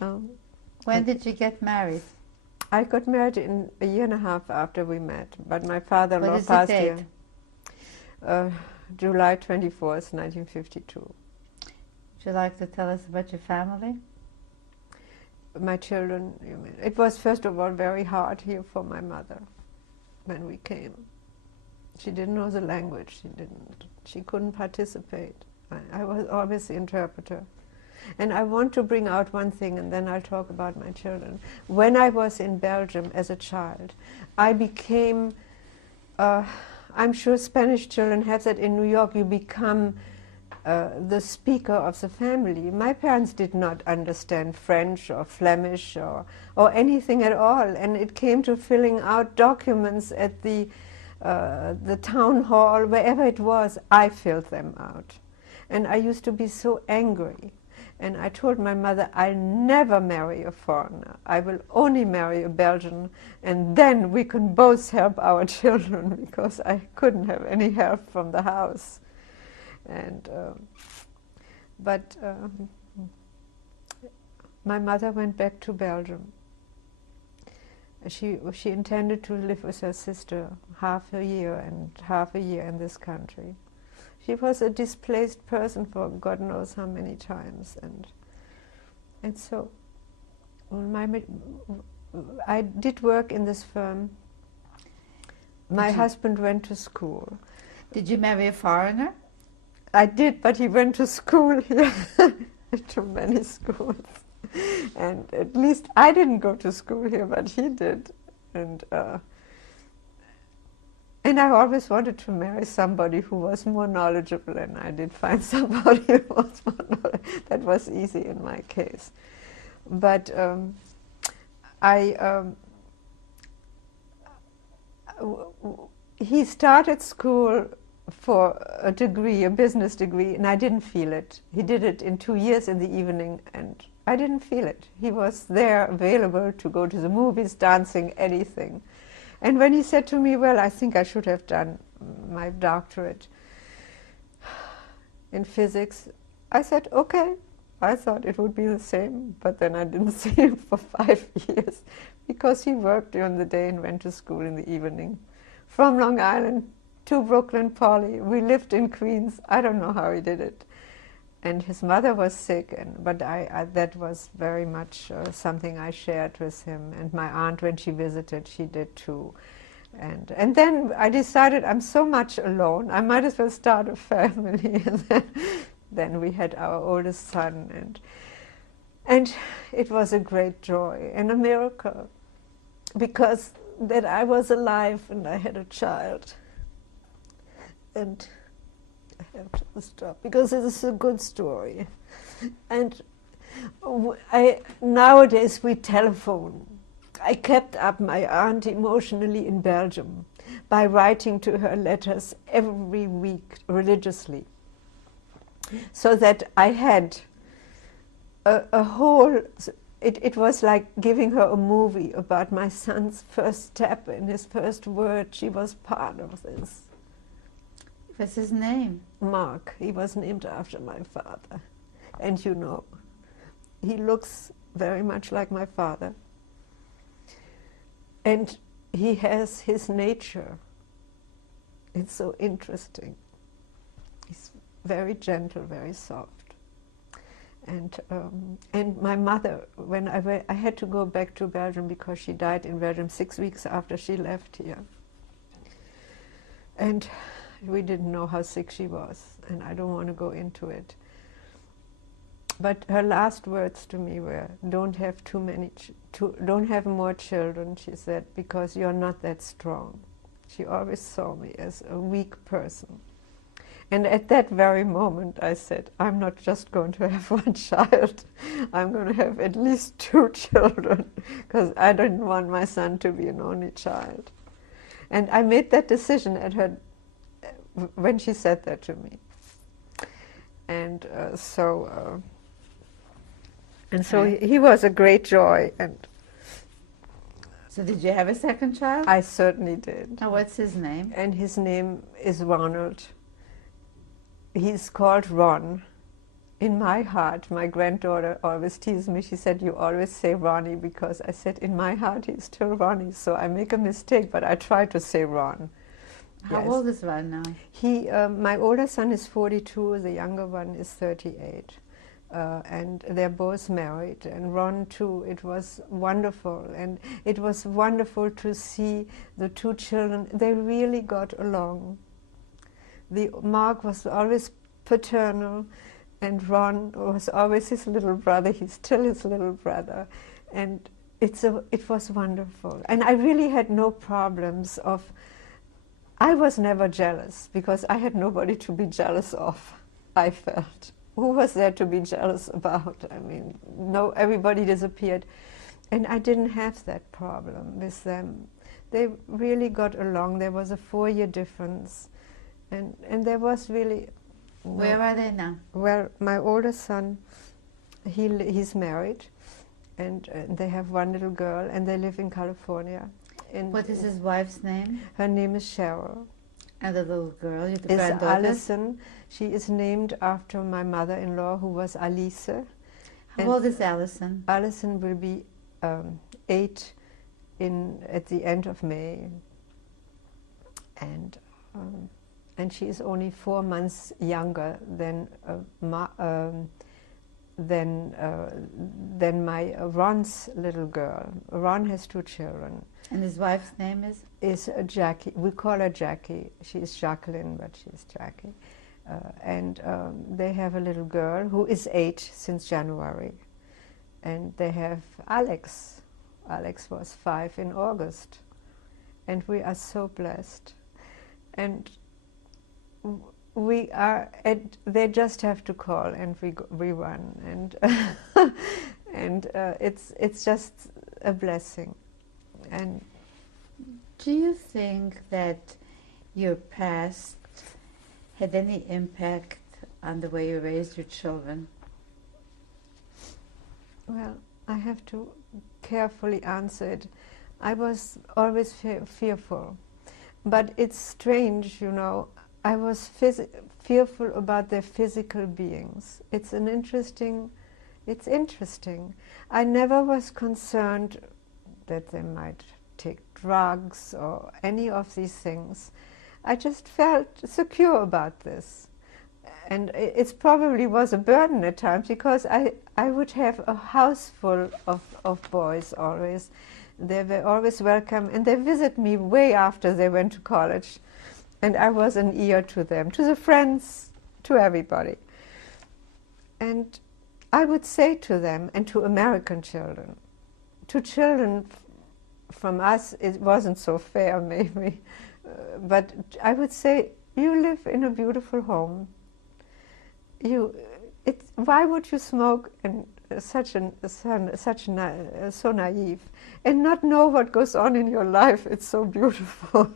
well, when did you get married? I got married in a year and a half after we met, but my father-in-law passed here. July 24th, 1952. Would you like to tell us about your family? My children, you mean? It was first of all very hard here for my mother when we came. She didn't know the language. She couldn't participate. I was always the interpreter. And I want to bring out one thing, and then I'll talk about my children. When I was in Belgium as a child, I became, I'm sure Spanish children have that in New York, you become the speaker of the family. My parents did not understand French or Flemish or anything at all, and it came to filling out documents at the town hall, wherever it was, I filled them out. And I used to be so angry. And I told my mother, I'll never marry a foreigner. I will only marry a Belgian, and then we can both help our children, because I couldn't have any help from the house. And but my mother went back to Belgium. She intended to live with her sister half a year and half a year in this country. She was a displaced person for God knows how many times, and so I did work in this firm. My husband went to school. Did you marry a foreigner? I did, but he went to school here, to many schools. And at least I didn't go to school here, but he did. And I always wanted to marry somebody who was more knowledgeable, and I did find somebody who was more knowledgeable. That was easy in my case. But he started school for a degree, a business degree, and I didn't feel it. He did it in 2 years in the evening, and I didn't feel it. He was there, available to go to the movies, dancing, anything. And when he said to me, well, I think I should have done my doctorate in physics, I said, okay. I thought it would be the same, but then I didn't see him for 5 years, because he worked during the day and went to school in the evening. From Long Island to Brooklyn Poly, we lived in Queens. I don't know how he did it. And his mother was sick, but that was very much something I shared with him. And my aunt, when she visited, she did too. And then I decided I'm so much alone, I might as well start a family. And then we had our oldest son, and it was a great joy and a miracle, because that I was alive and I had a child. And I have to stop, because it is a good story. And nowadays we telephone. I kept up my aunt emotionally in Belgium, by writing to her letters every week religiously, so that I had a whole, it was like giving her a movie about my son's first step and his first word. She was part of this. What's his name? Mark. He was named after my father. And you know, he looks very much like my father. And he has his nature. It's so interesting. He's very gentle, very soft. And my mother, when I had to go back to Belgium because she died in Belgium 6 weeks after she left here. And we didn't know how sick she was, and I don't want to go into it. But her last words to me were, don't have don't have more children, she said, because you're not that strong. She always saw me as a weak person. And at that very moment I said, I'm not just going to have one child, I'm going to have at least 2 children, because I didn't want my son to be an only child. And I made that decision at her, when she said that to me. And so he was a great joy. And so did you have a second child? I certainly did. Now what's his name? And his name is Ronald. He's called Ron. In my heart, my granddaughter always teases me. She said, you always say Ronnie, because I said, in my heart, he's still Ronnie. So I make a mistake, but I try to say Ron. How old is Ron now? My older son is 42, the younger one is 38. And they're both married. And Ron, too, it was wonderful. And it was wonderful to see the 2 children. They really got along. Mark was always paternal, and Ron was always his little brother. He's still his little brother. And it was wonderful. And I really had no problems I was never jealous, because I had nobody to be jealous of, I felt. Who was there to be jealous about? I mean, no, everybody disappeared. And I didn't have that problem with them. They really got along. There was a 4-year difference. And there was really... Where are they now? Well, my older son, he's married, and they have 1 little girl, and they live in California. What is his wife's name? Her name is Cheryl. And the little girl, the Is granddaughter? Allison. She is named after my mother-in-law, who was Alice. How old is Allison? Allison will be 8 at the end of May. And she is only 4 months younger than my Ron's little girl. Ron has 2 children. And his wife's name is? Is Jackie. We call her Jackie. She is Jacqueline, but she's Jackie. And they have a little girl who is 8 since January. And they have Alex. Alex was 5 in August. And we are so blessed. And we are they just have to call, and we run, and it's just a blessing. And do you think that your past had any impact on the way you raised your children? Well, I have to carefully answer it. I was always fearful, but it's strange, you know. I was fearful about their physical beings. It's interesting. I never was concerned that they might take drugs or any of these things. I just felt secure about this. And it probably was a burden at times, because I would have a house full of boys always. They were always welcome, and they visit me way after they went to college. And I was an ear to them, to the friends, to everybody. And I would say to them, and to American children, to children from us, it wasn't so fair maybe, but I would say, you live in a beautiful home. Why would you smoke and so naive, and not know what goes on in your life? It's so beautiful.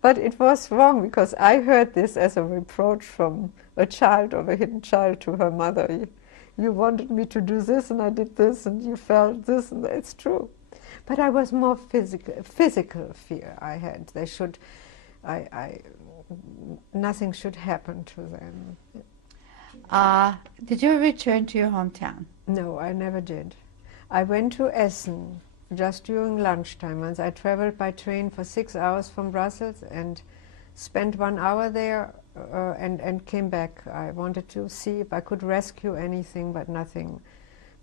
But it was wrong, because I heard this as a reproach from a child, of a hidden child, to her mother. You wanted me to do this, and I did this, and you felt this, and it's true. But I was more physical fear I had. They should, nothing should happen to them. Did you return to your hometown? No, I never did. I went to Essen just during lunchtime. Once I traveled by train for 6 hours from Brussels and spent 1 hour there and came back. I wanted to see if I could rescue anything, but nothing.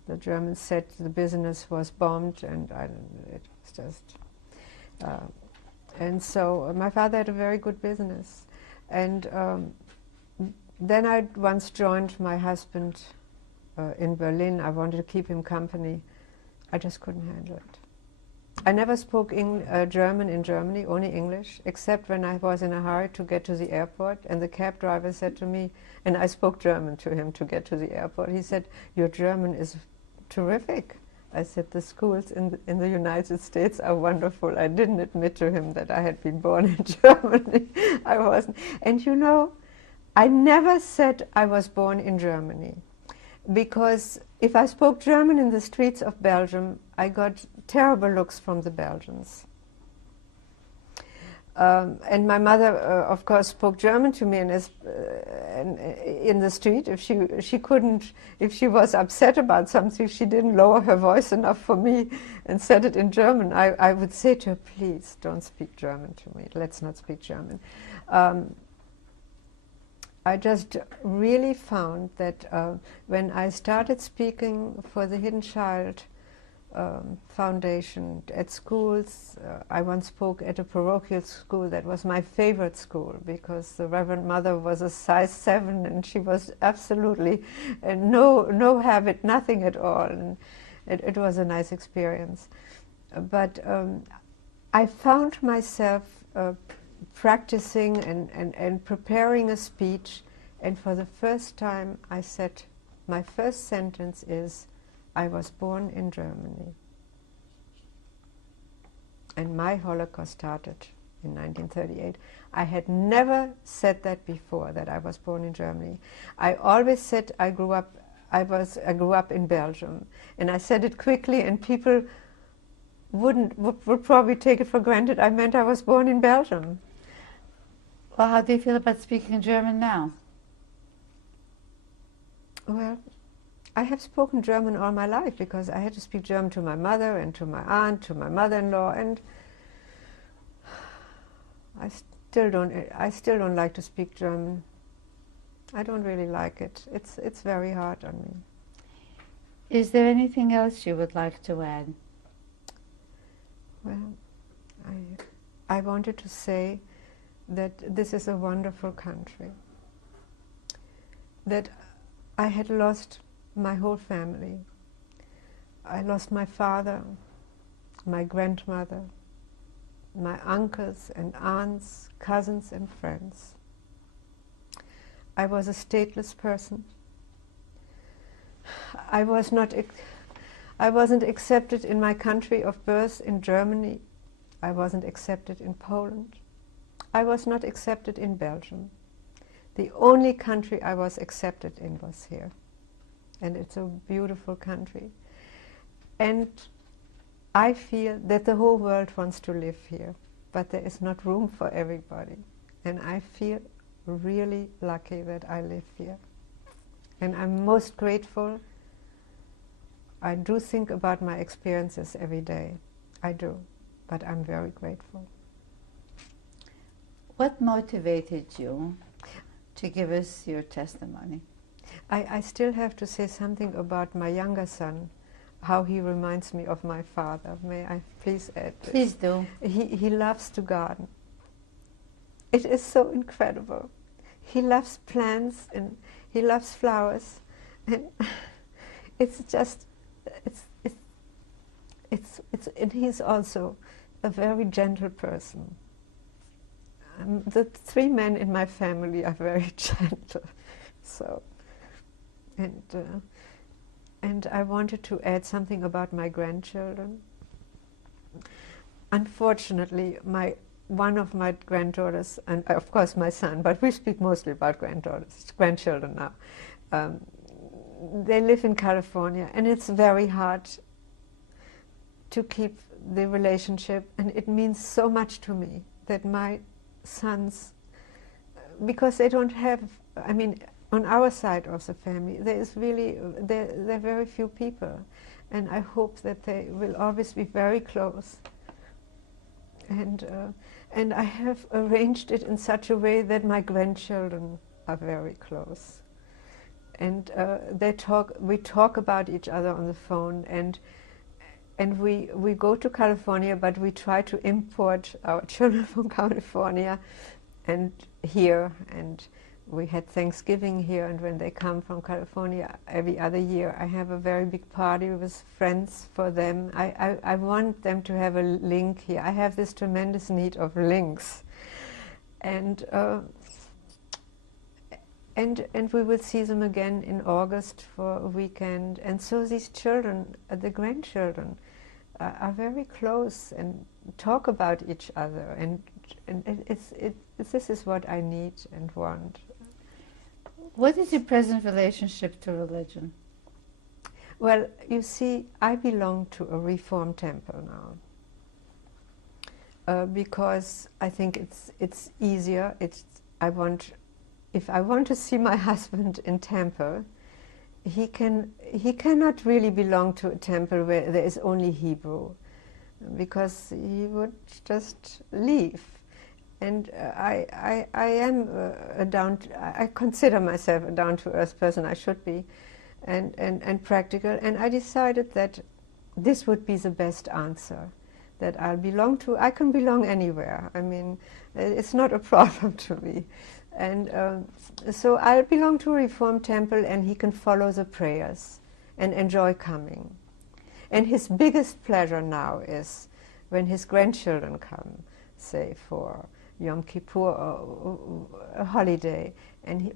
The Germans said the business was bombed, and it was just... and so my father had a very good business. And then I once joined my husband in Berlin. I wanted to keep him company. I just couldn't handle it. I never spoke German in Germany, only English, except when I was in a hurry to get to the airport, and the cab driver said to me, and I spoke German to him to get to the airport, he said, "Your German is terrific." I said, "The schools in the United States are wonderful." I didn't admit to him that I had been born in Germany. I wasn't. And you know, I never said I was born in Germany, because if I spoke German in the streets of Belgium, I got terrible looks from the Belgians. And my mother, of course, spoke German to me in the street. If she couldn't, if she was upset about something, she didn't lower her voice enough for me and said it in German. I would say to her, "Please don't speak German to me. Let's not speak German." I just really found that when I started speaking for the Hidden Child Foundation at schools, I once spoke at a parochial school that was my favorite school, because the Reverend Mother was a size 7 and she was absolutely no habit, nothing at all. And it was a nice experience. But I found myself practicing and preparing a speech, and for the first time I said, my first sentence is, "I was born in Germany." And my Holocaust started in 1938. I had never said that before, that I was born in Germany. I always said I grew up in Belgium, and I said it quickly, and people would probably take it for granted I meant I was born in Belgium. Well, how do you feel about speaking German now? Well, I have spoken German all my life, because I had to speak German to my mother and to my aunt, to my mother-in-law, and I still don't like to speak German. I don't really like it. It's very hard on me. Is there anything else you would like to add? Well, I wanted to say that this is a wonderful country, that I had lost my whole family. I lost my father, my grandmother, my uncles and aunts, cousins and friends. I was a stateless person. I wasn't accepted in my country of birth in Germany. I wasn't accepted in Poland. I was not accepted in Belgium. The only country I was accepted in was here. And it's a beautiful country. And I feel that the whole world wants to live here, but there is not room for everybody. And I feel really lucky that I live here. And I'm most grateful. I do think about my experiences every day. I do, but I'm very grateful. What motivated you to give us your testimony? I still have to say something about my younger son, how he reminds me of my father. May I please add this? Please do. He loves to garden. It is so incredible. He loves plants and he loves flowers, and it's just, and he's also a very gentle person. The 3 men in my family are very gentle, so, and I wanted to add something about my grandchildren. Unfortunately, one of my granddaughters, and of course my son, but we speak mostly about grandchildren now. They live in California, and it's very hard to keep the relationship, and it means so much to me that my sons, because they don't have, I mean, on our side of the family, there are very few people, and I hope that they will always be very close. And I have arranged it in such a way that my grandchildren are very close. And we talk about each other on the phone, and we go to California, but we try to import our children from California and here, and we had Thanksgiving here, and when they come from California every other year, I have a very big party with friends for them. I want them to have a link here. I have this tremendous need of links. And we will see them again in August for a weekend. And so these children, the grandchildren, are very close and talk about each other. And this is what I need and want. What is your present relationship to religion? Well, you see, I belong to a Reform temple now because I think it's easier. If I want to see my husband in temple, he cannot really belong to a temple where there is only Hebrew, because he would just leave. And I am I consider myself a down-to-earth person. I should be, and practical. And I decided that this would be the best answer. That I can belong anywhere. I mean, it's not a problem to me. And so I'll belong to a Reform temple, and he can follow the prayers and enjoy coming. And his biggest pleasure now is when his grandchildren come, say for Yom Kippur or a holiday, and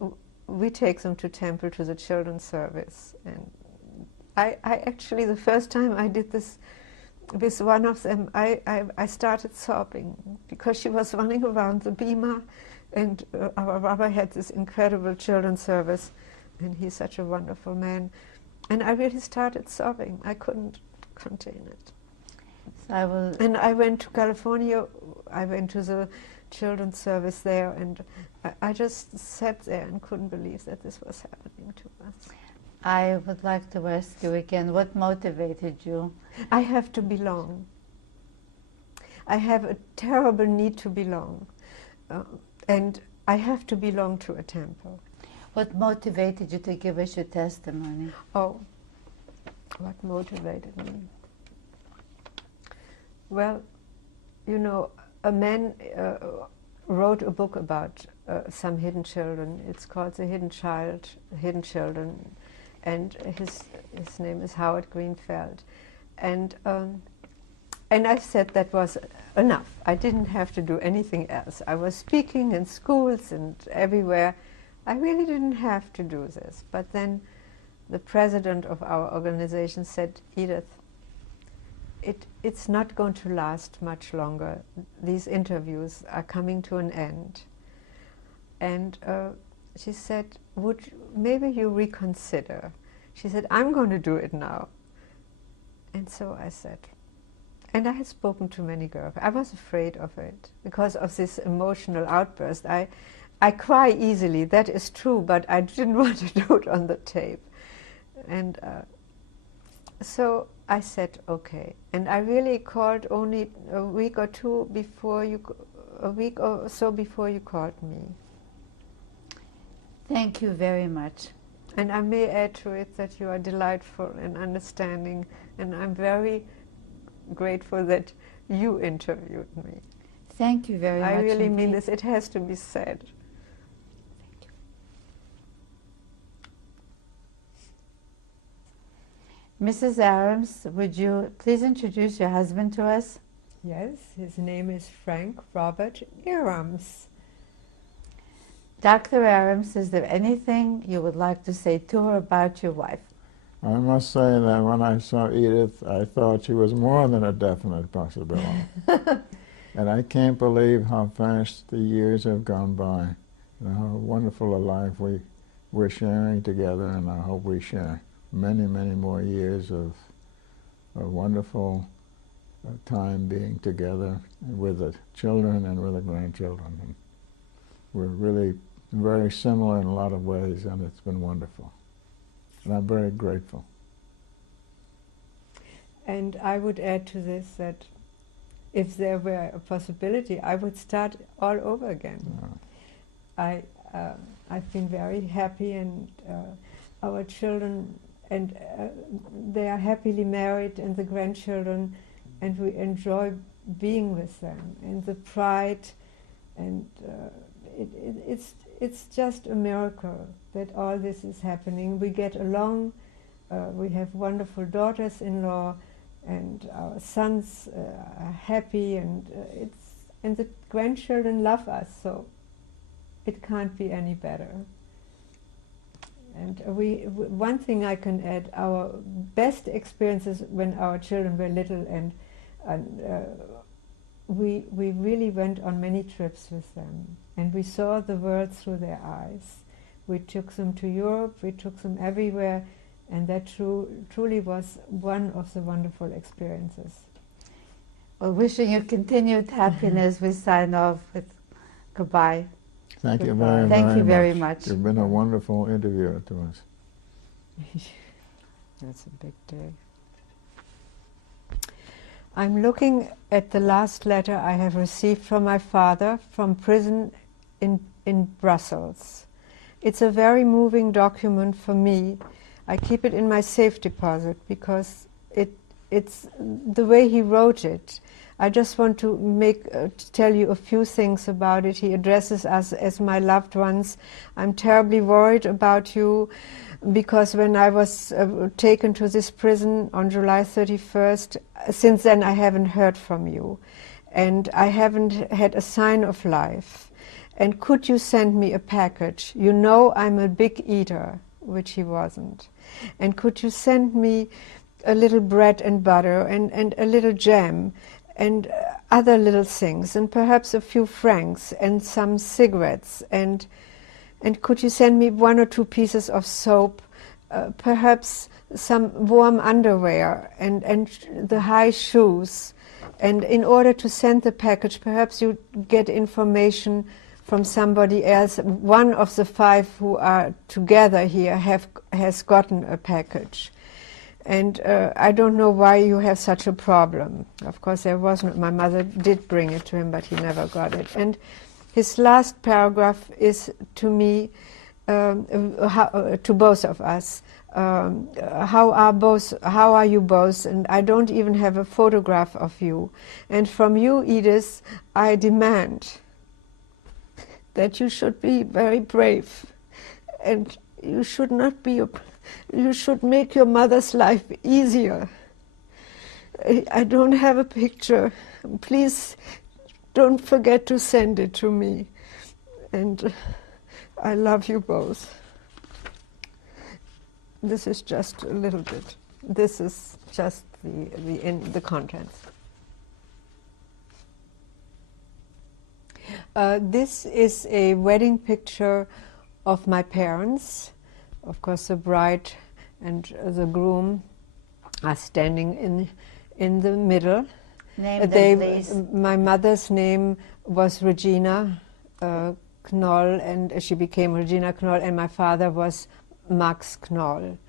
we take them to temple to the children's service. And I actually, the first time I did this with one of them, I started sobbing because she was running around the bima, and our rabbi had this incredible children's service, and he's such a wonderful man. And I really started sobbing. I couldn't contain it. So and I went to California, I went to the children's service there, and I just sat there and couldn't believe that this was happening to us. I would like to ask you again, what motivated you? I have to belong. I have a terrible need to belong, and I have to belong to a temple. What motivated you to give us your testimony? Oh, what motivated me? Well, you know, a man wrote a book about some hidden children. It's called The Hidden Children, and his name is Howard Greenfeld. And I said that was enough. I didn't have to do anything else. I was speaking in schools and everywhere. I really didn't have to do this. But then the president of our organization said, Edith, it's not going to last much longer. These interviews are coming to an end. And she said, maybe you reconsider. She said, I'm going to do it now. And so I said, and I had spoken to many girls. I was afraid of it because of this emotional outburst. I cry easily, that is true, but I didn't want to do it on the tape. And so I said, okay. And I really called only a week or so before you called me. Thank you very much. And I may add to it that you are delightful and understanding, and I'm very grateful that you interviewed me. Thank you very much. I really mean this. It has to be said. Thank you. Mrs. Arams, would you please introduce your husband to us? Yes, his name is Frank Robert Arams. Dr. Arams, is there anything you would like to say to her about your wife? I must say that when I saw Edith, I thought she was more than a definite possibility. And I can't believe how fast the years have gone by. You know, how wonderful a life we're sharing together, and I hope we share many, many more years of a wonderful time being together with the children and with the grandchildren. And we're really very similar in a lot of ways, and it's been wonderful. And I'm very grateful. And I would add to this that if there were a possibility, I would start all over again. I've been very happy, and our children, and they are happily married, and the grandchildren, and we enjoy being with them, and the pride, and it's just a miracle that all this is happening. We get along. We have wonderful daughters-in-law, and our sons are happy, and the grandchildren love us, so it can't be any better. And one thing I can add: our best experiences when our children were little, and we really went on many trips with them, and we saw the world through their eyes. We took them to Europe, we took them everywhere. And that truly was one of the wonderful experiences. Well, wishing you continued happiness, we sign off with goodbye. Thank you Goodbye. very, Thank very you very much. much. You've been a wonderful interviewer to us. That's a big day. I'm looking at the last letter I have received from my father from prison in Brussels. It's a very moving document for me. I keep it in my safe deposit because it's the way he wrote it. I just want to tell you a few things about it. He addresses us as my loved ones. I'm terribly worried about you because when I was taken to this prison on July 31st, since then I haven't heard from you, and I haven't had a sign of life. And could you send me a package? You know I'm a big eater, which he wasn't. And could you send me a little bread and butter and a little jam and other little things, and perhaps a few francs and some cigarettes, and could you send me 1 or 2 pieces of soap, perhaps some warm underwear and the high shoes. And in order to send the package, perhaps you get information from somebody else. One of the 5 who are together here has gotten a package. And I don't know why you have such a problem. Of course, there wasn't. My mother did bring it to him, but he never got it. And his last paragraph is to me, to both of us. How are you both? And I don't even have a photograph of you. And from you, Edith, I demand that you should be very brave, and you should not be. You should make your mother's life easier. I don't have a picture. Please don't forget to send it to me. And I love you both. This is just a little bit. This is just the contents. This is a wedding picture of my parents. Of course, the bride and the groom are standing in the middle. Name them, please. My mother's name was Regina Knoll, and she became Regina Knoll, and my father was Max Knoll.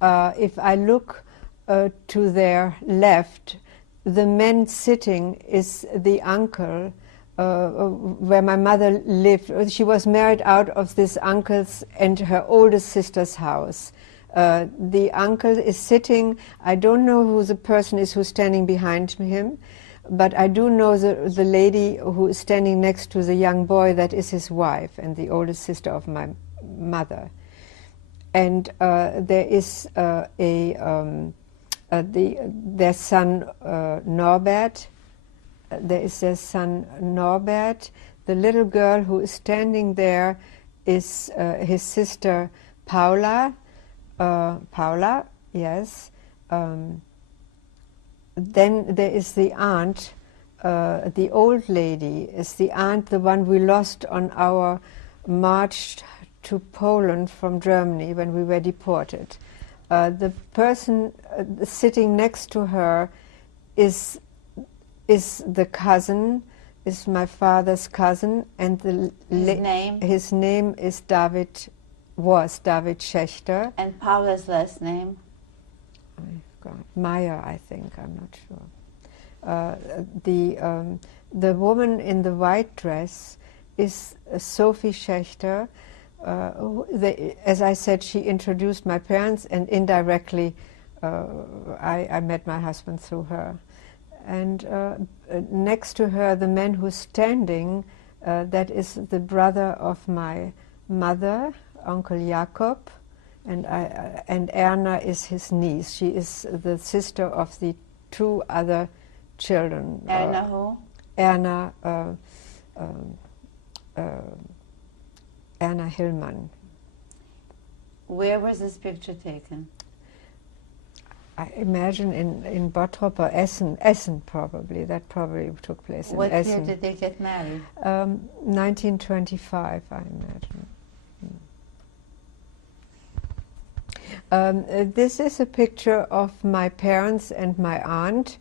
If I look to their left, the man sitting is the uncle where my mother lived. She was married out of this uncle's and her oldest sister's house. The uncle is sitting. I don't know who the person is who's standing behind him, but I do know the lady who is standing next to the young boy. That is his wife and the oldest sister of my mother. And there is their son Norbert. There is their son Norbert. The little girl who is standing there is his sister Paula. Paula, yes. Then there is the aunt the old lady is the aunt, the one we lost on our march to Poland from Germany when we were deported. The person sitting next to her is the cousin, is my father's cousin, and his name is was David Schechter. And Paula's last name? Meyer, I think, I'm not sure. The woman in the white dress is Sophie Schechter. As I said, she introduced my parents, and indirectly I met my husband through her. And next to her, the man who's standing, that is the brother of my mother, Uncle Jakob, and Erna is his niece. She is the sister of the two other children. Erna who? Erna Hillman. Where was this picture taken? I imagine in Bottrop or Essen probably. That probably took place in Essen. What year did they get married? 1925, I imagine. This is a picture of my parents and my aunt.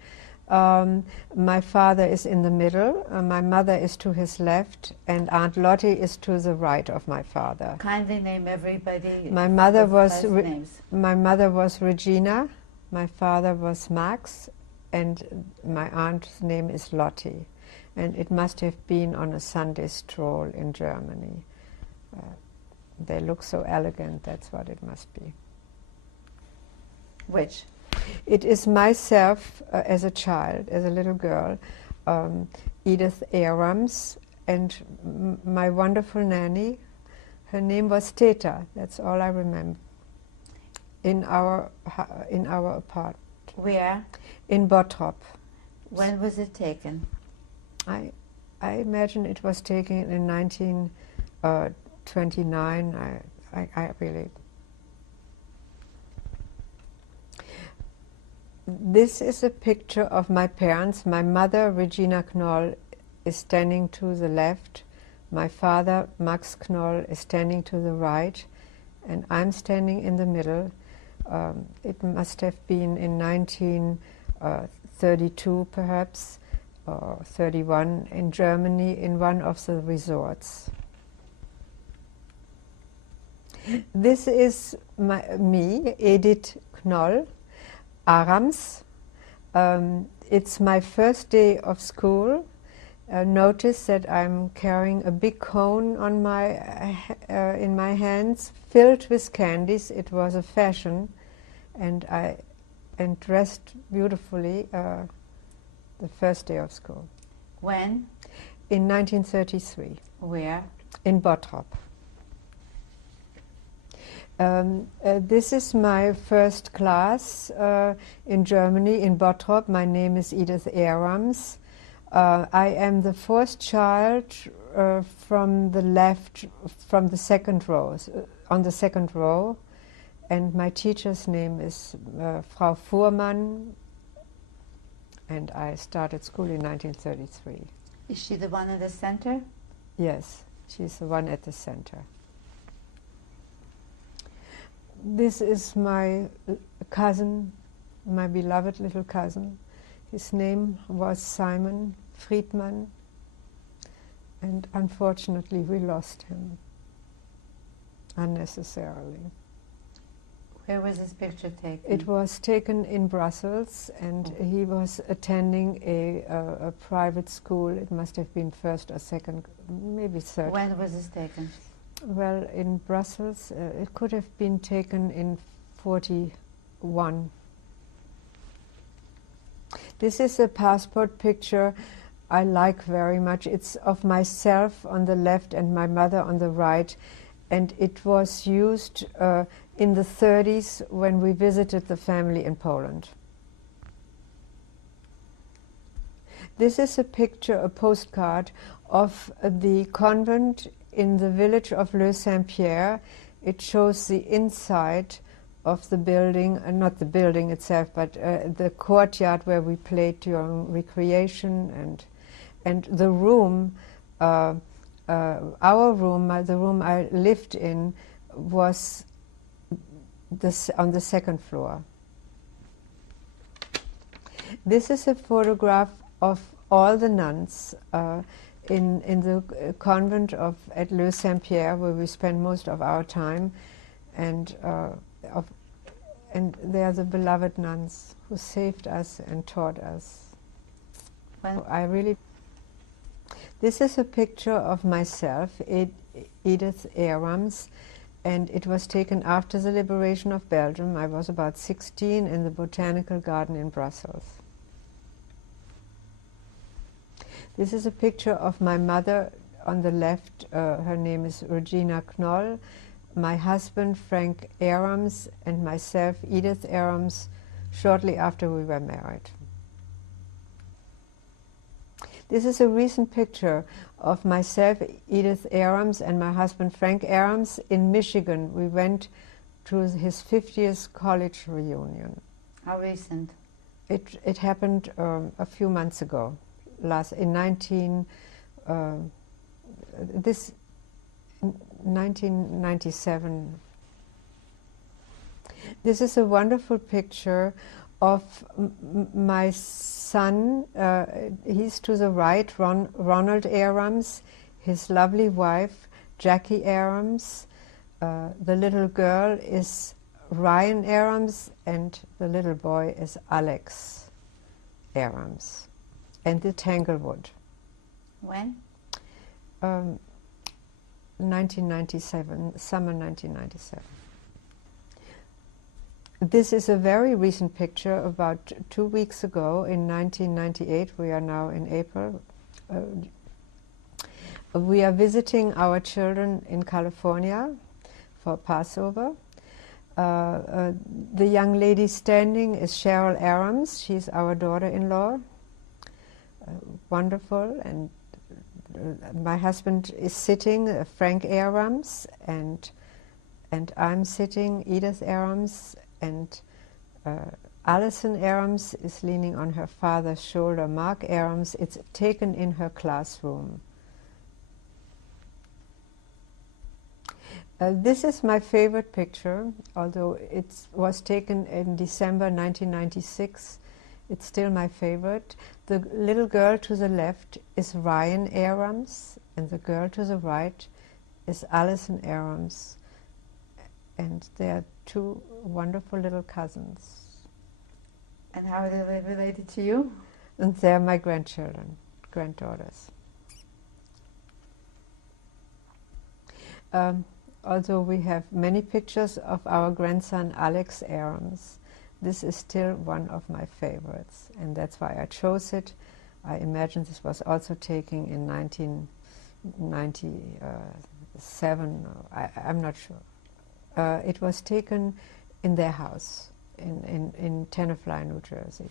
My father is in the middle, my mother is to his left, and Aunt Lottie is to the right of my father. Kindly name everybody. My mother was Regina, my father was Max, and my aunt's name is Lottie. And it must have been on a Sunday stroll in Germany. They look so elegant, that's what it must be. Which? It is myself as a child, as a little girl, Edith Arams, and my wonderful nanny. Her name was Teta. That's all I remember. In our apartment. Where? In Bottrop. When was it taken? I imagine it was taken in 1929. I really. This is a picture of my parents. My mother, Regina Knoll, is standing to the left. My father, Max Knoll, is standing to the right. And I'm standing in the middle. It must have been in 1932, perhaps, or 31, in Germany, in one of the resorts. This is me, Edith Knoll. Arams. It's my first day of school. Notice that I'm carrying a big cone on in my hands, filled with candies. It was a fashion, and dressed beautifully. The first day of school. When? In 1933. Where? In Bottrop. This is my first class in Germany, in Bottrop. My name is Edith Arams. I am the fourth child from the left, from the second row, on the second row. And my teacher's name is Frau Fuhrmann, and I started school in 1933. Is she the one in the center? Yes, she's the one at the center. This is my cousin, my beloved little cousin. His name was Simon Friedman, and unfortunately we lost him unnecessarily. Where was this picture taken? It was taken in Brussels, and he was attending a private school. It must have been first or second, maybe third. When was this taken? Well, in Brussels, it could have been taken in 41. This is a passport picture I like very much. It's of myself on the left and my mother on the right, and it was used in the 30s when we visited the family in Poland. This is a picture, a postcard of the convent in the village of Le Saint-Pierre. It shows the inside of the building, not the building itself, but the courtyard where we played during recreation, and the room, our room, the room I lived in, was on the second floor. This is a photograph of all the nuns in the convent at Le Saint-Pierre, where we spend most of our time, and they are the beloved nuns who saved us and taught us. This is a picture of myself, Edith Arams, and it was taken after the liberation of Belgium. I was about 16 in the Botanical Garden in Brussels. This is a picture of my mother on the left. Her name is Regina Knoll. My husband, Frank Arams, and myself, Edith Arams, shortly after we were married. This is a recent picture of myself, Edith Arams, and my husband, Frank Arams, in Michigan. We went to his 50th college reunion. How recent? It happened a few months ago. In 1997. This is a wonderful picture of my son. He's to the right, Ronald Arams, his lovely wife, Jackie Arams. The little girl is Ryan Arams, and the little boy is Alex Arams. And the Tanglewood. When? 1997, summer 1997. This is a very recent picture, about 2 weeks ago in 1998. We are now in April. We are visiting our children in California for Passover. The young lady standing is Cheryl Arams. She's our daughter-in-law. Wonderful. And my husband is sitting, Frank Arams, and I'm sitting, Edith Arams, and Alison Arams is leaning on her father's shoulder, Mark Arams. It's taken in her classroom. This is my favorite picture, although it was taken in December 1996. It's still my favorite. The little girl to the left is Ryan Arams, and the girl to the right is Alison Arams. And they are two wonderful little cousins. And how are they related to you? And they're my granddaughters. Although we have many pictures of our grandson Alex Arams, this is still one of my favorites, and that's why I chose it. I imagine this was also taken in 1997. I'm not sure. It was taken in their house in Tenafly, New Jersey.